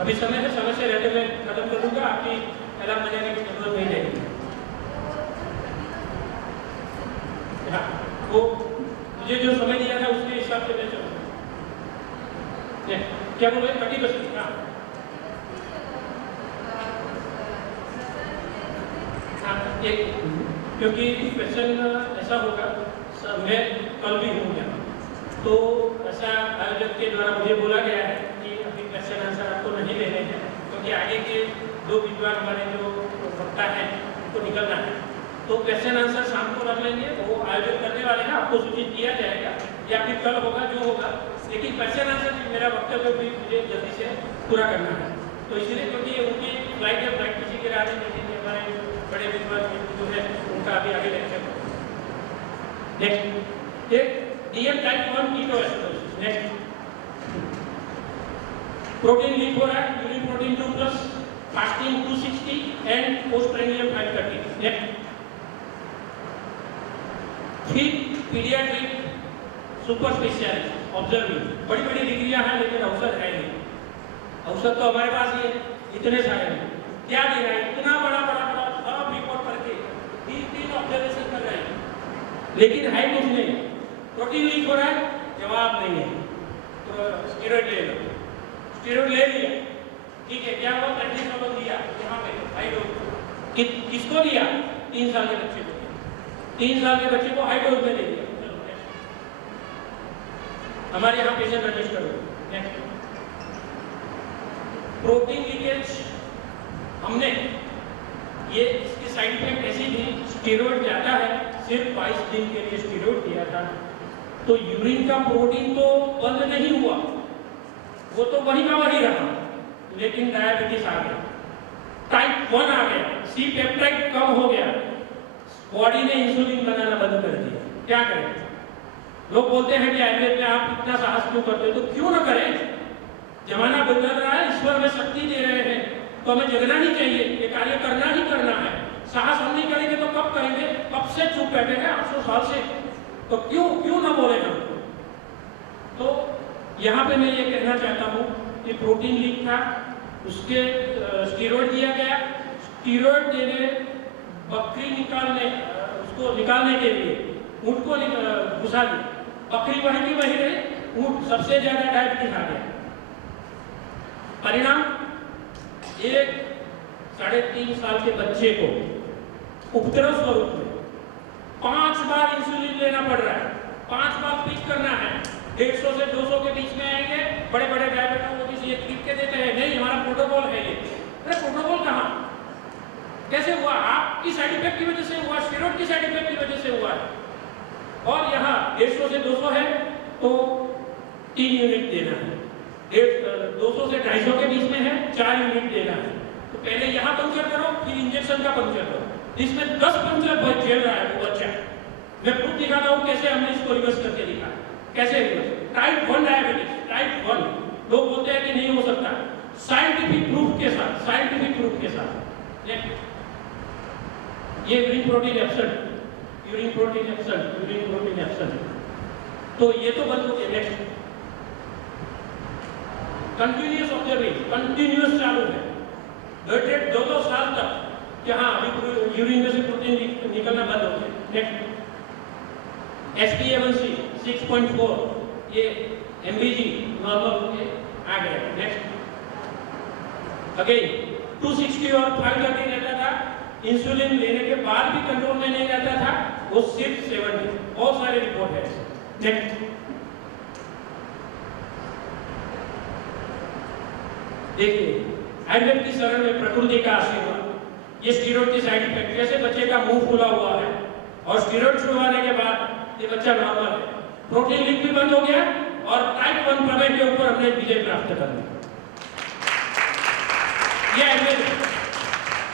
अभी समय है, समय से रहते मैं खत्म कर दूंगा, आपकी अलार्म बजाने की जरूरत नहीं रहेगी। वो मुझे जो समय दिया था उसके हिसाब से मैं चलूँगा। क्या बोल रहे हैं? कटिबसी। हाँ हाँ, एक क्योंकि क्वेश्चन ऐसा होगा, मैं कल भी हूँ यहाँ, तो ऐसा आयोजक के द्वारा मुझे बोला गया है कि अभी क्वेश्चन आंसर आपको नहीं लेने हैं, क्योंकि आगे के 2 विद्वान हमारे जो वक्ता हैं उनको निकलना है। तो क्वेश्चन आंसर शाम को रख लेंगे, वो आयोजन करने वाले हैं, आपको सूचित किया जाएगा या फिर कल होगा जो होगा, लेकिन क्वेश्चन आंसर मेरा वक्तव्य भी मुझे जल्दी से पूरा करना है। तो इसलिए क्योंकि उनकी फ्लाइट किसी के राज नहीं, हमारे बड़े विद्वान जो है उनका अभी आगे लेक्चर। नेक्स्ट एक DM type 1 ketoacidosis. Next protein leak हो रहा है, urine protein 2+, fasting 260 and postprandial 530। Next फिर पीडियाट्रिक सुपर स्पेशलिस्ट ऑब्जर्विंग, बड़ी बड़ी डिग्रियां हैं लेकिन अवसर है नहीं। अवसर तो हमारे पास ही है, इतने सारे हैं, क्या दे रहा है, इतना बड़ा सब रिपोर्ट करके 3 ऑब्जर्वेशन कर रहे हैं, लेकिन है कुछ नहीं। प्रोटीन लीक हो रहा है, जवाब नहीं है, तो स्टेरॉइड ले लो। स्टेरॉइड ले लिया, ठीक है, क्या हुआ, प्रेडिक्टेबल दिया यहाँ पे हाई डोज। किसको लिया? 3 साल के बच्चे को, 3 साल के बच्चे को हाई डोज में ले लिया। हमारे यहाँ पेशेंट रजिस्टर हो। नेक्स्ट प्रोटीन लीकेज, हमने ये इसकी साइड इफेक्ट ऐसी थी, स्टेरॉइड जाता है, सिर्फ 22 दिन के लिए स्टेरॉइड दिया था, तो यूरिन का प्रोटीन तो बंद नहीं हुआ, वो तो वही का वही रहा, लेकिन डायबिटीज आ गया, टाइप 1 आ गया, सी पेप्टाइड कम हो गया, बॉडी ने इंसुलिन बनाना बंद कर दिया। क्या करें? लोग बोलते हैं कि आयुर्वेद में आप इतना साहस क्यों करते हो, तो क्यों ना करें, जमाना बदल रहा है, ईश्वर में शक्ति दे रहे हैं, तो हमें जगना ही चाहिए, ये कार्य करना ही करना है। साहस हम नहीं करेंगे तो कब करेंगे? कब से चुप बैठे हैं 800 साल से, तो क्यों ना बोले हम। तो यहाँ पे मैं ये कहना चाहता हूँ कि प्रोटीन लीक था, उसके स्टीरॉयड दिया गया, स्टीरॉयड देने बकरी निकालने, उसको निकालने के लिए ऊँट को घुसा दी, बकरी वहीं की वहीं रही, ऊँट सबसे ज्यादा डायबिटीज आ गया। परिणाम, एक 3.5 साल के बच्चे को उपद्रव स्वरूप में 5 बार इंसुलिन लेना पड़ रहा है, 5 बार पिक करना है, 150 से 200 के बीच में आएंगे। बड़े बड़े डायबिटीज ये लिख के देते हैं, नहीं हमारा प्रोटोकॉल है ये। अरे प्रोटोकॉल कहाँ, कैसे हुआ? आपकी साइड इफेक्ट की वजह से हुआ, स्टेरॉइड की साइड इफेक्ट की वजह से हुआ है। और यहाँ 150 से 200 है तो 3 यूनिट देना है, 200 से 250 के बीच में है 4 यूनिट देना है। तो पहले यहाँ पंक्चर करो, फिर इंजेक्शन का पंक्चर करो, इसमें 10 पंक्चर बहुत झेल रहा है वो बच्चा। मैं खुद दिखाता हूँ कैसे हमने इसको रिवर्स करके दिखा, कैसे रिवर्स। टाइप 1 डायबिटीज, टाइप 1 लोग बोलते हैं कि नहीं हो सकता, साइंटिफिक प्रूफ के साथ, साइंटिफिक प्रूफ के साथ। ये urine protein absent, urine protein absent, urine protein absent, तो ये तो बंद हो गया। नेक्स्ट कंटिन्यूअस ऑब्जर्विंग, कंटिन्यूअस चालू है, 2 साल तक कि हाँ अभी यूरिन में से प्रोटीन निकलना बंद हो गया। नेक्स्ट HbA1c 6.4, ये MBG नॉर्मल होके आ गया। नेक्स्ट अगेन 260 और 530 रहता था, इंसुलिन लेने के बाद भी कंट्रोल में नहीं रहता था, वो सिर्फ 70। बहुत सारे रिपोर्ट है। नेक्स्ट देखिए, आयुर्वेद की शरण में प्रकृति का आशीर्वाद, ये स्टीरॉइड की साइड इफेक्ट, जैसे बच्चे का मुंह फूला हुआ है और स्टीरॉइड छुड़वाने के बाद ये बच्चा नॉर्मल है, प्रोटीन लीक भी बंद हो गया और टाइप 1 प्रमेय के ऊपर हमने विजय प्राप्त कर लिया। ये आयुर्वेद है,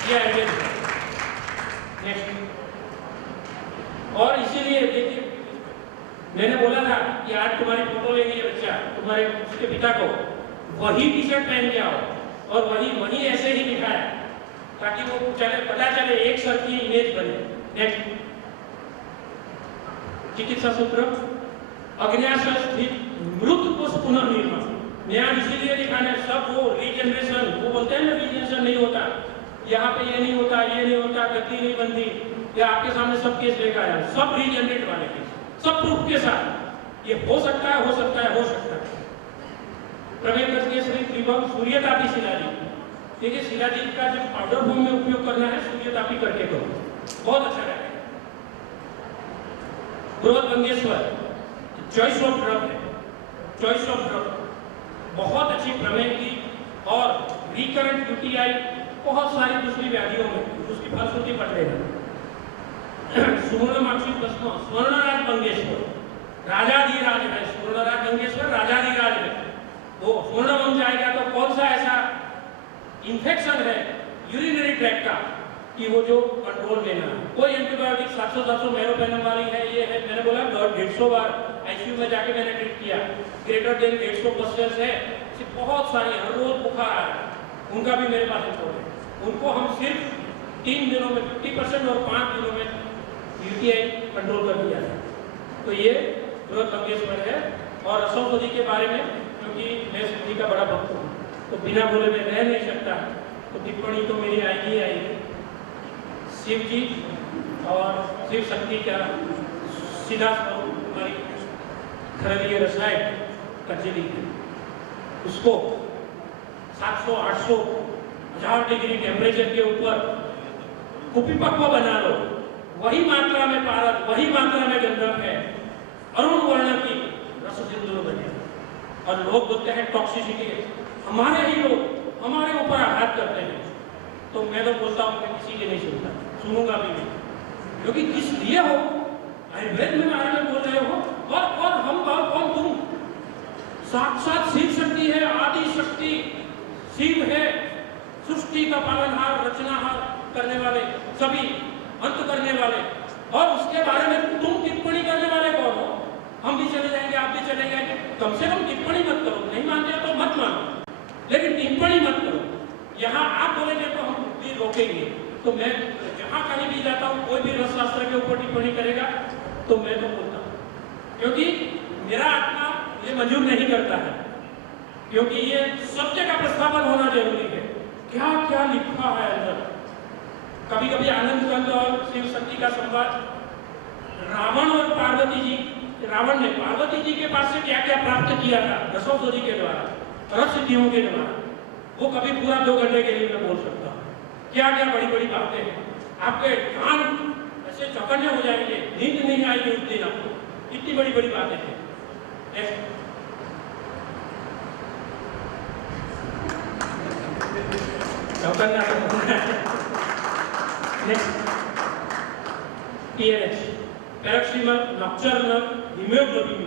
ये आयुर्वेद है। नेक्स्ट, और इसीलिए देखिए मैंने बोला था कि आज तुम्हारी फोटो लेंगे ये बच्चा, तुम्हारे उसके पिता को वही टी शर्ट पहन के आओ और वही ऐसे ही दिखाया ताकि वो चले, पता चले, एक सर की इमेज बने। नेक्स्ट चिकित्सा सूत्र, अग्न्याशय स्थित मृत कोष पुनर्निर्माण, नया इसीलिए दिखाना, सब वो रीजनरेशन, वो बोलते हैं ना रीजनरेशन नहीं होता, यहाँ पे ये नहीं होता, ये नहीं होता, गति नहीं बनती, या आपके सामने सब केस लेकर आया, सब रीजनरेट वाले केस, सब प्रूफ के साथ, ये हो सकता है, हो सकता है, हो सकता है। प्रमेय करती है श्री त्रिभंग सूर्यतापी शिलाजीत। देखिए शिलाजीत का जब पाउडर फॉर्म में उपयोग करना है, सूर्यतापी करके करो, बहुत अच्छा रहेगा। बृहदंगेश्वर चॉइस ऑफ ड्रग है, चॉइस ऑफ ड्रग बहुत अच्छी प्रमेय की और रिकरेंट यूटीआई बहुत सारी दूसरी व्याधियों में उसकी फलश्रुति पड़ रही है। सुवर्णमाक्षी भस्म स्वर्णराज गंगेश्वर राजाधिराज है, स्वर्णराज गंगेश्वर राजाधिराज है। वो स्वर्ण बन जाएगा तो कौन सा ऐसा इंफेक्शन है यूरिनरी ट्रैक्ट का कि वो जो कंट्रोल लेना है। कोई एंटीबायोटिक 700 मेरोपेनम वाली है, ये है, मैंने बोला 150 बार आईसीयू में जाके मैंने ट्रीट किया। ग्रेटर देन 150 पर्सेंट है, बहुत सारी हर रोज बुखार आ रहा है, उनका भी मेरे पास रिपोर्ट है। उनको हम सिर्फ 3 दिनों में 50% और 5 दिनों में यूटीआई कंट्रोल कर दिया था। तो ये बृहदंगेश्वर है। और रसौषधि के बारे में, क्योंकि मैं शिव जी का बड़ा भक्त हूँ तो बिना बोले मैं रह नहीं सकता, तो टिप्पणी तो मेरी आएगी ही आएगी। शिव जी और शिव शक्ति का सीधा स्वरूप हमारी खरदीय रसायन कचरी है, उसको 700, 800, 1000 डिग्री टेम्परेचर के ऊपर कुपिपक्व बना लो, वही मात्रा में पारद, वही मात्रा में गंधक है, अरुण वर्ण की रस सिंदूर बने। और लोग बोलते हैं टॉक्सिसिटी है, हमारे ही लोग हमारे ऊपर आघात करते हैं। तो मैं तो बोलता हूँ मैं किसी की नहीं सुनता, सुनूंगा भी नहीं, क्योंकि किस लिए हो आयुर्वेद में बारे में बोल रहे हो, और हम कौन तुम? साक्षात शिव शक्ति है, आदि शक्ति शिव है, सृष्टि का पालनहार, रचनाहार करने वाले, सभी अंत करने वाले, और उसके बारे में तुम टिप्पणी करने वाले कौन हो? हम भी चले जाएंगे, आप भी चले जाएंगे, कम से कम टिप्पणी मत करो। नहीं मानते तो मत मानो, लेकिन टिप्पणी मत करो। यहाँ आप बोलेंगे तो हम भी रोकेंगे। तो मैं जहाँ कहीं भी जाता हूँ, कोई भी रसशास्त्र के ऊपर टिप्पणी करेगा तो मैं तो बोलता हूँ, क्योंकि मेरा आत्मा ये मंजूर नहीं करता है, क्योंकि ये सत्य का प्रस्थापन होना जरूरी है। क्या क्या लिखा है अंदर। कभी कभी आनंद कंद और शिव शक्ति का संवाद, रावण और पार्वती जी, रावण ने पार्वती जी के पास से क्या क्या प्राप्त किया था रसौषधि के द्वारा, रस सिद्धियों के द्वारा, वो कभी पूरा 2 घंटे के लिए मैं बोल सकता हूँ। क्या क्या बड़ी बड़ी बातें हैं, आपके कान ऐसे चौकन्ने हो जाएंगे, नींद नहीं आएगी उस दिन आपको, इतनी बड़ी बड़ी बातें हैं। पैराक्सीमल नॉक्टर्नल हीमोग्लोबिन,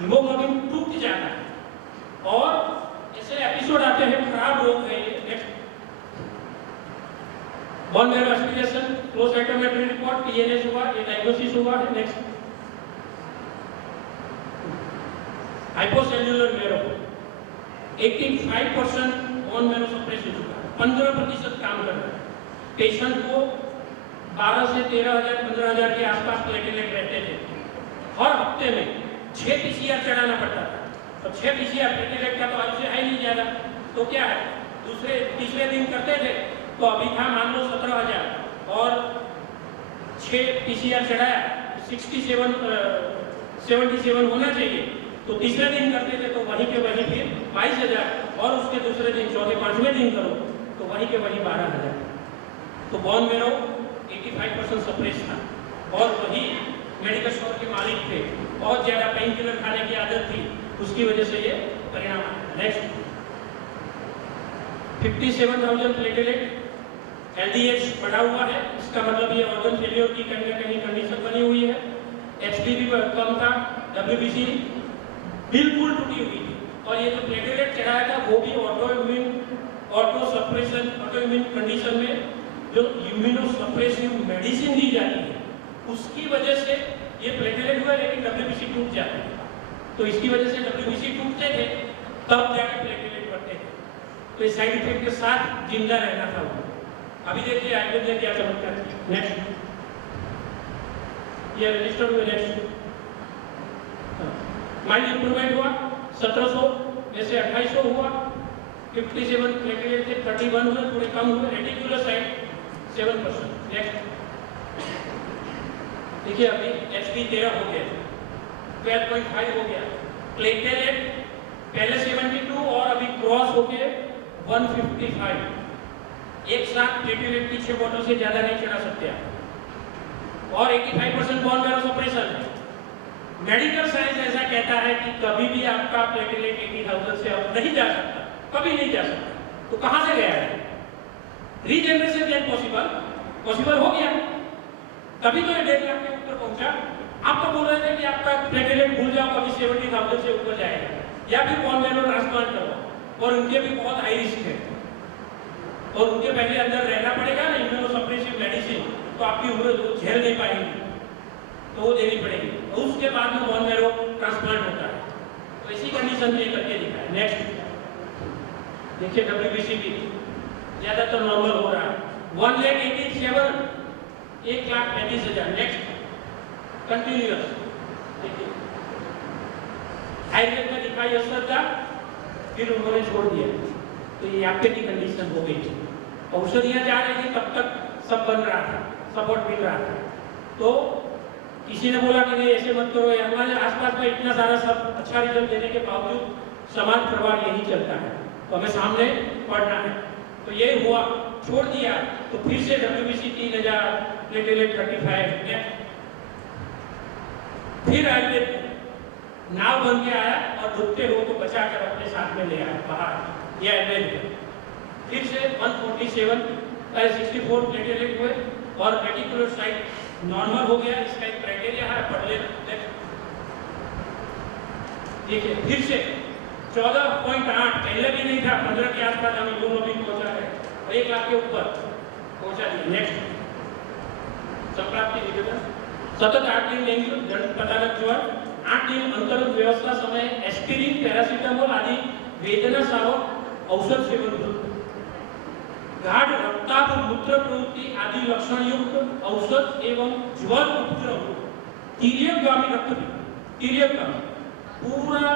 हीमोग्लोबिन टूट जाता है और ऐसे एपिसोड आते हैं, खराब रोग है ये। Next, bone marrow aspiration, flow cytometry report, TNS हुआ, ये डायग्नोसिस हुआ है। Next, hypocellular marrow 85% bone marrow suppress हो चुका है, 15% काम कर रहा है। पेशेंट को 12 से 13,000 15,000 के आसपास प्लेटलेट रहते थे। हर हफ्ते में 6 पीसीआर चढ़ाना पड़ता था, तो 6 पीसीआर प्लेटलेट का तो आज से है नहीं ज्यादा, तो क्या है दूसरे तीसरे दिन करते थे, तो अभी था मान लो 17,000 और 6 पीसीआर चढ़ाया 77 होना चाहिए, तो तीसरे दिन करते थे तो वहीं के वहीं फिर 22,000 और उसके दूसरे दिन चौथे 5वें दिन करो तो वहीं के वहीं 12,000। तो बोन मैरो 85% सप्रेस था और वही मेडिकल स्टोर के मालिक थे, बहुत ज्यादा पेन किलर खाने की आदत थी, उसकी वजह से ये परिणाम आया। नेक्स्ट, 57,000 प्लेटलेट, एलडीएच बढ़ा हुआ है, इसका मतलब ये ऑर्गन फेलियर की कहीं ना कहीं कंडीशन बनी हुई है। एचपीवी कम था, डब्ल्यूबीसी बिल्कुल टूटी हुई थी, और ये जो प्लेटलेट चढ़ाया था वो भी ऑटोइम्यून कंडीशन में जो इम्यूनोसप्रेसिव मेडिसिन दी जाती है उसकी वजह से ये प्लेटलेट हुआ, लेकिन डब्ल्यूबीसी टूट जाते हैं। तो इसकी वजह से डब्ल्यूबीसी टूटते थे, तब जाके प्लेटलेट बढ़ते थे। तो इस साइड इफेक्ट के साथ जिंदा रहना था वो। अभी देखिए आयुर्वेद ने क्या चमत्कार किया। नेक्स्ट, ये रजिस्टर्ड हुए। नेक्स्ट, माइल्ड इंप्रूवमेंट हुआ, 1700 में से 2800 हुआ, 57 प्लेटलेट थे 31 हुए, थोड़े कम हुए। Reticular side 7%। नेक्स्ट, देखिए अभी एचपी 13 हो गया, 12.5 हो गया। प्लेटलेट पहले 72 और अभी क्रॉस हो गए 155। एक साथ प्लेटलेट की 6 बोतल से ज्यादा नहीं चढ़ा सकते आप। और 85% बोन मैरो सप्रेशन है। मेडिकल साइंस ऐसा कहता है कि कभी भी आपका प्लेटलेट 80,000 से अब नहीं जा सकता, कभी नहीं जा सकता। तो कहां से गया है? रीजनरेशन कैन पॉसिबल हो गया, तभी तो ये 1.5 लाख के ऊपर पहुंचा। आप तो बोल रहे थे कि आपका प्लेटलेट भूल जाओ, कभी 70,000 से ऊपर जाएगा, या फिर बोन मैरो ट्रांसप्लांट करवाओ, और उनके भी बहुत हाई रिस्क है, और उनके पहले अंदर रहना पड़ेगा ना इम्यूनोसप्रेसिव मेडिसिन, तो आपकी उम्र झेल नहीं पाएंगी, तो वो देनी पड़ेगी, और उसके बाद में बोन मैरो ट्रांसप्लांट होता है। तो इसी कंडीशन में करके दिखा है। नेक्स्ट देखिए WBC भी ज्यादातर नॉर्मल हो रहा है। 1,87,000, 1,35,000। नेक्स्ट कंटिन्यूअस, देखिए आयुर्वेद में दिखाई असर था, फिर उन्होंने छोड़ दिया, तो ये आपके की कंडीशन हो गई थी। औषधियां जा रही थी, तब तक सब बन रहा था, सपोर्ट मिल रहा था। तो किसी ने बोला कि नहीं ऐसे मत करो, हमारे आसपास में इतना सारा सब अच्छा रिजल्ट देने के बावजूद समान प्रभाव यही चलता है, तो हमें सामने पढ़ना है। तो ये हुआ, छोड़ दिया, तो फिर से WBC 3,000, प्लेटलेट 35। फिर आयुर्वेद नाव बन के आया और डूबते हुए को बचा कर अपने साथ में ले आया बाहर, यह आयुर्वेद है। फिर से 147 64 प्लेटलेट हुए और रेटिकुलर साइट नॉर्मल हो गया। इसका एक क्राइटेरिया है, पढ़ ले। देखिए फिर से 14.8, पहले भी नहीं था, 15 के आसपास हम हीमोग्लोबिन पहुंचा है, 1 लाख के ऊपर पहुंचा दिया। नेक्स्ट संप्राप्ति निवेदन, सतत 8 दिन डेंगू, पतालक ज्वर, 8 दिन अंतर्गत व्यवस्था समय एस्पिरिन, पैरासीटामोल आदि वेदना सावक औषध सेवन, गाढ़ रक्ताभ, मूत्र प्रवृत्ति आदि लक्षण युक्त औषध एवं ज्वर उपद्रव, तीर्यकगामी रक्तपित्त, तीर्यकगामी पूरा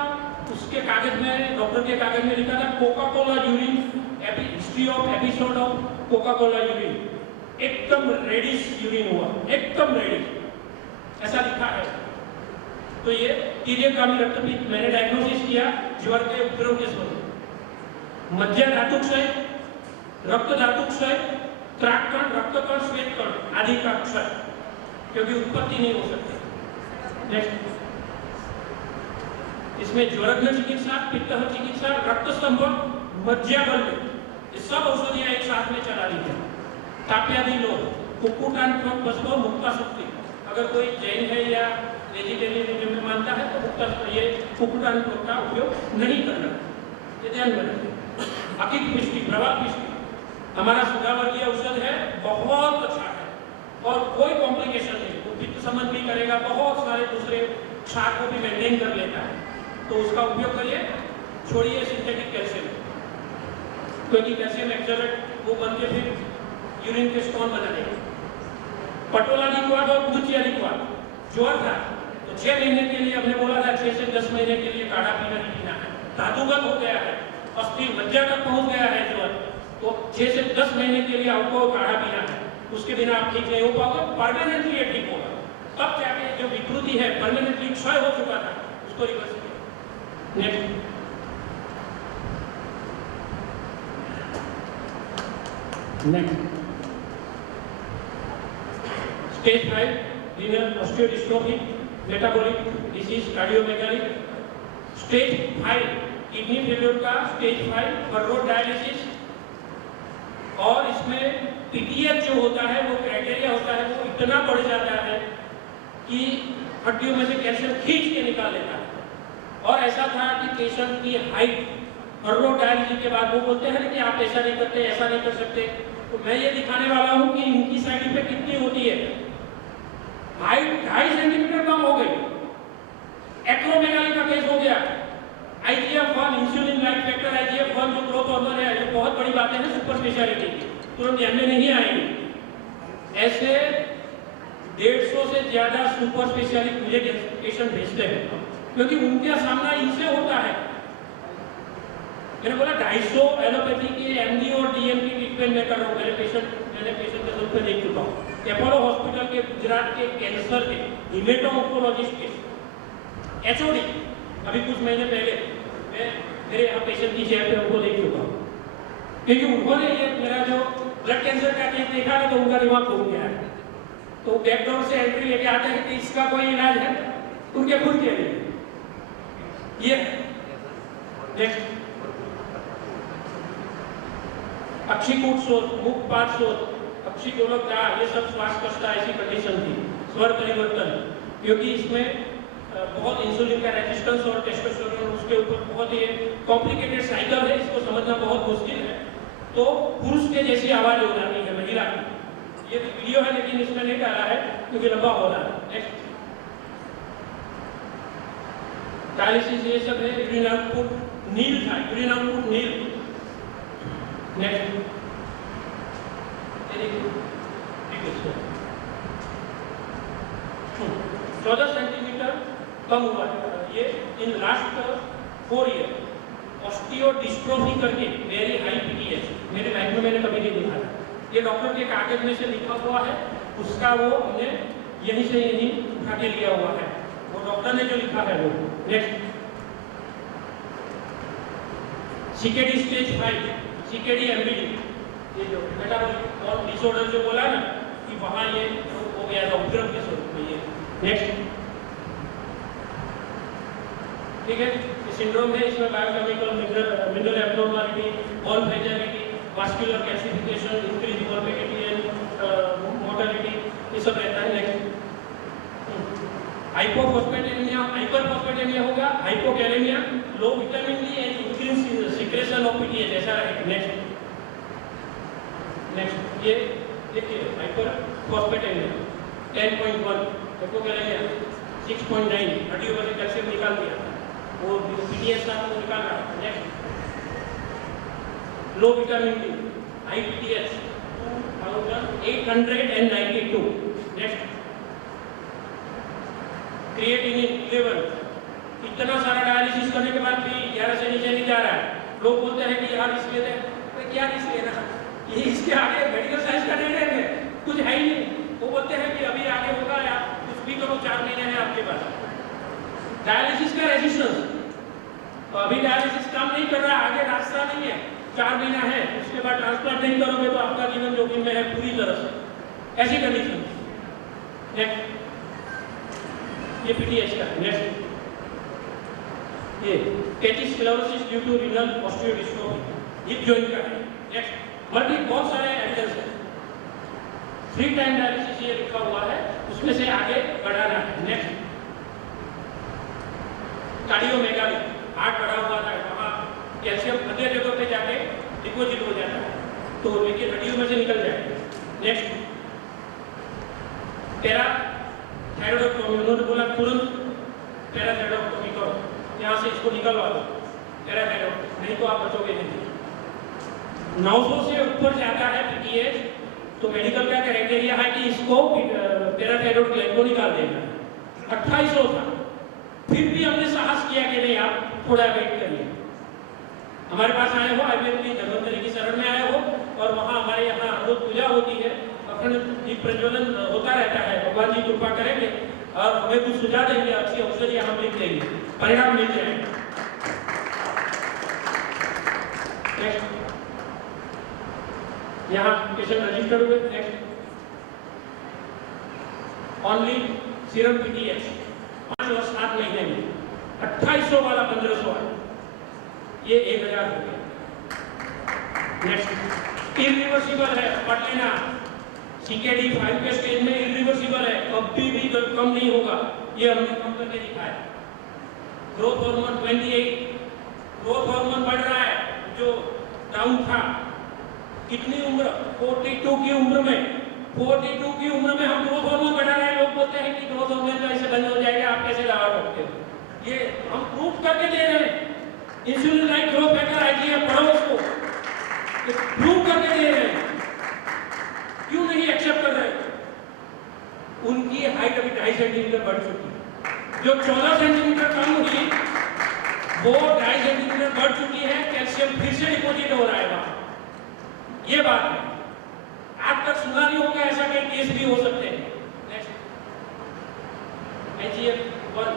उसके कागज में, डॉक्टर के कागज में लिखा था Coca Cola urine, history of episode of Coca Cola urine, एकदम रेडिश यूरिन हुआ, एकदम रेडिश, ऐसा लिखा है। तो ये तीर्यकगामी रक्तपित्त मैंने डायग्नोसिस किया ज्वर के उपद्रव के समय। मज्जा धातु क्षय, रक्त धातु क्षय, त्राककण, रक्तकण, श्वेतकण आदि का क्षय, क्योंकि उत्पत्ति नहीं हो सकती। नेक्स्ट इसमें ज्वरग्न चिकित्सा, पित्तह चिकित्सा, रक्तस्तंभ, मज्जाबल्य, ये सब औषधियां एक साथ में चला ली है। ताप्यादि लोग, कुक्कुटांत बसव, मुक्ता शक्ति, अगर कोई जैन है या वेजिटेरियनिज्म में मानता है तो मुक्ता ये कुक्कुटांत का उपयोग नहीं करना, ये ध्यान में रखें। अकित पुष्टि, प्रवाह पुष्टि हमारा सुधावर्गीय औषध है, बहुत अच्छा है और कोई कॉम्प्लिकेशन नहीं, वो पित्त समन भी करेगा, बहुत सारे दूसरे क्षार को भी मेंटेन कर लेता है, तो उसका उपयोग करिए। छोड़िए सिंथेटिक कैल्शियम, क्योंकि कैल्शियम एक्सोलेट वो बन के फिर यूरिन के स्टोन बना देगा। पटोला लिक्वाड और गुचिया लिक्वाड, ज्वर था तो 6 महीने के लिए हमने बोला था 6 से 10 महीने के लिए काढ़ा पीना ही पीना है। धातुगत हो गया है, अस्थि मज्जा तक पहुंच गया है ज्वर, तो 6 से 10 महीने के लिए आपको काढ़ा पीना है, उसके बिना आप ठीक नहीं हो पाओगे, परमानेंटली ये ठीक होगा। तब जाके जो विकृति है, परमानेंटली क्षय हो चुका था, उसको रिवर्स किया। Next stage 5 renal osteodystrophy, metabolic disease, cardiomegaly. Stage 5 kidney failure का स्टेज 5 फर्रो डायलिसिस, और इसमें पीटीएच जो होता है वो क्राइटेरिया होता है, वो इतना बढ़ जाता है कि हड्डियों में से कैल्शियम खींच के निकाल लेता है। और ऐसा था कि पेशेंट की हाइट फर्रो डायलिसिस के बाद वो बोलते हैं कि आप ऐसा नहीं करते, ऐसा नहीं कर सकते, तो मैं ये दिखाने वाला हूँ कि इनकी साइड इफेक्ट कितनी होती है। हाइट 2.5 सेंटीमीटर कम हो गई, एक्रोमेगाली का केस हो गया, IGF-1 insulin like factor, IGF-1 जो ग्रोथ हार्मोन है, ये बहुत बड़ी बातें हैं सुपर स्पेशलिटी की, तुरंत ध्यान में नहीं आएंगी। ऐसे 150 से ज्यादा सुपर स्पेशलिटी मुझे पेशेंट भेजते हैं, क्योंकि उनका सामना इनसे होता है। मैंने बोला 250 एलोपैथी के MD और DMT ट्रीटमेंट में कर रहा हूँ, मैंने पेशेंट के रूप में देख चुका हूँ। अपोलो हॉस्पिटल के गुजरात के कैंसर के हिमेटो ऑन्कोलॉजिस्ट के HOD अभी कुछ महीने पहले मैं मेरे यहाँ पेशेंट की चेयर पे उनको देख चुका हूँ, क्योंकि उन्होंने ये मेरा जो ब्लड कैंसर का केस देखा है तो उनका दिमाग घूम गया है। तो बैकडोर से एंट्री लेके आते हैं कि इसका कोई इलाज है, उनके खुद के लिए। ये नेक्स्ट अक्षिकूट शोध, मुखपात शोध, अक्षिगोलक का ये सब श्वास कष्ट ऐसी कंडीशन थी, स्वर परिवर्तन, क्योंकि इसमें बहुत इंसुलिन का रेजिस्टेंस और टेस्टोस्टेरोन उसके ऊपर बहुत ही कॉम्प्लिकेटेड साइकिल है, इसको समझना बहुत मुश्किल है। तो पुरुष के जैसी आवाज हो जाती है महिला की। ये वीडियो है लेकिन इसमें नहीं डाला है क्योंकि लंबा हो रहा है। नेक्स्ट डायलिसिस ये सब है, यूरिन आउटपुट नील था, यूरिन आउटपुट नील। नेक्स्ट 14 सेंटीमीटर कम हुआ ये इन लास्ट 4 ईयर। ऑस्टियोडिस्ट्रोफी करके वेरी हाई पीटीएच मेरे लाइफ में मैंने कभी नहीं देखा था। ये डॉक्टर के कागज में से लिखा हुआ है, उसका वो हमने यहीं से यहीं उठा के लिया हुआ है, वो डॉक्टर ने जो लिखा है वो। Next CKD stage 5, CKD MBD, ये जो मेटाबॉलिक और डिसऑर्डर जो बोला ना कि वहाँ ये हो गया था उपद्रव के स्वरूप में ये। नेक्स्ट ठीक है, सिंड्रोम है, इसमें biochemical mineral abnormality, ball fragility, vascular calcification, increase morbidity and mortality, ये सब रहता है। नेक्स्ट हाइपोफॉस्फेटेमिया, हाइपरफॉस्फेटेमिया होगा, hypokalaemia, low vitamin D and increase secretion of PTH, ऐसा रहेगा। नेक्स्ट ये देखिए हाइपरफॉस्फेटेमिया 10.1, हाइपोकैलेमिया 6.9, हड्डियों में से कैल्शियम निकाल दिया वो पीटीएच का वो निकाल रहा है। Next low vitamin D, high PTH 2892। Next creatinine 11, इतना सारा डायलिसिस करने के बाद भी 11 से नीचे नहीं जा रहा है। लोग बोलते हैं कि यार इसलिए तो क्या इसलिए ना, ये इसके आगे मेडिकल साइंस का नहीं रहेंगे, कुछ है ही नहीं। वो बोलते हैं कि अभी आगे होगा या कुछ भी करो, 4 महीने हैं आपके पास। डायलिसिस का रेजिस्टेंस, तो अभी डायलिसिस काम नहीं कर रहा, आगे रास्ता नहीं है, 4 महीना है, उसके बाद ट्रांसप्लांट नहीं करोगे तो आपका जीवन जोखिम में है पूरी तरह से, ऐसी कंडीशन। नेक्स्ट ये पीटीएच का। नेक्स्ट ये पेटिस sclerosis due to renal osteodystrophy, hip joint का है। नेक्स्ट मल्टी बहुत सारे एविडेंस है। 3 टाइम डायलिसिस ये लिखा हुआ है, उसमें से आगे बढ़ाना है। नेक्स्ट कार्डियोमेगाली, हार्ट बढ़ा हुआ था, वहाँ कैल्शियम अन्य जगह पे जाके डिपोजिट हो जाता है, तो लेकिन हड्डियों में से निकल जाएगा। नेक्स्ट पैराथायरॉइडोटॉमी, उन्होंने बोला तुरंत पैराथायरॉइडोटॉमी करो, यहाँ से इसको निकलवा दो पैराथायरॉइड, नहीं तो आप बचोगे नहीं। 900 से ऊपर जाता है पीटीएच तो मेडिकल का क्राइटेरिया है कि इसको पैराथायरॉइड ग्लैंड को निकाल देना। 2800 था, फिर भी हमने साहस किया कि नहीं आप थोड़ा वेट करिए। हमारे पास आए हो, आईवीएफ की धर्मंतरी की शरण में आए हो, और वहाँ हमारे यहाँ रोज पूजा होती है, अखंड दीप प्रज्वलन होता रहता है, भगवान जी कृपा करेंगे और हमें कुछ सुझाव देंगे, अच्छी औषधि हम लिख देंगे, परिणाम मिल जाएगा। यहाँ पेशेंट रजिस्टर हुए। नेक्स्ट ओनली सीरम पीटीएच 5 और 7 महीने में 2800 वाला 1500 है, ये 1000 हो गया। नेक्स्ट इरिवर्सिबल है, पढ़ लेना, सीकेडी 5 के स्टेज में इरिवर्सिबल है, कभी भी कम नहीं होगा, ये हमने कम करके दिखाया। ग्रोथ हार्मोन 28, ग्रोथ हार्मोन बढ़ रहा है जो डाउन था। कितनी उम्र? 42 की उम्र में, 42 की उम्र में हम ग्रोथ हार्मोन बढ़ा रहे हैं। लोग बोलते हैं कि ग्रोथ हार्मोन तो ऐसे बंद हो जाएगा, आप कैसे दावा करते हो? ये हम प्रूफ करके दे रहे हैं। Insulin like growth factor IGF पढ़ो उसको, प्रूव करके दे रहे हैं। क्यों नहीं एक्सेप्ट कर रहे? उनकी हाइट अभी 2.5 सेंटीमीटर बढ़ चुकी है, जो 14 सेंटीमीटर कम हुई वो 2.5 सेंटीमीटर बढ़ चुकी है, कैल्शियम फिर से डिपोजिट हो रहा है वहां। ये बात है, आज तक सुना नहीं होगा, ऐसा कई केस भी हो सकते हैं। नेक्स्ट IGF-1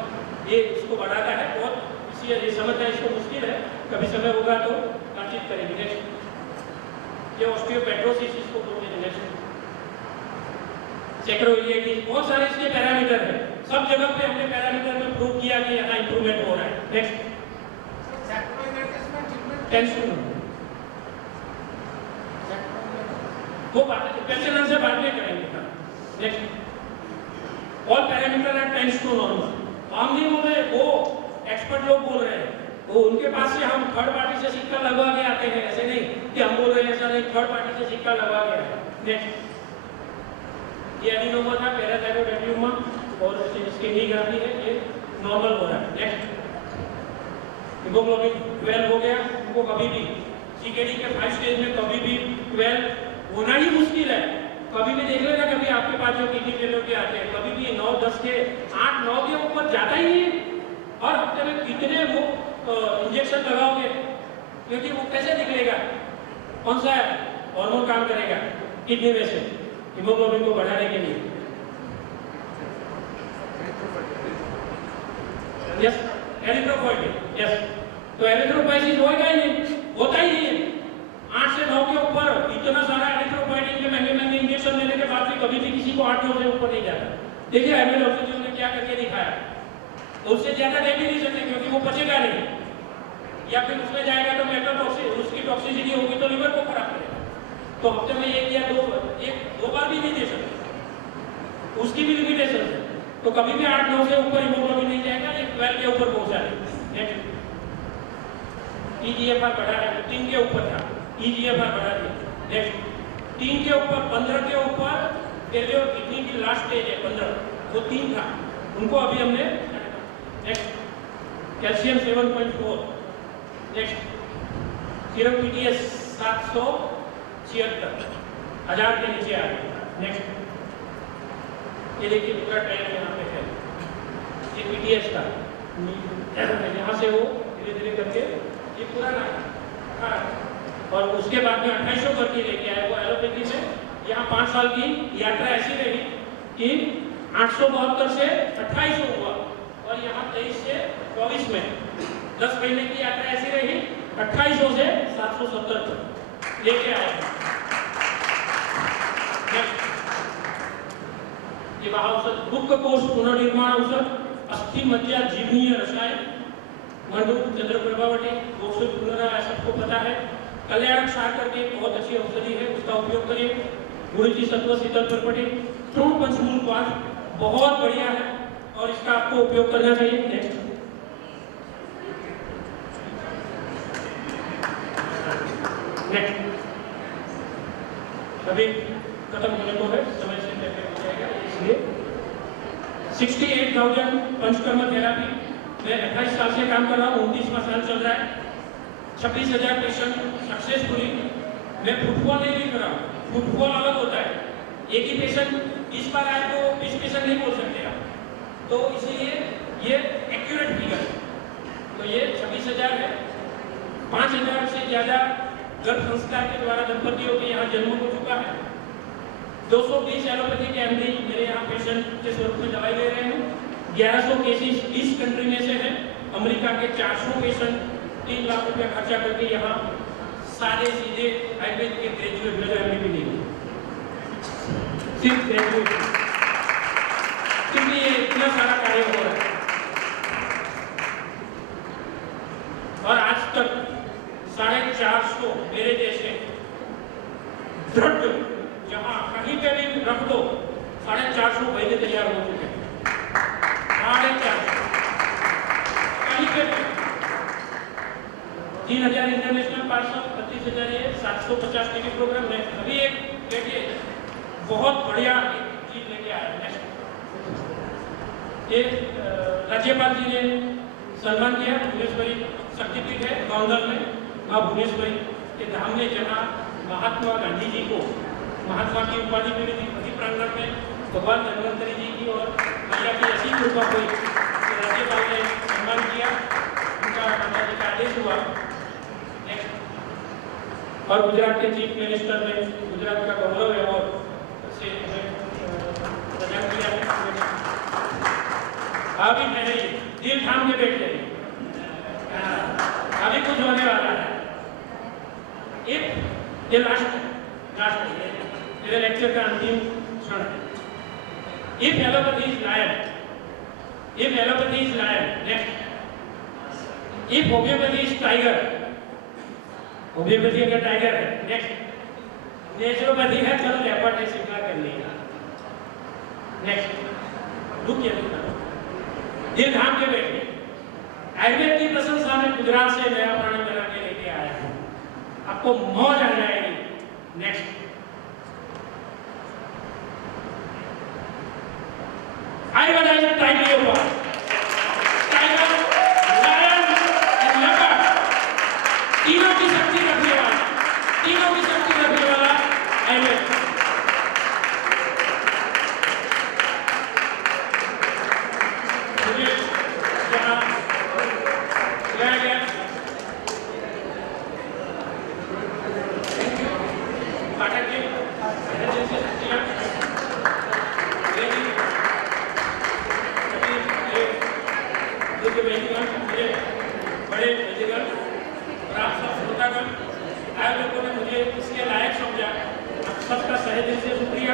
ये इसको बढ़ाता है बहुत, इसलिए ये समझना इसको मुश्किल है, कभी समय होगा तो बातचीत करेंगे। नेक्स्ट ये ऑस्टियोपेट्रोसिस इसको बोलते हैं। नेक्स्ट सेक्रोइलिटी, बहुत सारे इसके पैरामीटर है। सब जगह पे हमने पैरामीटर में प्रूव किया कि यहाँ इंप्रूवमेंट हो रहा है। नेक्स्ट टेंशन वो क्वेश्चन आंसर बाद में करेंगे। Next all parameter are tense to normal. हम नहीं बोल रहे, वो एक्सपर्ट लोग बोल रहे हैं, वो उनके पास से हम थर्ड पार्टी से सिक्का लगवा के आते हैं, ऐसे नहीं कि हम बोल रहे हैं, ऐसा नहीं, थर्ड पार्टी से सिक्का लगवा के आए। नेक्स्ट ये एडिनोमा था, पैराथायरॉइड एडिनोमा, और इसकी नीग्राफी है, ये नॉर्मल हो रहा है। नेक्स्ट हीमोग्लोबिन 12 हो गया, उनको कभी भी सीकेडी के 5 स्टेज में कभी भी 12 होना ही मुश्किल है। कभी भी देख लेना, कभी आपके पास जो किडनी फेलियर के आते हैं, कभी भी 9, 10 के 8, 9 के ऊपर जाता ही नहीं। हर हफ्ते में कितने वो इंजेक्शन लगाओगे, क्योंकि वो कैसे निकलेगा, कौन सा हार्मोन काम करेगा किडनी में से हीमोग्लोबिन को बढ़ाने के लिए। यस, एरिथ्रोपोइटिन, यस, तो एरिथ्रोपोइटिन होएगा ही नहीं, होता ही नहीं है। 8 से 9 के ऊपर इतना सारा एरिथ्रोपोइटिन के महंगे महंगे इंजेक्शन लेने के बाद भी कभी भी किसी को 8-9 से ऊपर नहीं जाता। देखिए एमएल ऑक्सीजन ने क्या करके दिखाया, उससे ज्यादा ले भी नहीं सकते क्योंकि वो बचेगा नहीं, या फिर उसमें जाएगा तो मेटाटॉक्सिक, उसकी टॉक्सिसिटी होगी तो लिवर को खराब करेगा। तो हफ्ते में 1 या 2 बार भी नहीं दे सकते, उसकी भी लिमिटेशन है। तो कभी भी 8-9 से ऊपर हीमोग्लोबिन नहीं जाएगा, ये 12 के ऊपर पहुंचा है। नेक्स्ट ईजीएफआर बढ़ा है, 3 के ऊपर था, ईजीएफआर बढ़ा दिया। नेक्स्ट 3 के ऊपर, 15 के ऊपर जो किडनी की लास्ट स्टेज है 15, वो 3 था, उनको अभी हमने। Next calcium 7.4। Next serum PTS 776, 1000 के नीचे आ गया। नेक्स्ट ये देखिए पूरा ट्रेंड यहाँ पे है, ये पीटीएस का, यहाँ से वो धीरे धीरे करके ये पूरा ना, और उसके बाद में 2800 करके लेके आए वो एलोपैथी में। यहाँ 5 साल की यात्रा ऐसी रही कि 872 से 2800 हुआ, और यहाँ 23 से 24 में 10 महीने की यात्रा ऐसी रही, 2800 से 770 तक लेके आए। ये औषध मुख कोश पुनर्निर्माण औषध, अस्थि मज्जा जीवनीय रसायन, मंडू चंद्र प्रभावटी, औषध पुनर्निर्माण, सबको पता है। कल्याणक सार करके बहुत अच्छी औषधि है, उसका उपयोग करिए। गुरुजी सत्व शीतल परपटी, चूर्ण पंचमूल पाठ बहुत बढ़िया है और इसका आपको उपयोग करना चाहिए। नेक्स्ट अभी खत्म होने को है, समय से पहले हो जाएगा, इसलिए 68,000 पंचकर्म थेरापी, मैं 28 साल से काम कर रहा हूँ, 29वां साल चल रहा है। 26,000 पेशेंट सक्सेसफुली। मैं फुटबॉल नहीं लिख रहा हूँ, फुटबॉल अलग होता है, एक ही पेशेंट 20 बार आए तो 20 पेशेंट नहीं बोल सकते आप, तो इसीलिए ये एक्यूरेट फिगर। तो ये 26,000 है। 5,000 से ज्यादा गर्भ संस्कार के द्वारा दंपतियों के यहाँ जन्म हो चुका है। 220 एलोपैथी के एमडी मेरे यहाँ पेशेंट के स्वरूप में दवाई ले रहे हैं। 1100 केसेस इस कंट्री में से हैं। अमेरिका के 400 पेशेंट 3 लाख रुपया खर्चा करके यहाँ सारे सीधे आयुर्वेद के ग्रेजुएट में एमडी भी नहीं, सिर्फ ग्रेजुएट, क्योंकि ये इतना सारा कार्य हो रहा है। और आज तक 450 मेरे जैसे दृढ़, जहां कहीं पे भी रख दो 450 वैद्य तैयार हो चुके हैं। 450 कहीं पे भी। 3,000 इंटरनेशनल पार्सल, 25,000 ये 750 टीवी प्रोग्राम है। अभी एक देखिए बहुत बढ़िया चीज लेके आया है। ये राज्यपाल जी ने सम्मान किया। भुवनेश्वरी शक्तिपीठ है गोंदल में, माँ भुवनेश्वरी के धाम ने, जहाँ महात्मा गांधी जी को महात्मा की उपाधि मिली थी, वही प्रांगण में भगवान धन्वंतरी जी की और मैया की ऐसी कृपा हुई कि राज्यपाल ने सम्मान किया, उनका माता जी का आदेश हुआ। और गुजरात के चीफ मिनिस्टर ने गुजरात का गौरव अवार्ड से प्रदान किया है। अभी ठहरिए, दिल थाम के बैठ जाइए, अभी कुछ होने वाला है। एक ये लास्ट मेरे लेक्चर का अंतिम क्षण है। If allopathy is lion, if allopathy is lion, next. If homeopathy is tiger, homeopathy अगर टाइगर है, नेक्स्ट. नेचुरोपैथी है, चलो लेपर्ड ने स्वीकार कर लिया. नेक्स्ट. रुक ये दिल थाम के बैठे. आयुर्वेद की प्रशंसा में गुजरात से नया प्राणी बना के लेके आया हूं, आपको मौज आ जाएगी. नेक्स्ट. आयुर्वेद इज टाइगर हुआ, टाइगर, लायन एंड लेपर्ड, तीनों की शक्ति रखने वाला, तीनों की शक्ति रखने वाला आयुर्वेद. मुझे यहाँ बुलाया गया, पाठक जी, जैसे शुक्रिया. मुझे बड़े वैदिकगण और आप सब श्रोतागण आयोजकों ने मुझे इसके लायक समझा. आप सबका तहे दिल से शुक्रिया.